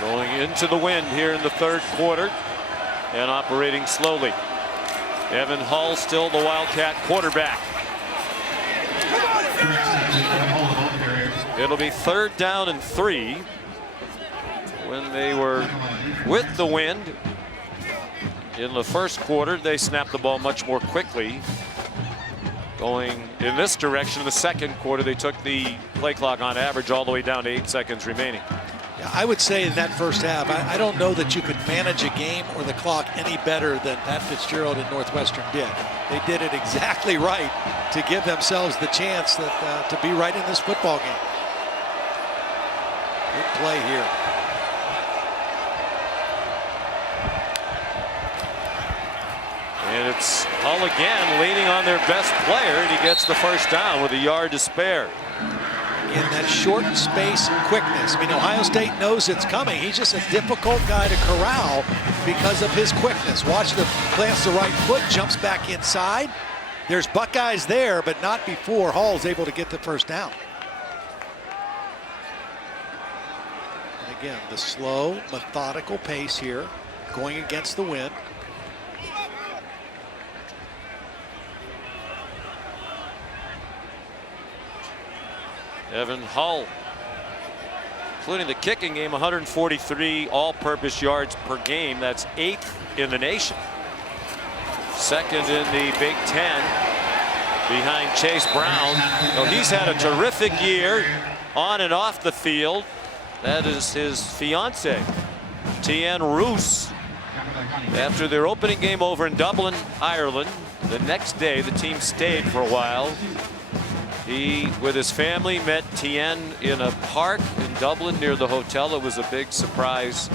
Going into the wind here in the third quarter and operating slowly. Evan Hull still the Wildcat quarterback. It'll be 3rd down and 3. When they were with the wind in the first quarter, they snapped the ball much more quickly. Going in this direction in the second quarter, they took the play clock on average all the way down to 8 seconds remaining. Yeah, I would say in that first half, I don't know that you could manage a game or the clock any better than Pat Fitzgerald and Northwestern did. They did it exactly right to give themselves the chance that to be right in this football game. Good play here. And it's Hull again leaning on their best player, and he gets the first down with a yard to spare. In that short space quickness. I mean, Ohio State knows it's coming. He's just a difficult guy to corral because of his quickness. Watch the plants the right foot, jumps back inside. There's Buckeyes there, but not before Hall's able to get the first down. And again, the slow, methodical pace here, going against the wind. Evan Hull, including the kicking game, 143 all-purpose yards per game. That's 8th in the nation. 2nd in the Big Ten, behind Chase Brown. So he's had a terrific year on and off the field. That is his fiance, Tian Roos. After their opening game over in Dublin, Ireland, the next day the team stayed for a while. He, with his family, met Tien in a park in Dublin near the hotel. It was a big surprise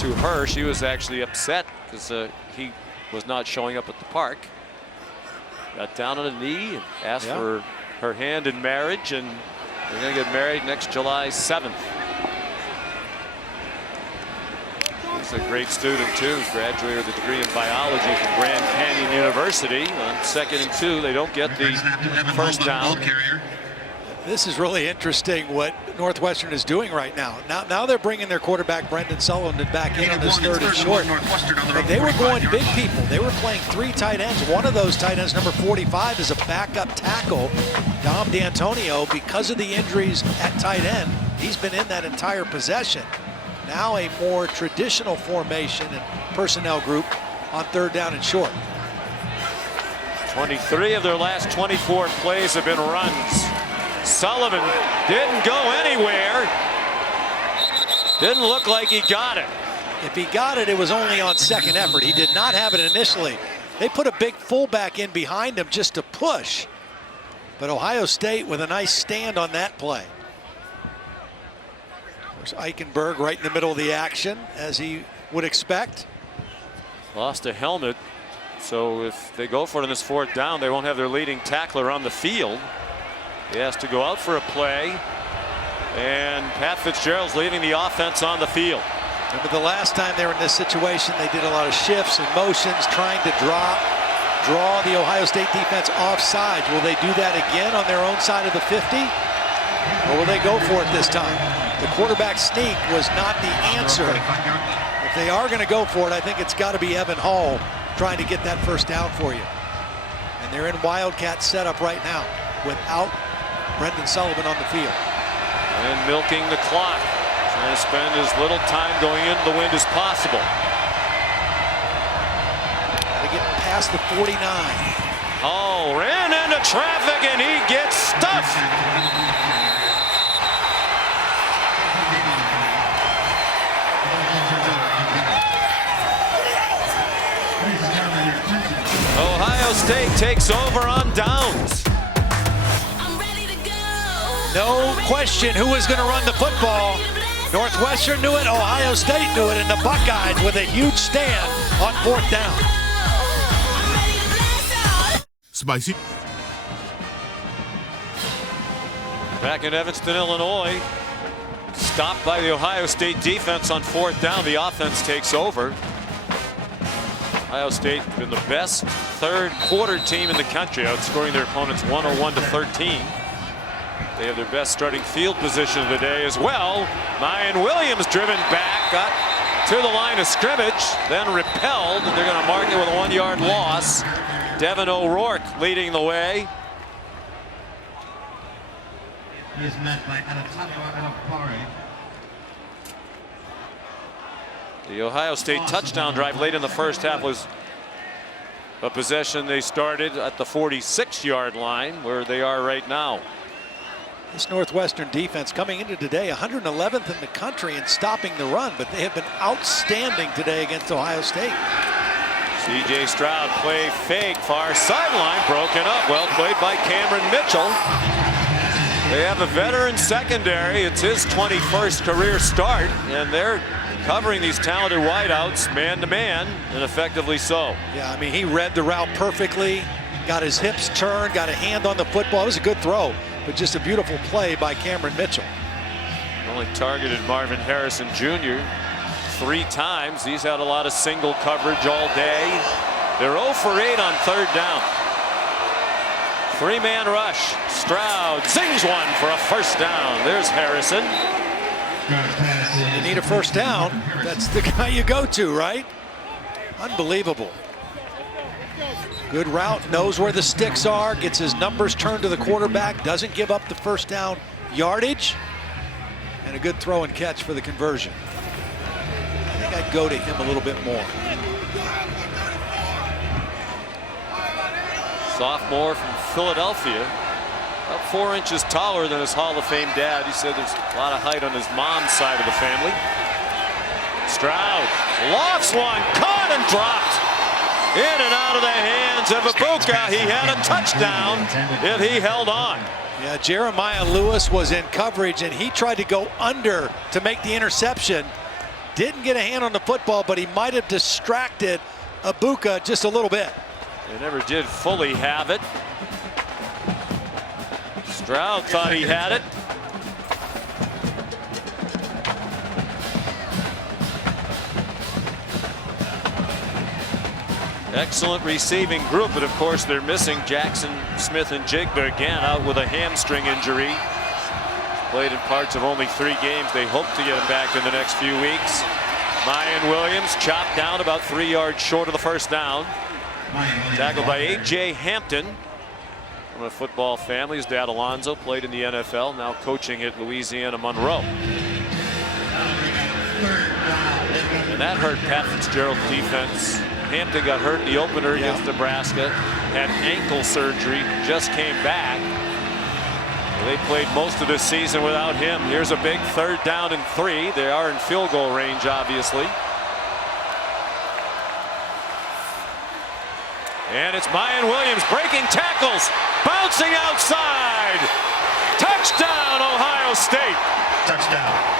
to her. She was actually upset because he was not showing up at the park. Got down on a knee and asked for her hand in marriage, and they're going to get married next July 7th. He's a great student too. Graduated with a degree in biology from Grand Canyon University. On 2nd and 2, they don't get the first down. This is really interesting what Northwestern is doing right now. Now they're bringing their quarterback Brendan Sullivan back in on this 3rd and short. But they were going big people. They were playing 3 tight ends. One of those tight ends, number 45, is a backup tackle, Dom D'Antonio. Because of the injuries at tight end, he's been in that entire possession. Now a more traditional formation and personnel group on 3rd down and short. 23 of their last 24 plays have been runs. Sullivan didn't go anywhere. Didn't look like he got it. If he got it, it was only on 2nd effort. He did not have it initially. They put a big fullback in behind him just to push. But Ohio State with a nice stand on that play. There's Eichenberg right in the middle of the action, as he would expect. Lost a helmet, so if they go for it on this 4th down, they won't have their leading tackler on the field. He has to go out for a play, and Pat Fitzgerald's leaving the offense on the field. Remember the last time they were in this situation, they did a lot of shifts and motions, trying to draw the Ohio State defense off sides. Will they do that again on their own side of the 50? Or will they go for it this time? The quarterback sneak was not the answer. If they are going to go for it, I think it's got to be Evan Hull trying to get that first down for you. And they're in Wildcat setup right now without Brendan Sullivan on the field. And milking the clock. Trying to spend as little time going into the wind as possible. Got to get past the 49. Oh, ran into traffic and he gets stuffed. Ohio State takes over on downs. No question who was going to run the football. Northwestern knew it, Ohio State knew it, and the Buckeyes with a huge stand on 4th down. Spicy. Back in Evanston, Illinois. Stopped by the Ohio State defense on 4th down. The offense takes over. Ohio State been the best third quarter team in the country, outscoring their opponents 101-13. They have their best starting field position of the day as well. Mayan Williams driven back, got to the line of scrimmage, then repelled, and they're going to mark it with a 1-yard loss. Devin O'Rourke leading the way. He is met by Alapare. The Ohio State touchdown drive late in the first half was a possession they started at the 46-yard line, where they are right now. This Northwestern defense coming into today 111th in the country in stopping the run, but they have been outstanding today against Ohio State. C.J. Stroud play fake, far sideline, broken up. Well played by Cameron Mitchell. They have a veteran secondary. It's his 21st career start, and they're covering these talented wideouts man-to-man, and effectively so. Yeah, I mean, he read the route perfectly, got his hips turned, got a hand on the football. It was a good throw, but just a beautiful play by Cameron Mitchell. Only targeted Marvin Harrison Jr. 3 times. He's had a lot of single coverage all day. They're 0 for 8 on 3rd down. 3-man rush. Stroud zings one for a first down. There's Harrison. You need a first down. That's the guy you go to, right? Unbelievable. Good route, knows where the sticks are, gets his numbers turned to the quarterback, doesn't give up the first down yardage, and a good throw and catch for the conversion. I think I'd go to him a little bit more. Sophomore from Philadelphia, about 4 inches taller than his Hall of Fame dad. He said there's a lot of height on his mom's side of the family. Stroud lofts one, caught and dropped. In and out of the hands of Ibuka. He had a touchdown if he held on. Yeah, Jeremiah Lewis was in coverage, and he tried to go under to make the interception. Didn't get a hand on the football, but he might have distracted Ibuka just a little bit. They never did fully have it. Stroud thought he had it. Excellent receiving group, but of course they're missing Jackson Smith-Njigba again, out with a hamstring injury. Played in parts of only 3 games. They hope to get him back in the next few weeks. Mayan Williams chopped down about 3 yards short of the first down. Tackled by A.J. Hampton from a football family. His dad Alonzo played in the NFL, now coaching at Louisiana Monroe. And that hurt Pat Fitzgerald's defense. Hampton got hurt in the opener against Nebraska, had ankle surgery, just came back. They played most of this season without him. Here's a big 3rd down and 3. They are in field goal range, obviously. And it's Mayan Williams breaking tackles, bouncing outside. Touchdown, Ohio State. Touchdown.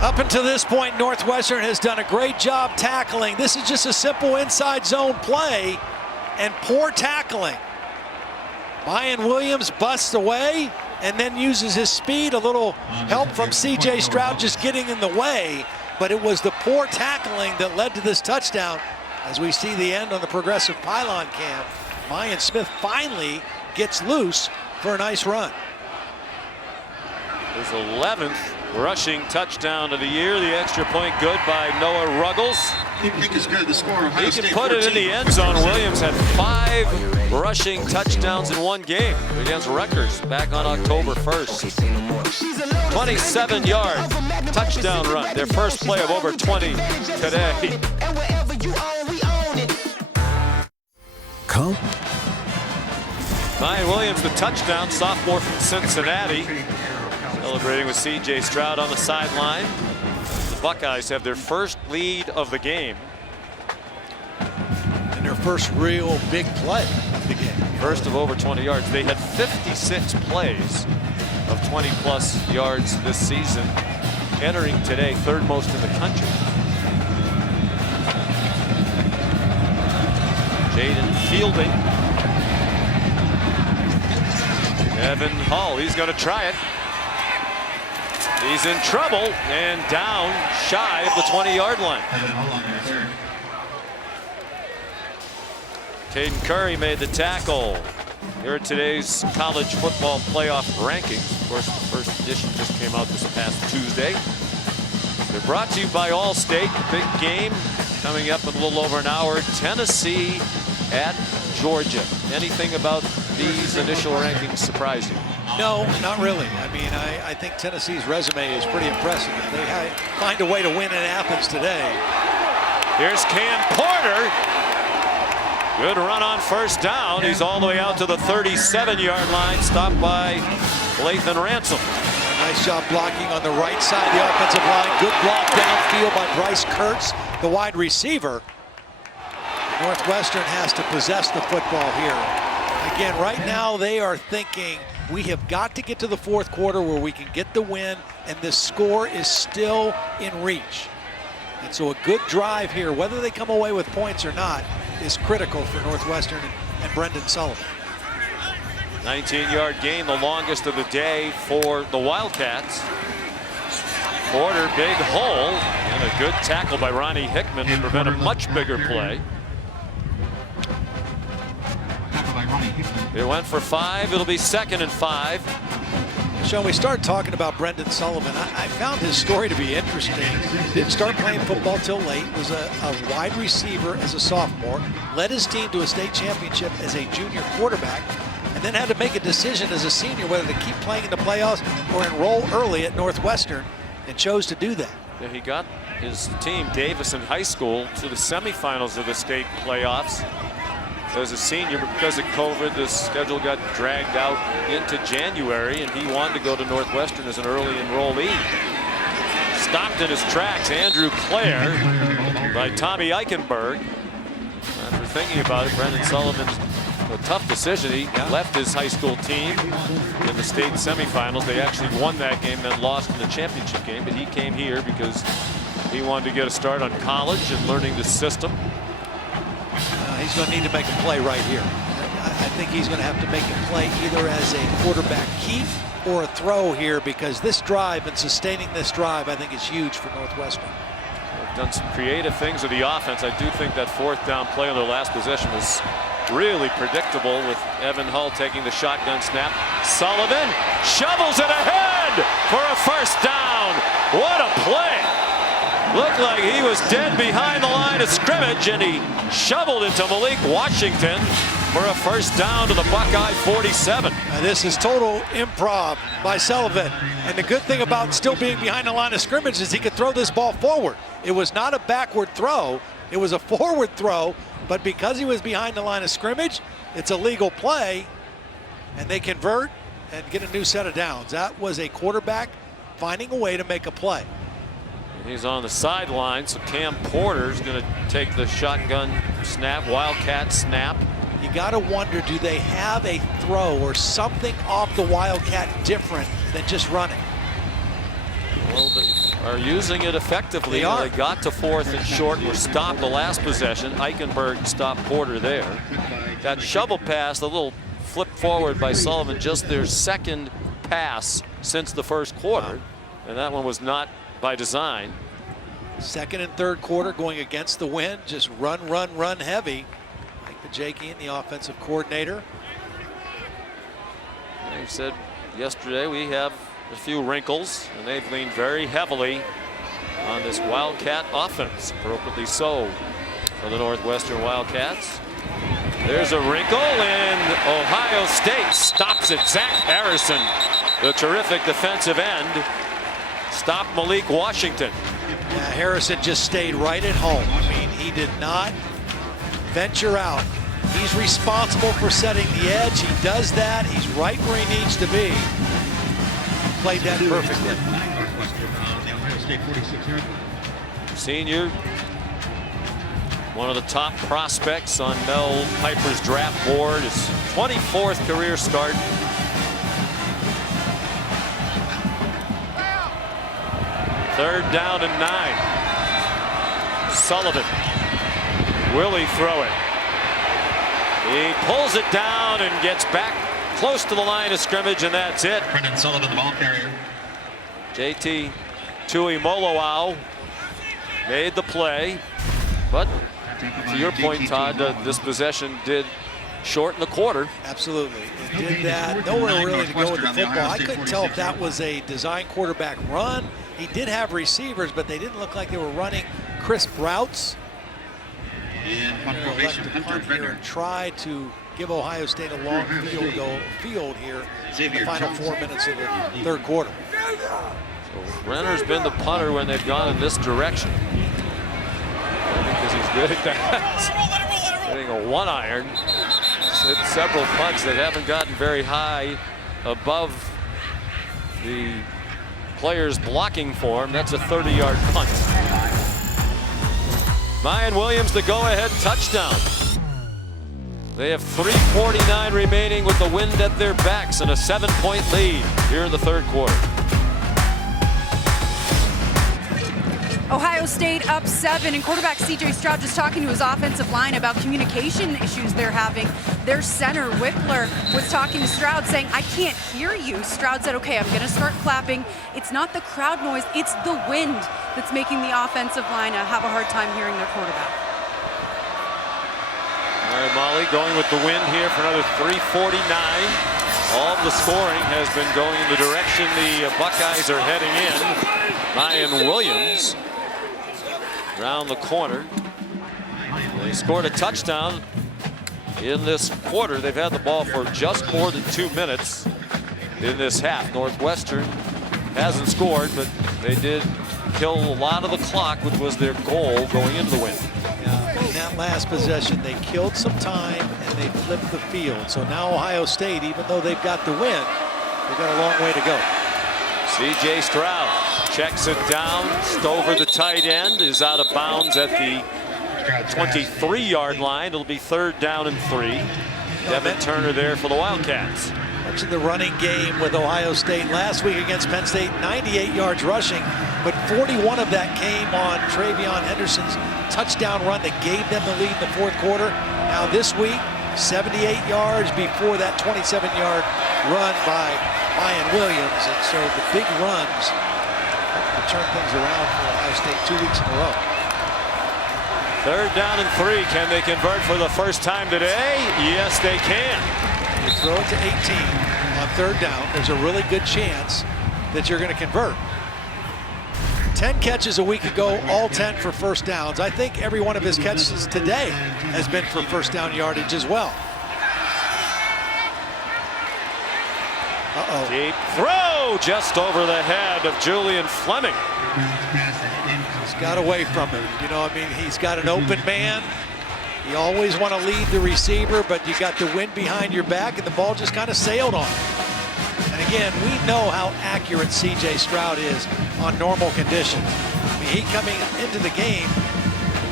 Up until this point, Northwestern has done a great job tackling. This is just a simple inside zone play and poor tackling. Mayan Williams busts away and then uses his speed, a little help from C.J. Stroud just getting in the way. But it was the poor tackling that led to this touchdown. As we see the end on the Progressive Pylon cam, Mayan Smith finally gets loose for a nice run. His 11th rushing touchdown of the year. The extra point good by Noah Ruggles. Kick is good. The score, Ohio He State can put 14. it in the end zone. Williams had 5 rushing touchdowns in one game against Rutgers back on October 1st. 27-yard touchdown run. Their first play of over 20 today. Come. Ryan Williams, the touchdown, sophomore from Cincinnati. Celebrating with C.J. Stroud on the sideline. The Buckeyes have their first lead of the game. And their first real big play of the game. First of over 20 yards. They had 56 plays of 20-plus yards this season. Entering today, third most in the country. Jaden Fielding. Evan Hull, he's going to try it. He's in trouble and down shy of the 20-yard line. Caden Curry made the tackle. Here are today's college football playoff rankings. Of course, the first edition just came out this past Tuesday. They're brought to you by Allstate. Big game coming up in a little over an hour. Tennessee at Georgia. Anything about these initial rankings surprise you? No, not really. I mean, I think Tennessee's resume is pretty impressive. They find a way to win in Athens today. Here's Cam Porter. Good run on first down. He's all the way out to the 37-yard line, stopped by Lathan Ransom. Nice job blocking on the right side of the offensive line. Good block downfield by Bryce Kurtz, the wide receiver. Northwestern has to possess the football here. Again, right now they are thinking we have got to get to the fourth quarter where we can get the win, and the score is still in reach. And so a good drive here, whether they come away with points or not, is critical for Northwestern and Brendan Sullivan. 19-yard gain, the longest of the day for the Wildcats. Porter, big hole, and a good tackle by Ronnie Hickman to prevent a much bigger play. It went for 5. It'll be 2nd and 5. So when we start talking about Brendan Sullivan, I found his story to be interesting. Didn't start playing football till late, was a wide receiver as a sophomore, led his team to a state championship as a junior quarterback, and then had to make a decision as a senior whether to keep playing in the playoffs or enroll early at Northwestern, and chose to do that. Yeah, he got his team, Davison High School, to the semifinals of the state playoffs as a senior, but because of COVID, the schedule got dragged out into January, and he wanted to go to Northwestern as an early enrollee. Stopped in his tracks, Andrew Clare by Tommy Eichenberg. After thinking about it, Brendan Sullivan's a tough decision. He left his high school team in the state semifinals. They actually won that game, then lost in the championship game, but he came here because he wanted to get a start on college and learning the system. He's going to need to make a play right here. I think he's going to have to make a play either as a quarterback keep or a throw here, because this drive and sustaining this drive, I think, is huge for Northwestern. They've done some creative things with the offense. I do think that 4th down play on their last possession was really predictable, with Evan Hull taking the shotgun snap. Sullivan shovels it ahead for a first down. What a play. Looked like he was dead behind the line of scrimmage, and he shoveled it to Malik Washington for a first down to the Buckeye 47. And this is total improv by Sullivan. And the good thing about still being behind the line of scrimmage is he could throw this ball forward. It was not a backward throw. It was a forward throw. But because he was behind the line of scrimmage, it's a legal play. And they convert and get a new set of downs. That was a quarterback finding a way to make a play. He's on the sideline, so Cam Porter's going to take the shotgun snap, Wildcat snap. You got to wonder, do they have a throw or something off the Wildcat different than just running? Well, they are using it effectively. They are. They got to 4th and short, were stopped the last possession. Eichenberg stopped Porter there. That shovel pass, the little flip forward by Sullivan, just their 2nd pass since the first quarter. And that one was not by design. 2nd and 3rd quarter going against the wind, just run heavy. Mike Bajakian, the offensive coordinator. He said yesterday we have a few wrinkles, and they've leaned very heavily on this Wildcat offense, appropriately so for the Northwestern Wildcats. There's a wrinkle, and Ohio State stops it. Zach Harrison, the terrific defensive end, stopped Malik Washington. Yeah, Harrison just stayed right at home. I mean, he did not venture out. He's responsible for setting the edge. He does that. He's right where he needs to be. Played that perfectly. Senior, one of the top prospects on Mel Kiper's draft board. His 24th career start. Third down and 9. Sullivan. Will he throw it? He pulls it down and gets back close to the line of scrimmage, and that's it. Brendan Sullivan, the ball carrier. JT Tuimoloau made the play, but to your point, Todd, this possession did shorten the quarter. Absolutely. It did that. Nowhere really to go with the football. I couldn't tell if that was a design quarterback run. He did have receivers, but they didn't look like they were running crisp routes. And try to give Ohio State a long field here in the final 4 minutes of the third quarter. So Renner's been the punter when they've gone in this direction, because he's good at that. Hitting a 1-iron. Hit several punts that haven't gotten very high above the players blocking for him. That's a 30-yard punt. Mayan Williams, the go-ahead touchdown. They have 3:49 remaining with the wind at their backs and a 7-point lead here in the third quarter. Ohio State up 7, and quarterback C.J. Stroud just talking to his offensive line about communication issues they're having. Their center, Whippler, was talking to Stroud saying, "I can't hear you." Stroud said, "Okay, I'm going to start clapping. It's not the crowd noise, it's the wind that's making the offensive line have a hard time hearing their quarterback." All right, Molly going with the wind here for another 3:49. All of the scoring has been going in the direction the Buckeyes are heading in. Mayan Williams around the corner. They scored a touchdown in this quarter. They've had the ball for just more than 2 minutes in this half. Northwestern hasn't scored, but they did kill a lot of the clock, which was their goal going into the win. In that last possession, they killed some time and they flipped the field. So now Ohio State, even though they've got the win, they've got a long way to go. C.J. Stroud checks it down. Stover, the tight end, is out of bounds at the 23-yard line. It'll be 3rd down and 3. Devin Turner there for the Wildcats. Mentioned the running game with Ohio State last week against Penn State, 98 yards rushing, but 41 of that came on Travion Henderson's touchdown run that gave them the lead in the fourth quarter. Now this week, 78 yards before that 27-yard run by Mayan Williams. And so the big runs to turn things around for Ohio State 2 weeks in a row. 3rd down and 3. Can they convert for the first time today? Yes, they can. You throw it to 18 on 3rd down. There's a really good chance that you're going to convert. 10 catches a week ago, all 10 for first downs. I think every one of his catches today has been for first down yardage as well. Uh-oh. Deep throw just over the head of Julian Fleming. He's got away from him. You know, I mean, he's got an open man. You always want to lead the receiver, but you got the wind behind your back, and the ball just kind of sailed on him. And again, we know how accurate C.J. Stroud is on normal conditions. I mean, he coming into the game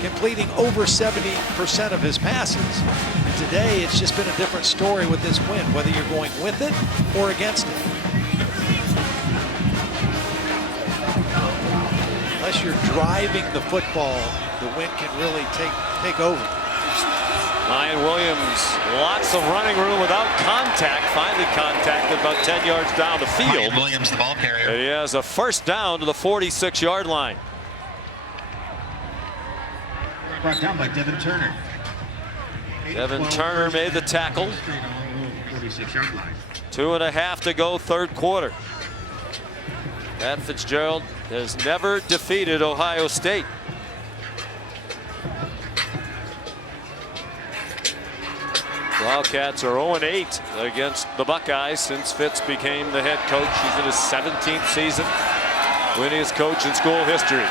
completing over 70% of his passes. And today, it's just been a different story with this wind, whether you're going with it or against it. Unless you're driving the football, the wind can really take over. Mayan Williams, lots of running room without contact. Finally contacted about 10 yards down the field. Mayan Williams, the ball carrier. And he has a first down to the 46-yard line. Brought down by Devin Turner. Devin Turner made the tackle. 46-yard line. 2.5 to go, third quarter. Pat Fitzgerald has never defeated Ohio State. Wildcats are 0-8 against the Buckeyes since Fitz became the head coach. He's in his 17th season, winningest coach in school history.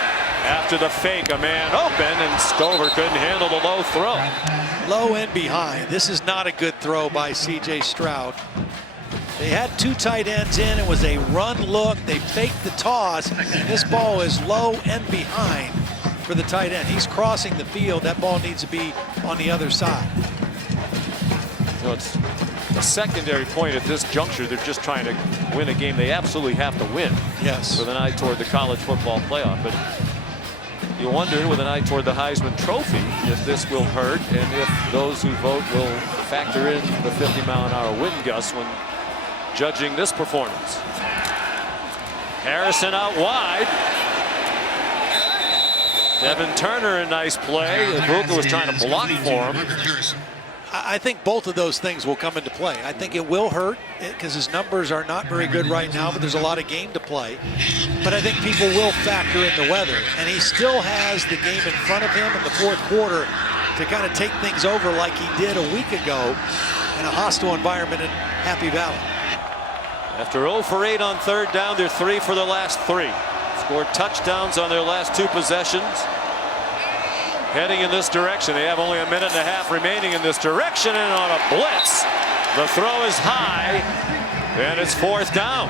After the fake, a man open, and Stover couldn't handle the low throw. Low and behind. This is not a good throw by C.J. Stroud. They had two tight ends in. It was a run look. They faked the toss, and this ball is low and behind for the tight end. He's crossing the field. That ball needs to be on the other side. You know, it's a secondary point at this juncture. They're just trying to win a game they absolutely have to win. Yes. With an eye toward the college football playoff. But you wonder, with an eye toward the Heisman Trophy, if this will hurt and if those who vote will factor in the 50-mile-an-hour wind gusts when judging this performance. Harrison out wide. Devin Turner, a nice play. Ibuka was trying to block for him. I think both of those things will come into play. I think it will hurt because his numbers are not very good right now, but there's a lot of game to play. But I think people will factor in the weather, and he still has the game in front of him in the fourth quarter to kind of take things over like he did a week ago in a hostile environment in Happy Valley. After 0 for 8 on third down, they're 3 for their last 3. Scored touchdowns on their last 2 possessions. Heading in this direction. They have only a minute and a half remaining in this direction, and on a blitz, the throw is high, and it's 4th down.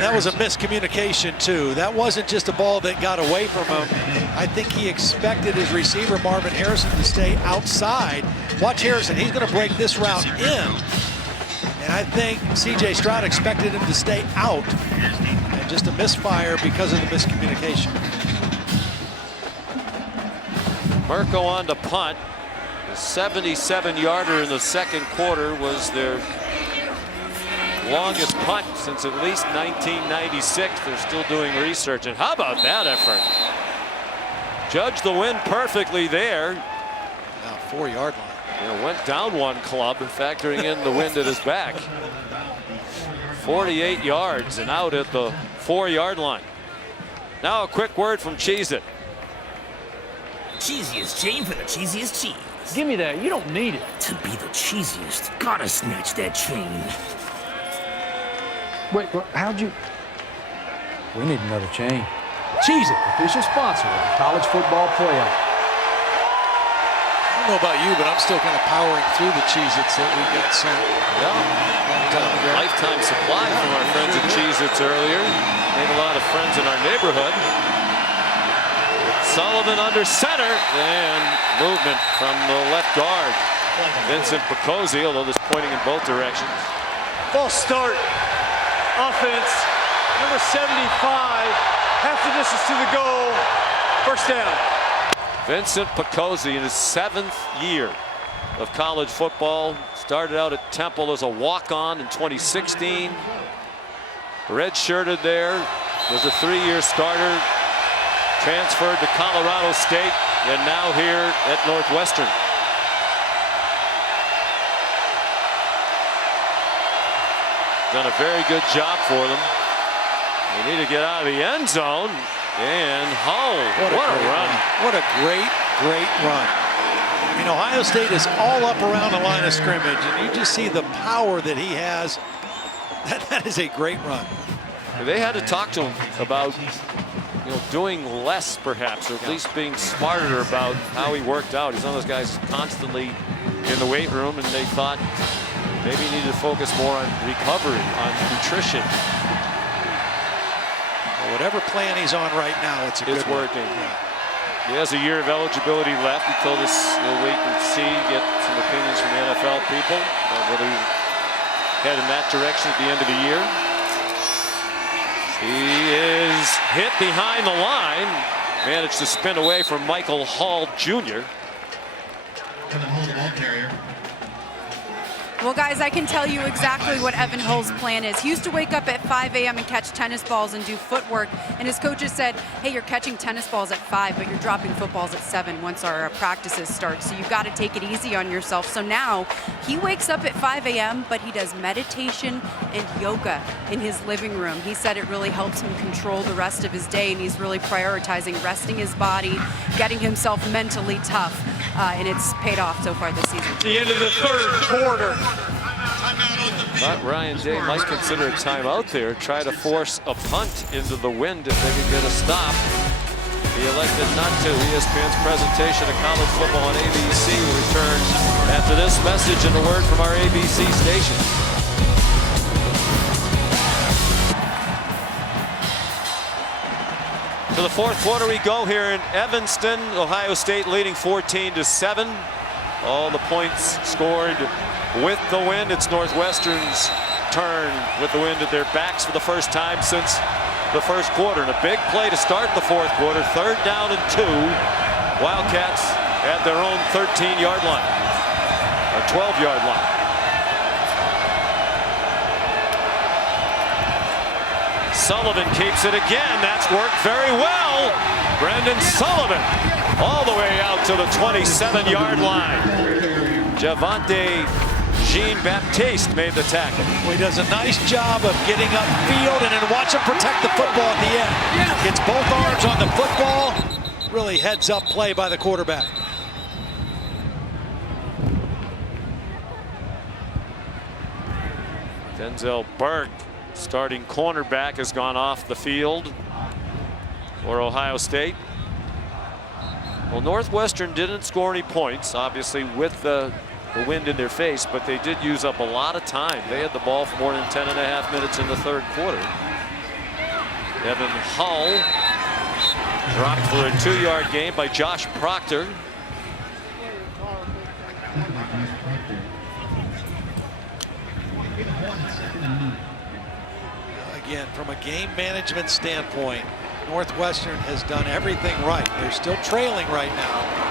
That was a miscommunication too. That wasn't just a ball that got away from him. I think he expected his receiver, Marvin Harrison, to stay outside. Watch Harrison, he's going to break this route in. And I think C.J. Stroud expected him to stay out. And just a misfire because of the miscommunication. Mirko on to punt. The 77-yarder in the second quarter was their longest punt since at least 1996. They're still doing research. And how about that effort? Judged the wind perfectly there. Now 4-yard line. You know, went down one club, factoring in the wind at his back. 48 yards and out at the 4-yard line. Now a quick word from Cheez-It. Cheesiest chain for the cheesiest cheese. Give me that. You don't need it. To be the cheesiest, gotta snatch that chain. Wait, how'd you... We need another chain. Cheez-It, official sponsor of the college football playoff. I don't know about you, but I'm still kind of powering through the Cheez-Its that we got sent. Yeah, lifetime supply from our friends at Cheez-Its earlier. Made a lot of friends in our neighborhood. Sullivan under center, and movement from the left guard. Vincent Picozzi, although this pointing in both directions. False start. Offense, number 75, half the distance to the goal. First down. Vincent Picozzi in his 7th year of college football. Started out at Temple as a walk-on in 2016. Redshirted there, was a 3-year starter. Transferred to Colorado State, and now here at Northwestern. Done a very good job for them. They need to get out of the end zone. And Hull, what a run. What a great run. I mean, Ohio State is all up around the line of scrimmage, and you just see the power that he has. That is a great run. They had to talk to him about doing less, perhaps, or at least being smarter about how he worked out. He's one of those guys constantly in the weight room, and they thought maybe he needed to focus more on recovery, on nutrition. Well, whatever plan he's on right now, it's working. Yeah. He has a year of eligibility left. He told us he'll wait and see, get some opinions from the NFL people about whether he head in that direction at the end of the year. He is hit behind the line. Managed to spin away from Michael Hall Jr. Well, guys, I can tell you exactly what Evan Hull's plan is. He used to wake up at 5 a.m. and catch tennis balls and do footwork, and his coaches said, hey, you're catching tennis balls at 5, but you're dropping footballs at 7 once our practices start, so you've got to take it easy on yourself. So now he wakes up at 5 a.m., but he does meditation and yoga in his living room. He said it really helps him control the rest of his day, and he's really prioritizing resting his body, getting himself mentally tough, and it's paid off so far this season. The end of the third quarter. Thought Ryan Day might consider a timeout there, try to force a punt into the wind if they could get a stop. He elected not to. ESPN's presentation of college football on ABC will return after this message and a word from our ABC station. To the fourth quarter we go here in Evanston. Ohio State leading 14-7. All the points scored with the wind. It's Northwestern's turn with the wind at their backs for the first time since the first quarter. And a big play to start the fourth quarter. 3rd down and 2. Wildcats at their own 13-yard line, or 12-yard line. Sullivan keeps it again. That's worked very well. Brendan Sullivan all the way out to the 27-yard line. Javante Jean-Baptiste made the tackle. Well, he does a nice job of getting upfield and then watch him protect the football at the end. Gets both arms on the football. Really heads up play by the quarterback. Denzel Burke, starting cornerback, has gone off the field for Ohio State. Well, Northwestern didn't score any points, obviously, with the wind in their face, but they did use up a lot of time. They had the ball for more than 10.5 minutes in the third quarter. Evan Hull dropped for a 2-yard gain by Josh Proctor. Again, from a game management standpoint, Northwestern has done everything right. They're still trailing right now.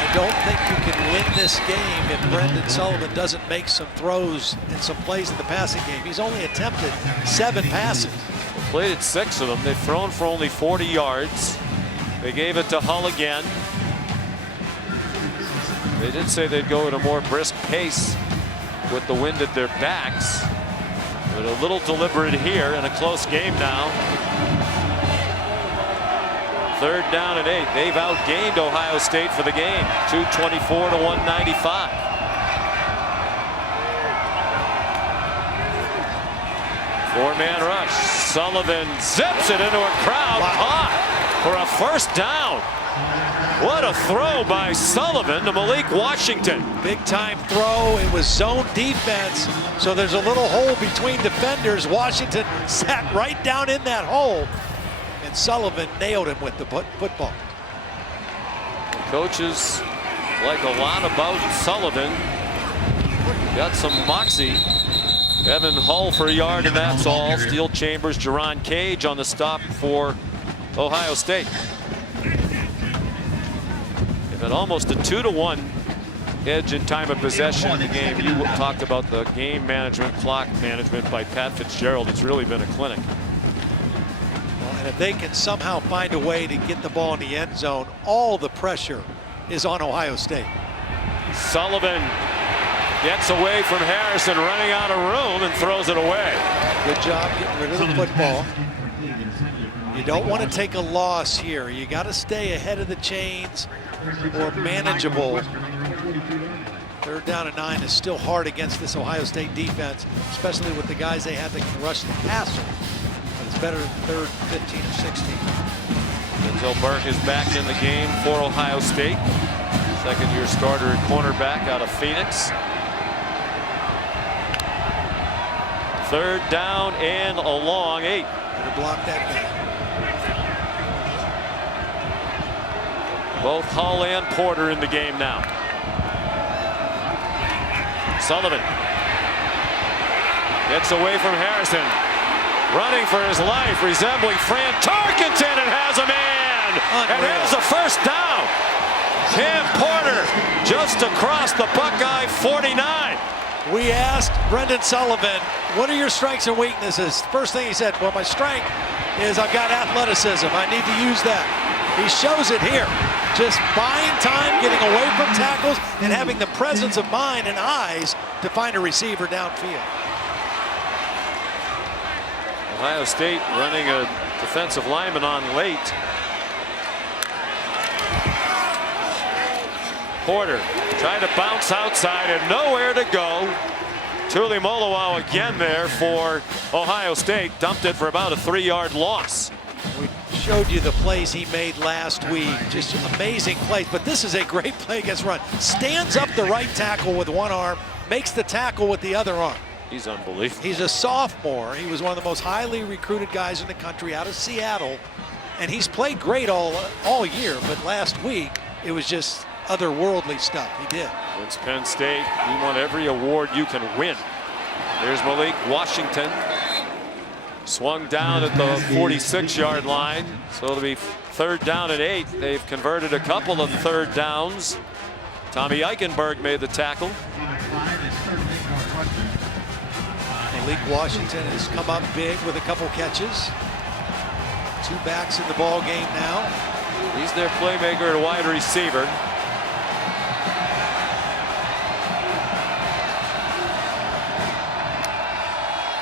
I don't think you can win this game if Brendan Sullivan doesn't make some throws and some plays in the passing game. He's only attempted 7 passes. Completed 6 of them. They've thrown for only 40 yards. They gave it to Hull again. They did say they'd go at a more brisk pace with the wind at their backs. But a little deliberate here in a close game now. 3rd down and 8. They've outgained Ohio State for the game. 224 to 195. Four-man rush. Sullivan zips it into a crowd. Caught for a first down. What a throw by Sullivan to Malik Washington. Big time throw. It was zone defense, so there's a little hole between defenders. Washington sat right down in that hole, and Sullivan nailed him with the football. The coaches like a lot about Sullivan. Got some moxie. Evan Hull for a yard, and that's all. Steel Chambers, Jerron Cage on the stop for Ohio State. At almost a 2-to-1 edge in time of possession in the game. You talked about the game management, clock management by Pat Fitzgerald. It's really been a clinic. Well, and if they can somehow find a way to get the ball in the end zone, all the pressure is on Ohio State. Sullivan gets away from Harrison, running out of room, and throws it away. Good job getting rid of the football. You don't want to take a loss here. You got to stay ahead of the chains or manageable. 3rd down and 9 is still hard against this Ohio State defense, especially with the guys they have that can rush the passer. But it's better than 3rd, 15, or 16. Denzel Burke is back in the game for Ohio State. Second-year starter at cornerback out of Phoenix. 3rd down and a long 8. Better block that guy. Both Hull and Porter in the game now. Sullivan gets away from Harrison. Running for his life, resembling Fran Tarkenton, and has a man. And there's a first down. Cam Porter just just across the Buckeye 49. We asked Brendan Sullivan, what are your strengths and weaknesses? First thing he said, well, my strength is I've got athleticism. I need to use that. He shows it here. Just buying time, getting away from tackles, and having the presence of mind and eyes to find a receiver downfield. Ohio State running a defensive lineman on late. Porter trying to bounce outside and nowhere to go. Tuli Molowau again there for Ohio State. Dumped it for about a 3-yard loss. We showed you the plays he made last week. Just amazing plays. But this is a great play against run. Stands up the right tackle with one arm, makes the tackle with the other arm. He's unbelievable. He's a sophomore. He was one of the most highly recruited guys in the country out of Seattle. And he's played great all year. But last week, it was just otherworldly stuff. He did. Wins Penn State. You want every award you can win. There's Malik Washington. Swung down at the 46-yard line. So it'll be 3rd down and 8. They've converted a couple of 3rd downs. Tommy Eichenberg made the tackle. Malik Washington has come up big with a couple catches. 2 backs in the ball game now. He's their playmaker at wide receiver.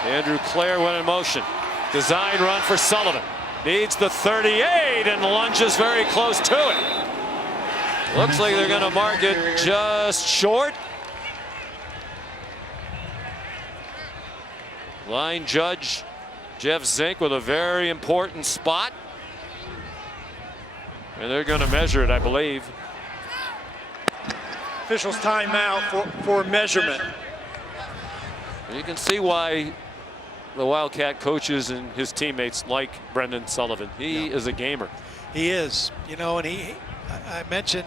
Andrew Clare went in motion. Design run for Sullivan. Needs the 38 and lunges very close to it. Looks like they're going to mark it just short. Line judge Jeff Zink with a very important spot. And they're going to measure it, I believe. Officials timeout for measurement. You can see why the Wildcat coaches and his teammates like Brendan Sullivan. He is a gamer. He is, you know, and I mentioned,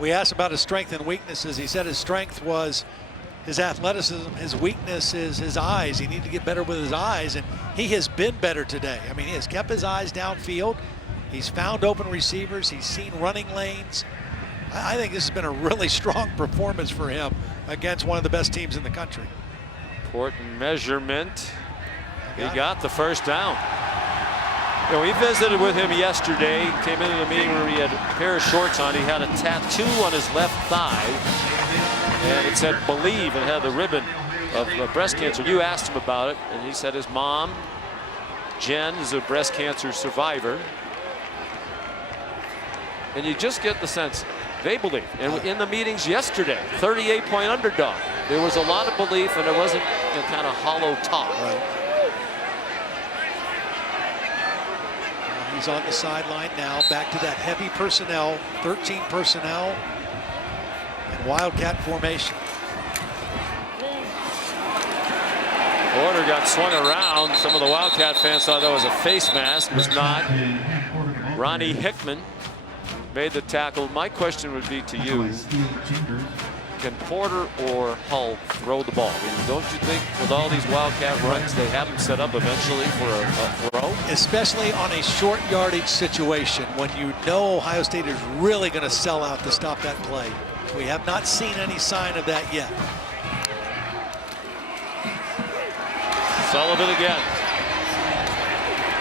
we asked about his strengths and weaknesses. He said his strength was his athleticism. His weakness is his eyes. He needed to get better with his eyes, and he has been better today. I mean, he has kept his eyes downfield. He's found open receivers. He's seen running lanes. I think this has been a really strong performance for him against one of the best teams in the country. Important measurement. He got the 1st down. You know, we visited with him yesterday. Came into the meeting room. He had a pair of shorts on. He had a tattoo on his left thigh, and it said "Believe." It had the ribbon of breast cancer. You asked him about it, and he said his mom, Jen, is a breast cancer survivor. And you just get the sense they believe. And in the meetings yesterday, 38-point underdog. There was a lot of belief, and it wasn't kind of hollow talk. Right. He's on the sideline now, back to that heavy personnel, 13 personnel, and Wildcat formation. Porter got swung around. Some of the Wildcat fans thought that was a face mask. It was not. Ronnie Hickman made the tackle. My question would be to you, can Porter or Hull throw the ball? I mean, don't you think with all these Wildcat runs, they have them set up eventually for a throw? Especially on a short yardage situation when you know Ohio State is really going to sell out to stop that play. We have not seen any sign of that yet. Sullivan again.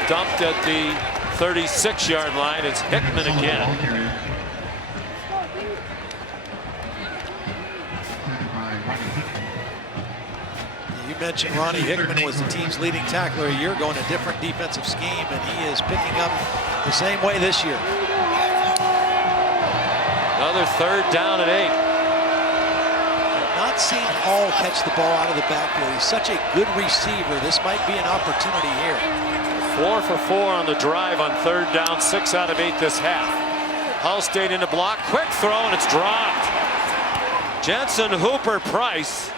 Dumped at the 36-yard line. It's Hickman again. You mentioned Ronnie Hickman was the team's leading tackler a year ago in a different defensive scheme, and he is picking up the same way this year. Another 3rd down and 8. I've not seen Hall catch the ball out of the backfield. He's such a good receiver. This might be an opportunity here. 4 for 4 on the drive on 3rd down, 6 out of 8 this half. Hull State in the block, quick throw, and it's dropped. Jensen Hooper Price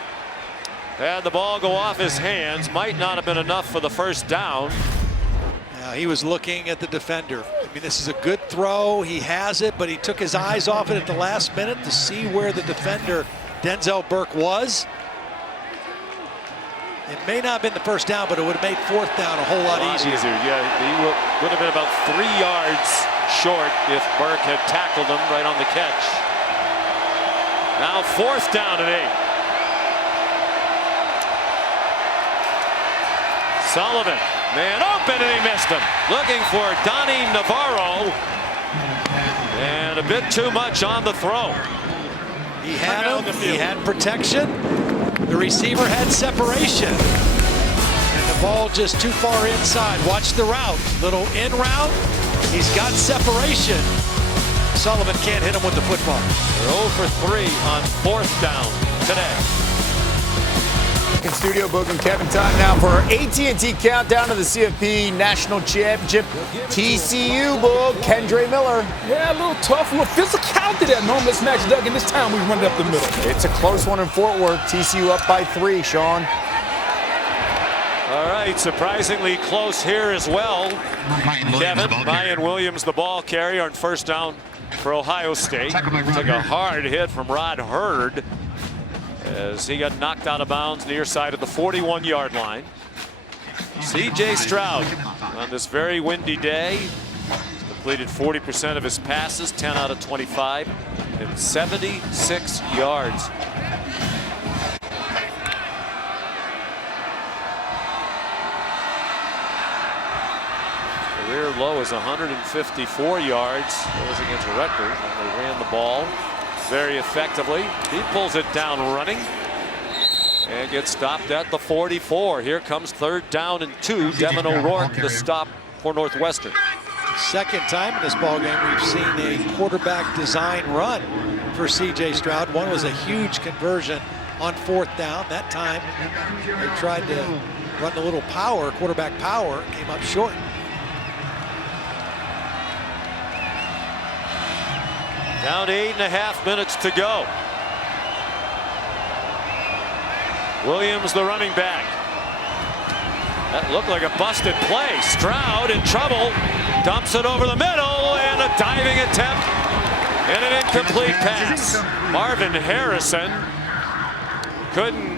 had the ball go off his hands. Might not have been enough for the 1st down. Now he was looking at the defender. I mean, this is a good throw. He has it, but he took his eyes off it at the last minute to see where the defender, Denzel Burke, was. It may not have been the 1st down, but it would have made 4th down a whole lot easier. Yeah, he would have been about 3 yards short if Burke had tackled him right on the catch. Now 4th down and 8. Sullivan, man open, and he missed him. Looking for Donnie Navarro. And a bit too much on the throw. He had him. He had protection. The receiver had separation. And the ball just too far inside. Watch the route. Little in route. He's got separation. Sullivan can't hit him with the football. They're 0 for 3 on 4th down today. In studio, Boog and Kevin, time now for our AT&T countdown to the CFP National Championship. TCU, Boog, Kendre Miller. Yeah, a little tough, a little physicality there. Normally it's Max Duggan. This time we run it up the middle. It's a close one in Fort Worth. TCU up by 3, Sean. All right, surprisingly close here as well. Kevin, Ryan Williams, the ball carrier on 1st down for Ohio State. Took a hard hit from Rod Hurd as he got knocked out of bounds near side of the 41-yard line. C.J. Stroud on this very windy day completed 40% of his passes, 10 out of 25, and 76 yards. Career low is 154 yards. That was against Rutgers, and they ran the ball very effectively. He pulls it down running and gets stopped at the 44. Here comes 3rd down and 2. Devin O'Rourke, the stop for Northwestern. Second time in this ballgame we've seen a quarterback design run for C.J. Stroud. One was a huge conversion on 4th down. That time they tried to run a little power, quarterback power, came up short. Down to 8.5 minutes to go. Williams, the running back. That looked like a busted play. Stroud in trouble. Dumps it over the middle, and a diving attempt and an incomplete pass. Marvin Harrison couldn't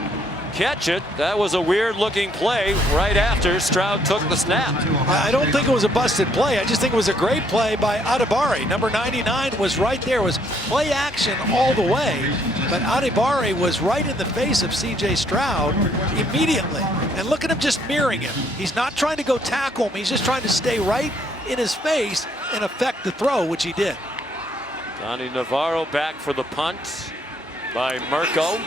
catch it. That was a weird looking play right after Stroud took the snap. I don't think it was a busted play. I just think it was a great play by Adibari. Number 99 was right there. It was play action all the way. But Adibari was right in the face of C.J. Stroud immediately. And look at him just mirroring him. He's not trying to go tackle him. He's just trying to stay right in his face and affect the throw, which he did. Donnie Navarro back for the punt by Mirko.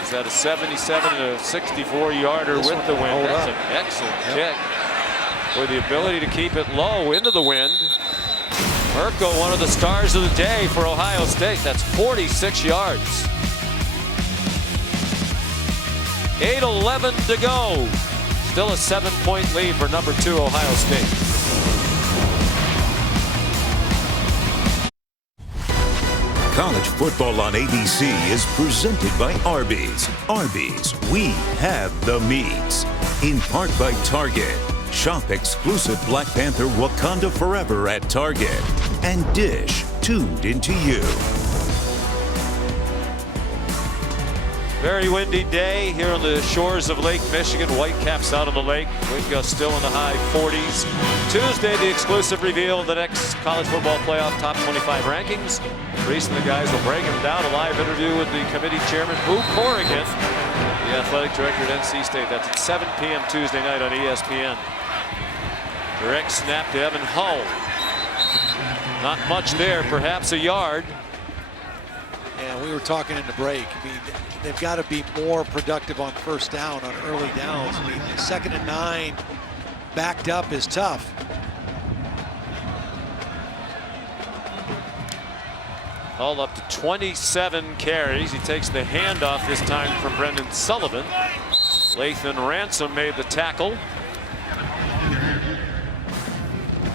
He's at a 77 and a 64-yarder with the wind. That's an excellent kick with the ability to keep it low into the wind. Mirko, one of the stars of the day for Ohio State. That's 46 yards. 8:11 to go. Still a 7-point lead for number 2 Ohio State. College football on ABC is presented by Arby's. Arby's, we have the meats. In part by Target. Shop exclusive Black Panther Wakanda Forever at Target. And Dish, tuned into you. Very windy day here on the shores of Lake Michigan. Whitecaps out on the lake. Wind gusts still in the high 40s. Tuesday, the exclusive reveal of the next college football playoff top 25 rankings. Reese and the guys will break them down. A live interview with the committee chairman, Boo Corrigan, the athletic director at NC State. That's at 7 p.m. Tuesday night on ESPN. Direct snap to Evan Hull. Not much there, perhaps a yard. Yeah, we were talking in the break. I mean, they've got to be more productive on 1st down, on early downs. I mean, 2nd and 9 backed up is tough. Hull up to 27 carries. He takes the handoff this time from Brendan Sullivan. Lathan Ransom made the tackle.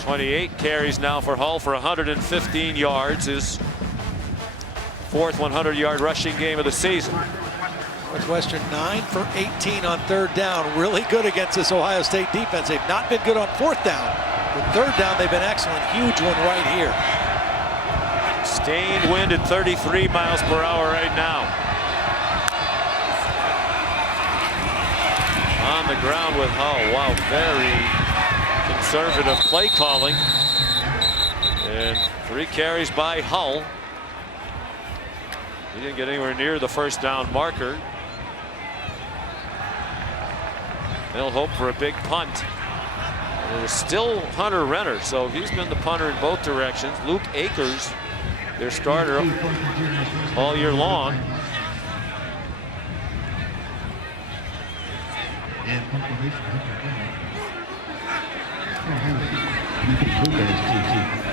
28 carries now for Hull for 115 yards. His 4th 100-yard rushing game of the season. Northwestern 9 for 18 on 3rd down. Really good against this Ohio State defense. They've not been good on 4th down. But 3rd down, they've been excellent. Huge one right here. Sustained wind at 33 miles per hour right now. On the ground with Hull. Wow, very conservative play calling. And 3 carries by Hull. He didn't get anywhere near the first down marker. They'll hope for a big punt. There's still Hunter Renner, so he's been the punter in both directions. Luke Akers, their starter all year long.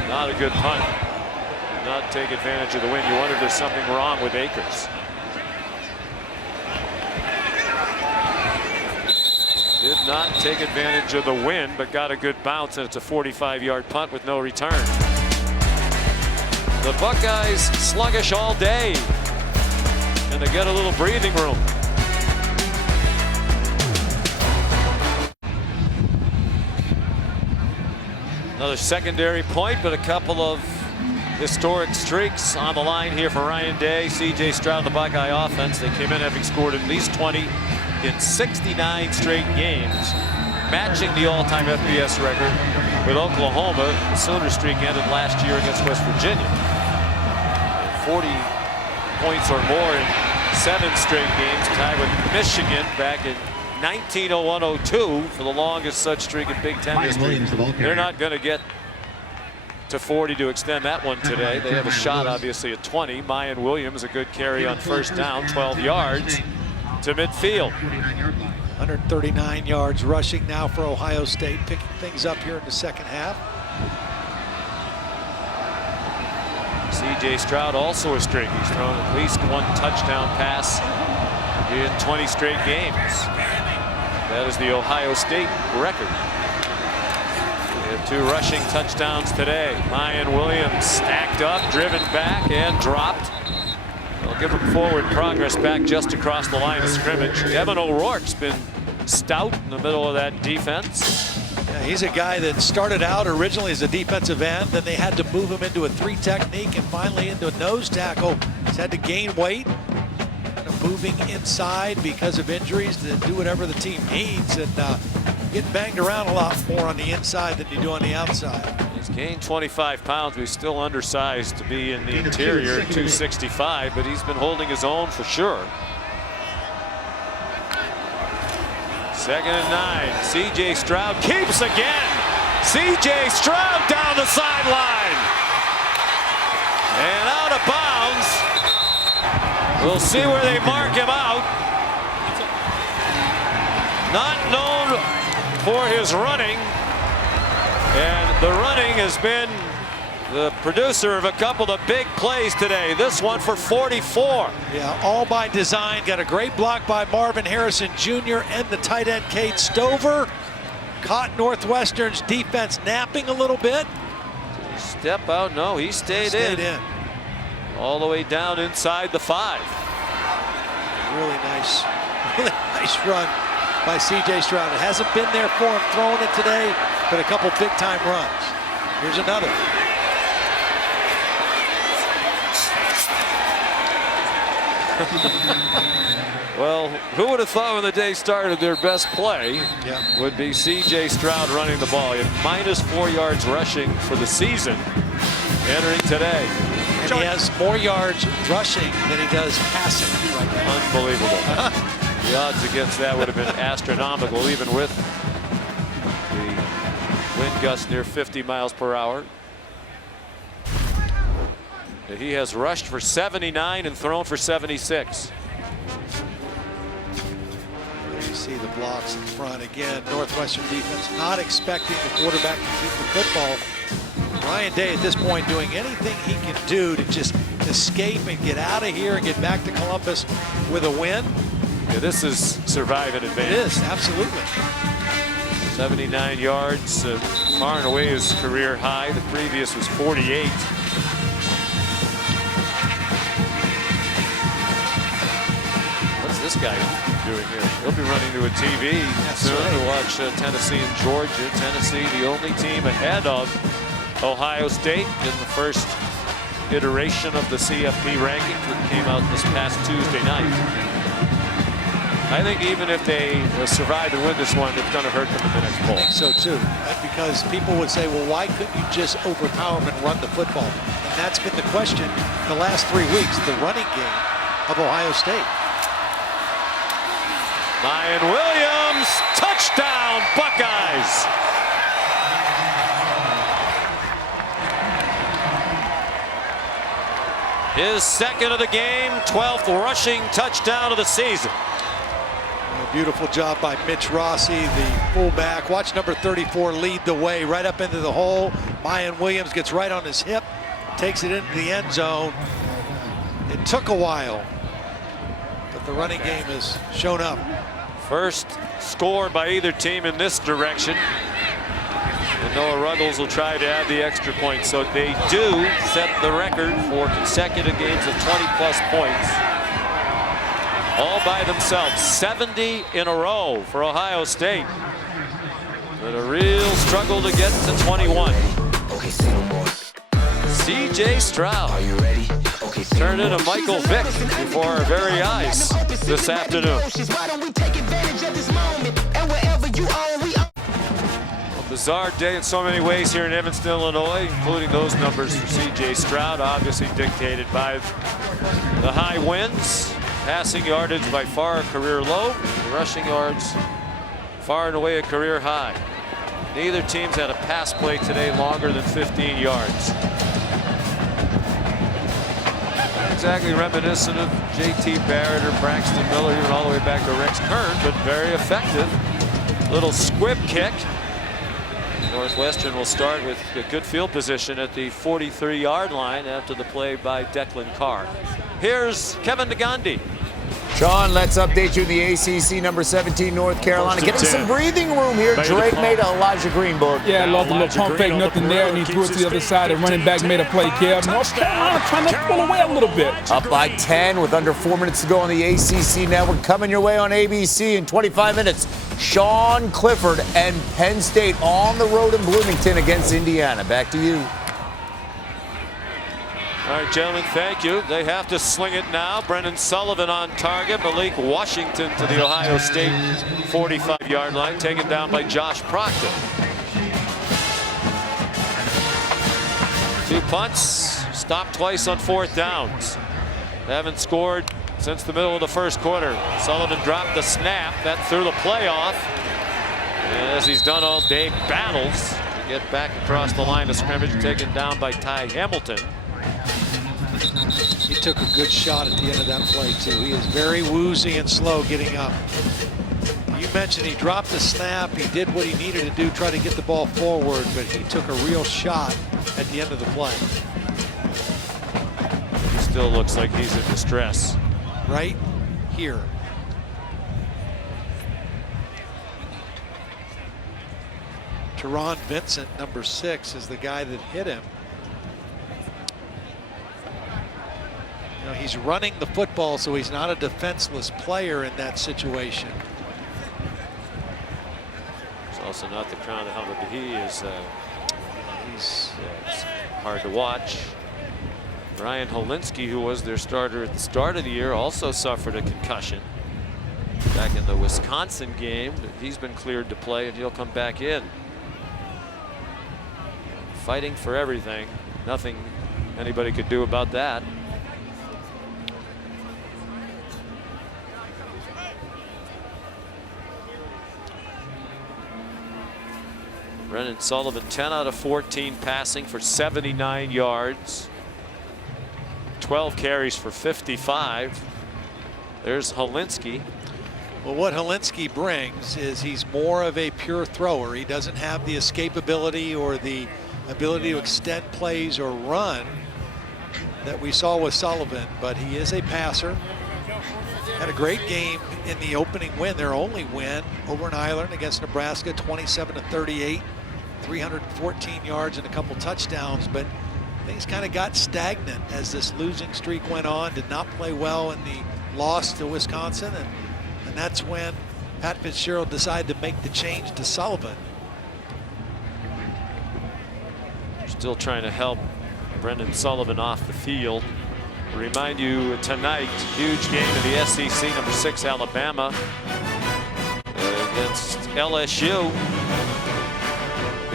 Not a good punt. Did not take advantage of the wind. You wonder if there's something wrong with Akers. Did not take advantage of the wind, but got a good bounce, and it's a 45-yard punt with no return. The Buckeyes sluggish all day, and they get a little breathing room. Another secondary point, but a couple of historic streaks on the line here for Ryan Day. C.J. Stroud, the Buckeye offense. They came in having scored at least 20 in 69 straight games, matching the all-time FBS record with Oklahoma. The Sooner streak ended last year against West Virginia. 40 points or more in 7 straight games, tied with Michigan back in 1901-02 for the longest such streak in Big Ten history. They're not going to get to 40 to extend that one today. They have a shot, obviously, at 20. Mayan Williams, a good carry on first down, 12 yards to midfield. 139 yards rushing now for Ohio State, picking things up here in the second half. C.J. Stroud also a streak. He's thrown at least one touchdown pass in 20 straight games. That is the Ohio State record. They have 2 rushing touchdowns today. Mayan Williams stacked up, driven back, and dropped. They'll give him forward progress back just across the line of scrimmage. Devin O'Rourke's been stout in the middle of that defense. Yeah, he's a guy that started out originally as a defensive end, then they had to move him into a 3 technique and finally into a nose tackle. He's had to gain weight, kind of moving inside because of injuries to do whatever the team needs, and getting banged around a lot more on the inside than you do on the outside. He's gained 25 pounds, but he's still undersized to be in the interior at 265, but he's been holding his own for sure. 2nd and 9. C.J. Stroud keeps again. C.J. Stroud down the sideline. And out of bounds. We'll see where they mark him out. Not known for his running. And the running has been the producer of a couple of big plays today. This one for 44. Yeah, all by design. Got a great block by Marvin Harrison Jr. and the tight end Cade Stover. Caught Northwestern's defense napping a little bit. Did he step out? No, he stayed in. All the way down inside the 5. Really nice run by C.J. Stroud. It hasn't been there for him throwing it today, but a couple big-time runs. Here's another. Well, who would have thought when the day started their best play would be C.J. Stroud running the ball. He had -4 yards rushing for the season entering today. And he has more yards rushing than he does passing right now. Unbelievable. The odds against that would have been astronomical, even with the wind gusts near 50 miles per hour. He has rushed for 79 and thrown for 76. There you see the blocks in front. Again, Northwestern defense not expecting the quarterback to keep the football. Ryan Day at this point doing anything he can do to just escape and get out of here and get back to Columbus with a win. Yeah, this is survive in advance. It is, absolutely. 79 yards, far and away his career high. The previous was 48. What's this guy doing here? He'll be running to a TV soon to watch Tennessee and Georgia. Tennessee, the only team ahead of Ohio State in the first iteration of the CFP rankings that came out this past Tuesday night. I think even if they survive and win this one, it's going to hurt them in the next poll. I think so too, because people would say, well, why couldn't you just overpower them and run the football? that's been the question the last 3 weeks, the running game of Ohio State. Mayan Williams, touchdown, Buckeyes. His second of the game, 12th rushing touchdown of the season. A beautiful job by Mitch Rossi, the fullback. Watch number 34 lead the way right up into the hole. Mayan Williams gets right on his hip, takes it into the end zone. It took a while, but the running game has shown up. First score by either team in this direction. And Noah Ruggles will try to add the extra point. So they do set the record for consecutive games of 20-plus points. All by themselves. 70 in a row for Ohio State. But a real struggle to get to 21. C.J. Stroud. Are you ready? Turned into Michael Vick before our very eyes this afternoon. A bizarre day in so many ways here in Evanston, Illinois, including those numbers for C.J. Stroud, obviously dictated by the high winds. Passing yardage by far a career low. Rushing yards far and away a career high. Neither team's had a pass play today longer than 15 yards. Exactly reminiscent of J.T. Barrett or Braxton Miller, even all the way back to Rex Kern, but very effective. Little squib kick. Northwestern will start with a good field position at the 43-yard line after the play by Declan Carr. Here's Kevin Negandhi. Sean, let's update you in the ACC, number 17, North Carolina. Getting some breathing room here. Drake made a Elijah Green book. Yeah, lost a little pump fake, nothing there, and he threw it to the other side, and running back made a play, Kev. North Carolina trying to pull away a little bit. Up by 10 with under 4 minutes to go on the ACC Network. Coming your way on ABC in 25 minutes. Sean Clifford and Penn State on the road in Bloomington against Indiana. Back to you. All right, gentlemen, thank you. They have to sling it now. Brendan Sullivan on target. Malik Washington to the Ohio State 45-yard line, taken down by Josh Proctor. 2 punts, stopped twice on 4th downs. They haven't scored since the middle of the first quarter. Sullivan dropped the snap. That threw the play off. And as he's done all day, battles to get back across the line of scrimmage, taken down by Ty Hamilton. He took a good shot at the end of that play, too. He is very woozy and slow getting up. You mentioned he dropped the snap. He did what he needed to do, try to get the ball forward, but he took a real shot at the end of the play. He still looks like he's in distress. Right here. Teron Vincent, number 6, is the guy that hit him. You know, he's running the football, so he's not a defenseless player in that situation. He's also not the crown of Hummer, but he's it's hard to watch. Ryan Holinsky, who was their starter at the start of the year, also suffered a concussion back in the Wisconsin game. He's been cleared to play, and he'll come back in. Fighting for everything. Nothing anybody could do about that. Brendan Sullivan, 10 out of 14 passing for 79 yards. 12 carries for 55. There's Holinsky. Well, what Holinsky brings is he's more of a pure thrower. He doesn't have the escapability or the ability to extend plays or run that we saw with Sullivan, but he is a passer. Had a great game in the opening win, their only win over in Ireland against Nebraska, 27-38, 314 yards and a couple touchdowns, but things kind of got stagnant as this losing streak went on. Did not play well in the loss to Wisconsin, and that's when Pat Fitzgerald decided to make the change to Sullivan. Still trying to help Brendan Sullivan off the field. Remind you tonight, huge game in the SEC, number 6 Alabama against LSU.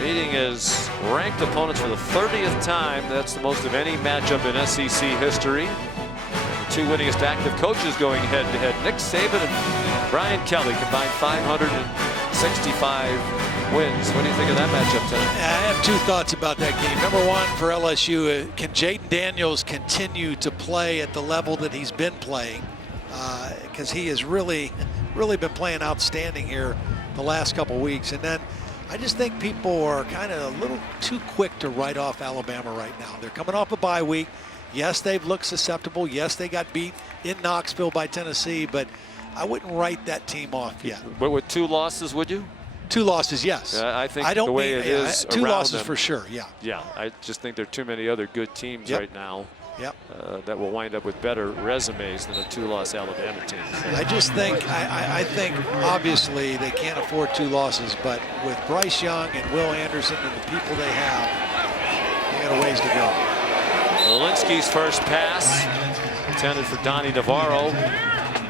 Meeting his ranked opponents for the 30th time. That's the most of any matchup in SEC history. And the two winningest active coaches going head-to-head. Nick Saban and Brian Kelly combined 565 wins. What do you think of that matchup tonight? I have two thoughts about that game. Number one, for LSU, can Jaden Daniels continue to play at the level that he's been playing? Because he has really been playing outstanding here the last couple weeks. And then I just think people are kind of a little too quick to write off Alabama right now. They're coming off a bye week. Yes, they've looked susceptible. Yes, they got beat in Knoxville by Tennessee, but I wouldn't write that team off yet. But with 2 losses, would you? 2 losses, yes. I think the way it is 2 losses them, for sure, yeah. Yeah, I just think there are too many other good teams right now that will wind up with better resumes than a 2-loss Alabama team. I just think, I think obviously they can't afford 2 losses, but with Bryce Young and Will Anderson and the people they have, they got a ways to go. Walensky's first pass intended for Donnie Navarro.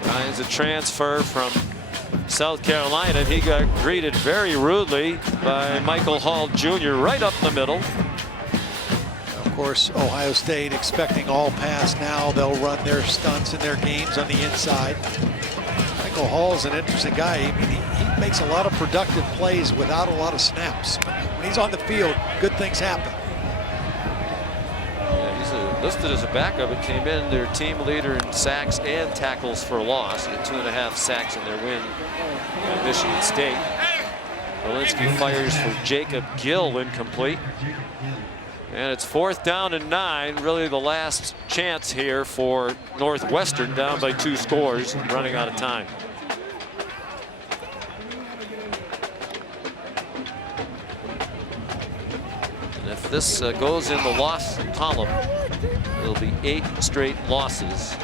Ryan's a transfer from South Carolina, and he got greeted very rudely by Michael Hall Jr. right up the middle. Of course, Ohio State expecting all pass now. They'll run their stunts in their games on the inside. Michael Hall is an interesting guy. I mean, he makes a lot of productive plays without a lot of snaps. When he's on the field, good things happen. Yeah, he's listed as a backup. It came in their team leader in sacks and tackles for loss. He had 2.5 sacks in their win at Michigan State. Walensky fires for Jacob Gill, incomplete. And it's 4th down and 9, really the last chance here for Northwestern, down by 2 scores, running out of time. And if this goes in the loss column, it'll be 8 straight losses.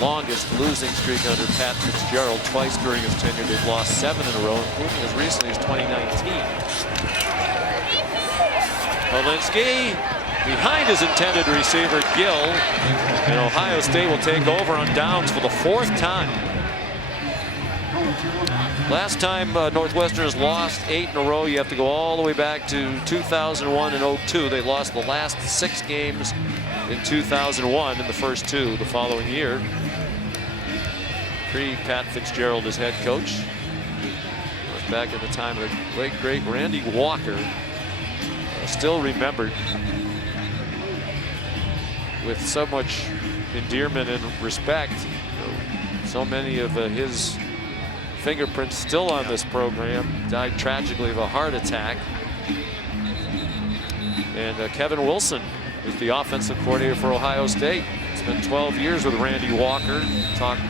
Longest losing streak under Pat Fitzgerald. Twice during his tenure, they've lost 7 in a row, including as recently as 2019. Walensky behind his intended receiver, Gill, and Ohio State will take over on downs for the 4th time. Last time Northwestern has lost 8 in a row, you have to go all the way back to 2001 and 02. They lost the last 6 games in 2001 and the first 2 the following year. Pre-Pat Fitzgerald as head coach. Back in the time of the great Randy Walker. Still remembered with so much endearment and respect. So many of his fingerprints still on this program. Died tragically of a heart attack. And Kevin Wilson is the offensive coordinator for Ohio State. Spent 12 years with Randy Walker. Talked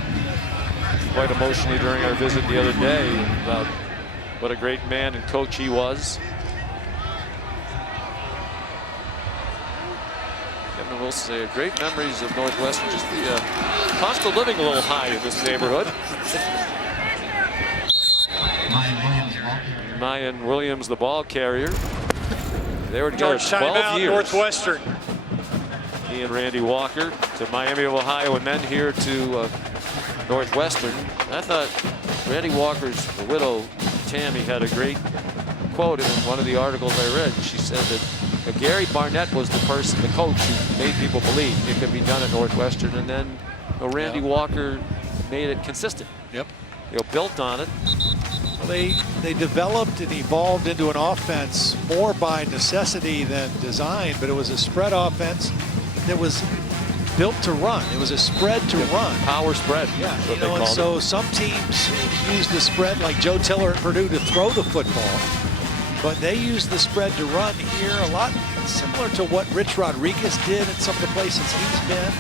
quite emotionally during our visit the other day about what a great man and coach he was. Kevin Wilson say great memories of Northwestern. Just the cost of living a little high in this neighborhood. Mayan Williams, the ball carrier. They were together 12 years. Northwestern. He and Randy Walker to Miami of Ohio, and then here to Northwestern. I thought Randy Walker's widow, Tammy, had a great quote in one of the articles I read. She said that Gary Barnett was the person, the coach, who made people believe it could be done at Northwestern, and then Randy Walker made it consistent. Yep. Built on it. Well, they developed and evolved into an offense more by necessity than design, but it was a spread offense that was built to run. It was a spread to run. Power spread. Yeah, and so some teams use the spread, like Joe Tiller at Purdue, to throw the football. But they use the spread to run here a lot similar to what Rich Rodriguez did in some of the places he's been.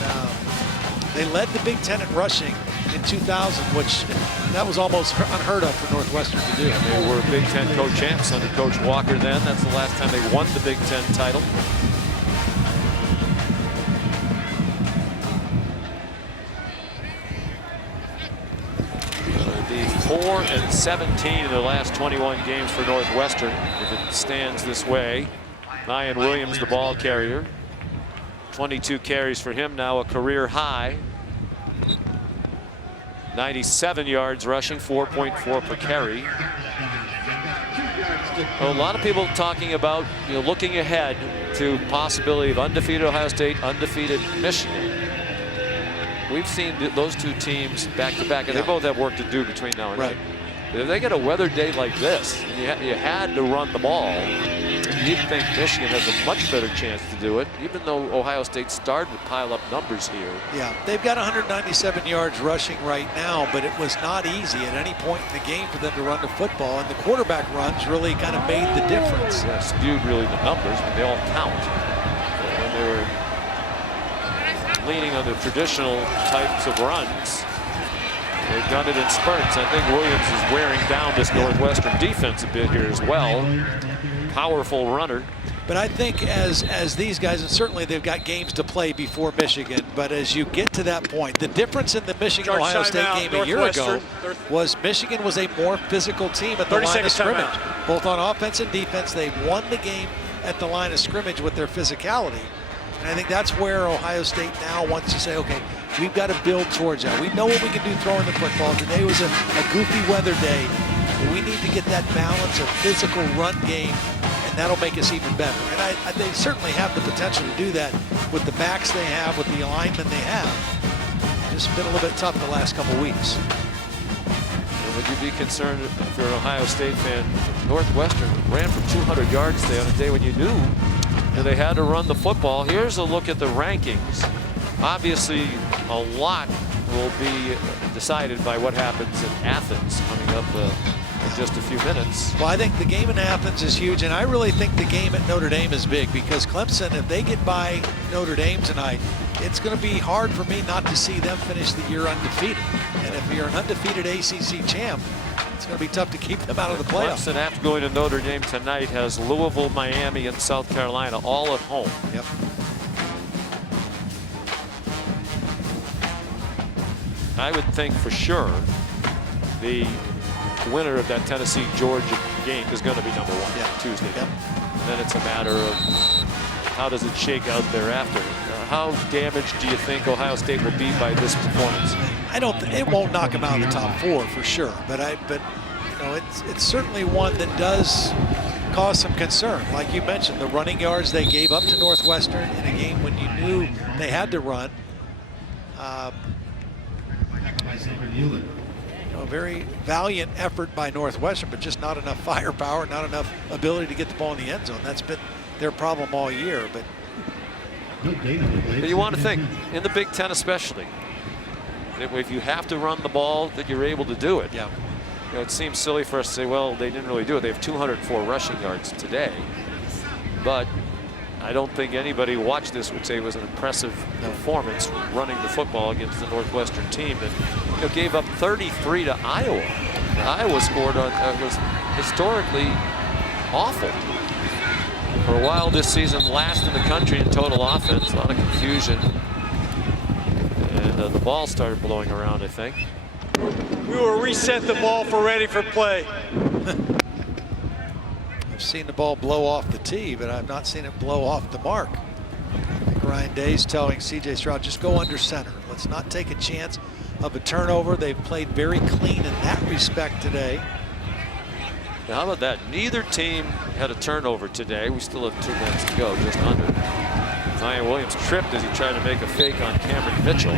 And they led the Big Ten in rushing in 2000, which that was almost unheard of for Northwestern to do. And they were Big Ten co-champs under Coach Walker then. That's the last time they won the Big Ten title. It'll be 4-17 in the last 21 games for Northwestern if it stands this way. Mayan Williams, the ball carrier. 22 carries for him now, a career high. 97 yards rushing, 4.4 per carry. A lot of people talking about looking ahead to possibility of undefeated Ohio State, undefeated Michigan. We've seen those two teams back to back, and they both have work to do between now and then. If they get a weather day like this, and you had to run the ball, you'd think Michigan has a much better chance to do it, even though Ohio State started to pile up numbers here. Yeah, they've got 197 yards rushing right now, but it was not easy at any point in the game for them to run the football, and the quarterback runs really kind of made the difference. Yeah, skewed really the numbers, but they all count. When they were leaning on the traditional types of runs, they've done it in spurts. I think Williams is wearing down this Northwestern defense a bit here as well. Powerful runner. But I think as these guys, and certainly they've got games to play before Michigan, but as you get to that point, the difference in the Michigan-Ohio State game a year ago was Michigan was a more physical team at the line of scrimmage. Both on offense and defense, they won the game at the line of scrimmage with their physicality. And I think that's where Ohio State now wants to say, okay, we've got to build towards that. We know what we can do throwing the football. Today was a goofy weather day, but we need to get that balance of physical run game, and that'll make us even better. And they certainly have the potential to do that with the backs they have, with the alignment they have. Just been a little bit tough the last couple weeks. Would you be concerned if you're an Ohio State fan? Northwestern ran for 200 yards today on a day when you knew that they had to run the football. Here's a look at the rankings. Obviously, a lot will be decided by what happens in Athens coming up in just a few minutes. Well, I think the game in Athens is huge, and I really think the game at Notre Dame is big because Clemson, if they get by Notre Dame tonight, it's going to be hard for me not to see them finish the year undefeated. And if you're an undefeated ACC champ, it's going to be tough to keep them out of the playoffs. Clemson, after going to Notre Dame tonight, has Louisville, Miami, and South Carolina all at home. Yep. I would think for sure the winner of that Tennessee-Georgia game is going to be number one Tuesday. Yep. Then it's a matter of how does it shake out thereafter. How damaged do you think Ohio State will be by this performance? I don't. It won't knock them out of the top four for sure. But you know, it's certainly one that does cause some concern. Like you mentioned, the running yards they gave up to Northwestern in a game when you knew they had to run. A very valiant effort by Northwestern, but just not enough firepower, not enough ability to get the ball in the end zone. That's been their problem all year. But you want to think, in the Big Ten especially, if you have to run the ball, that you're able to do it. Yeah. You know, it seems silly for us to say, well, they didn't really do it. They have 204 rushing yards today. But I don't think anybody who watched this would say it was an impressive performance running the football against the Northwestern team that gave up 33 to Iowa. Iowa scored on was historically awful. For a while this season, last in the country in total offense. A lot of confusion. And the ball started blowing around, I think. We will reset the ball for ready for play. I've seen the ball blow off the tee, but I've not seen it blow off the mark. I think Ryan Day's telling C.J. Stroud, just go under center. Let's not take a chance of a turnover. They've played very clean in that respect today. Now, how about that? Neither team had a turnover today. We still have 2 minutes to go, just under. Zion Williams tripped as he tried to make a fake on Cameron Mitchell.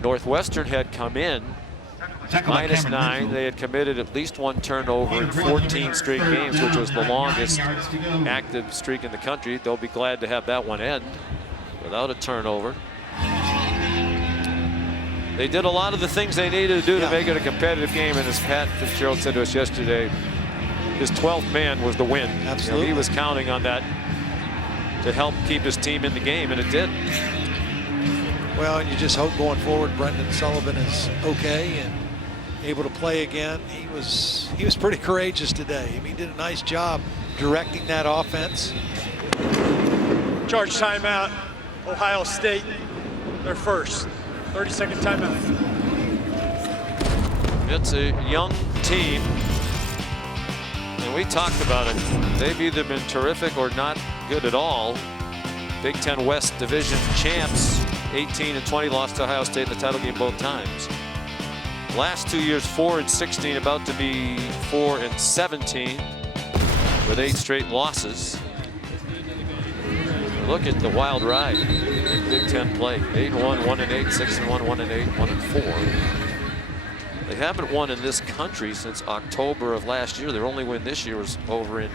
Northwestern had come in -9. They had committed at least 1 turnover in 14 straight games, which was the longest active streak in the country. They'll be glad to have that one end without a turnover. They did a lot of the things they needed to do to make it a competitive game, and as Pat Fitzgerald said to us yesterday, his 12th man was the win. Absolutely. He was counting on that to help keep his team in the game, and it did. Well, and you just hope going forward Brendan Sullivan is okay and able to play again. He was pretty courageous today. I mean, he did a nice job directing that offense. Charge timeout. Ohio State, they're first. 30-second timeout. It's a young team, and we talked about it. They've either been terrific or not good at all. Big Ten West Division champs, 18-20, lost to Ohio State in the title game both times. Last 2 years, 4-16, about to be 4-17, with 8 straight losses. Look at the wild ride in Big Ten play. 8-1, 1-8, 6-1, 1-8, 1-4. They haven't won in this country since October of last year. Their only win this year was over in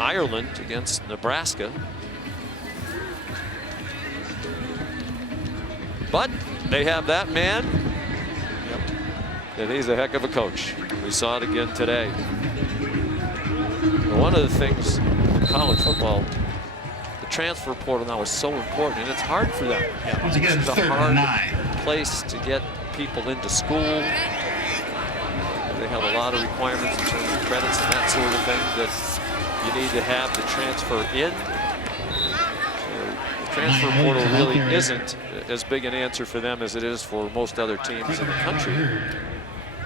Ireland against Nebraska. But they have that man, and he's a heck of a coach. We saw it again today. One of the things in college football, the transfer portal now is so important, and it's hard for them. Once again, it's a third hard and 9. place to get people into school. They have a lot of requirements in terms of credits and that sort of thing that you need to have to transfer in. The transfer portal really isn't as big an answer for them as it is for most other teams in the country.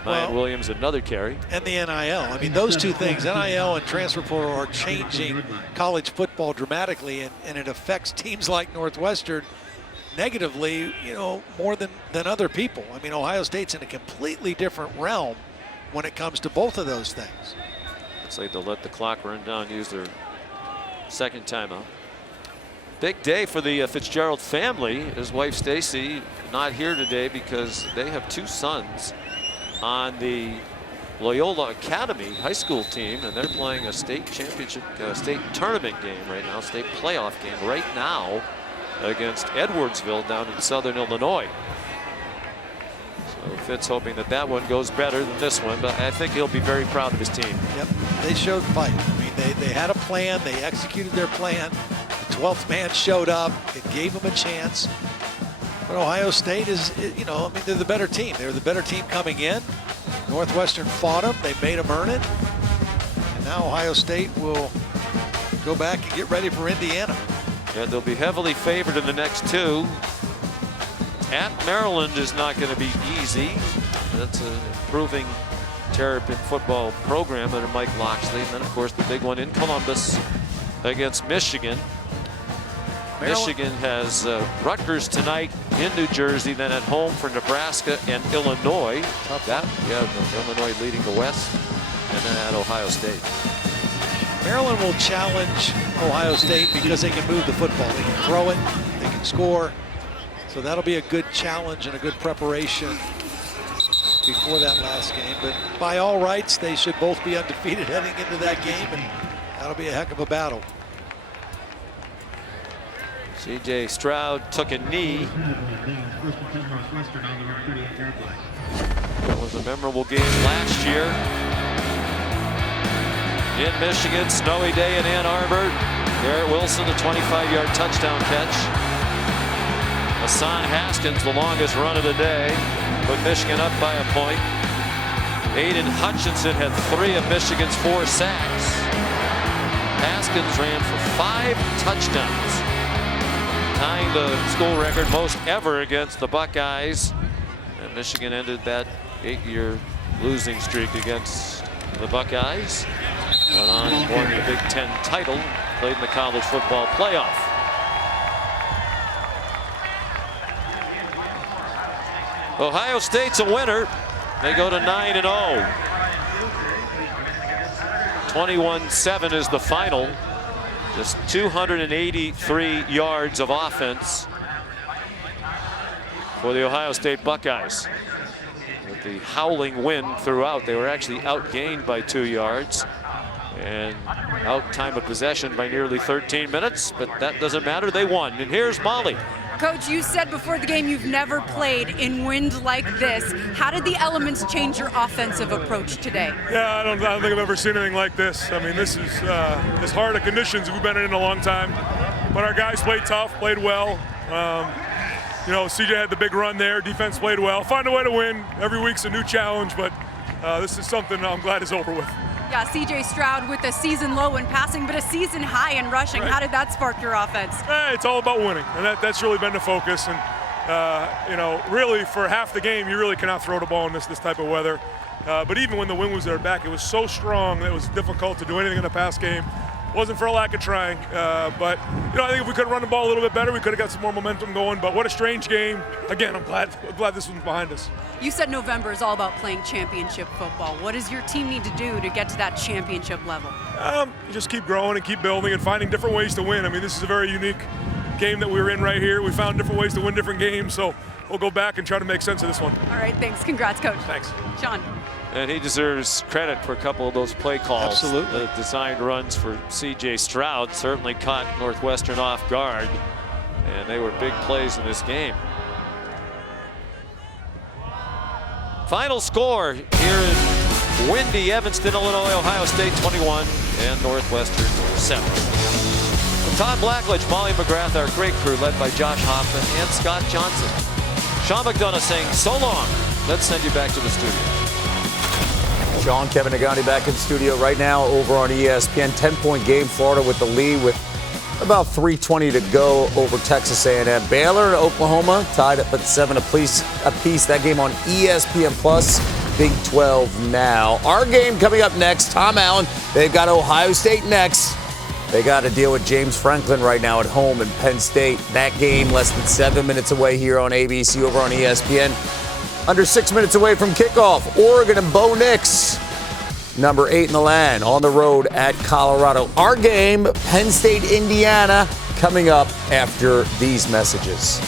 Ryan Williams, another carry. And the NIL. I mean, those two things, NIL and transfer portal, are changing college football dramatically, and it affects teams like Northwestern negatively, you know, more than other people. I mean, Ohio State's in a completely different realm when it comes to both of those things. Looks like they'll let the clock run down, use their second timeout. Big day for the Fitzgerald family. His wife Stacy not here today because they have 2 sons on the Loyola Academy high school team, and they're playing a state championship, state tournament game right now, state playoff game right now against Edwardsville down in Southern Illinois. So Fitz hoping that that one goes better than this one, but I think he'll be very proud of his team. Yep, they showed fight. I mean, they had a plan, they executed their plan. The 12th man showed up, it gave them a chance. But Ohio State is, you know, I mean, they're the better team. They're the better team coming in. Northwestern fought them, they made them earn it. And now Ohio State will go back and get ready for Indiana. Yeah, they'll be heavily favored in the next 2. At Maryland is not going to be easy. That's an improving Terrapin football program under Mike Locksley. And then, of course, the big one in Columbus against Michigan. Michigan has Rutgers tonight in New Jersey, then at home for Nebraska and Illinois. Illinois leading the West, and then at Ohio State. Maryland will challenge Ohio State because they can move the football. They can throw it, they can score. So that'll be a good challenge and a good preparation before that last game. But by all rights, they should both be undefeated heading into that game, and that'll be a heck of a battle. C.J. Stroud took a knee. That was a memorable game last year in Michigan. Snowy day in Ann Arbor. Garrett Wilson, a 25-yard touchdown catch. Hassan Haskins, the longest run of the day, put Michigan up by a point. Aiden Hutchinson had 3 of Michigan's 4 sacks. Haskins ran for 5 touchdowns, tying the school record most ever against the Buckeyes. And Michigan ended that 8-year losing streak against the Buckeyes. Went on and won the Big Ten title, played in the college football playoff. Ohio State's a winner. They go to 9-0. 21-7 is the final. Just 283 yards of offense for the Ohio State Buckeyes. With the howling wind throughout, they were actually outgained by 2 yards and out time of possession by nearly 13 minutes, but that doesn't matter. They won. And here's Molly. Coach, you said before the game you've never played in wind like this. How did the elements change your offensive approach today? Yeah, I don't think I've ever seen anything like this. I mean, this is as hard of conditions we've been in a long time. But our guys played tough, played well. You know, CJ had the big run there. Defense played well. Find a way to win. Every week's a new challenge, but this is something I'm glad is over with. Yeah, C.J. Stroud with a season low in passing, but a season high in rushing. Right. How did that spark your offense? It's all about winning, and that's really been the focus. And you know, really for half the game, you really cannot throw the ball in this type of weather. But even when the wind was at our back, it was so strong that it was difficult to do anything in the pass game Wasn't for a lack of trying. But, you know, I think if we could have run the ball a little bit better, we could have got some more momentum going. But what a strange game. Again, I'm glad this one's behind us. You said November is all about playing championship football. What does your team need to do to get to that championship level? Just keep growing and keep building and finding different ways to win. I mean, this is a very unique game that we were in right here. We found different ways to win different games, so we'll go back and try to make sense of this one. All right, thanks. Congrats, Coach. Thanks. Sean. And he deserves credit for a couple of those play calls. Absolutely. The designed runs for C.J. Stroud certainly caught Northwestern off guard, and they were big plays in this game. Final score here in windy Evanston, Illinois, Ohio State 21 and Northwestern 7. From Todd Blackledge, Molly McGrath, our great crew led by Josh Hoffman and Scott Johnson. Sean McDonough saying so long. Let's send you back to the studio. Sean, Kevin Nagani back in the studio right now over on ESPN. 10-point game, Florida with the lead with about 3:20 to go over Texas A&M. Baylor and Oklahoma tied up at 7 apiece. That game on ESPN Plus, Big 12 now. Our game coming up next, Tom Allen. They've got Ohio State next. They got to deal with James Franklin right now at home in Penn State. That game less than 7 minutes away here on ABC over on ESPN. Under 6 minutes away from kickoff, Oregon and Bo Nix, number 8 in the land, on the road at Colorado. Our game, Penn State, Indiana, coming up after these messages.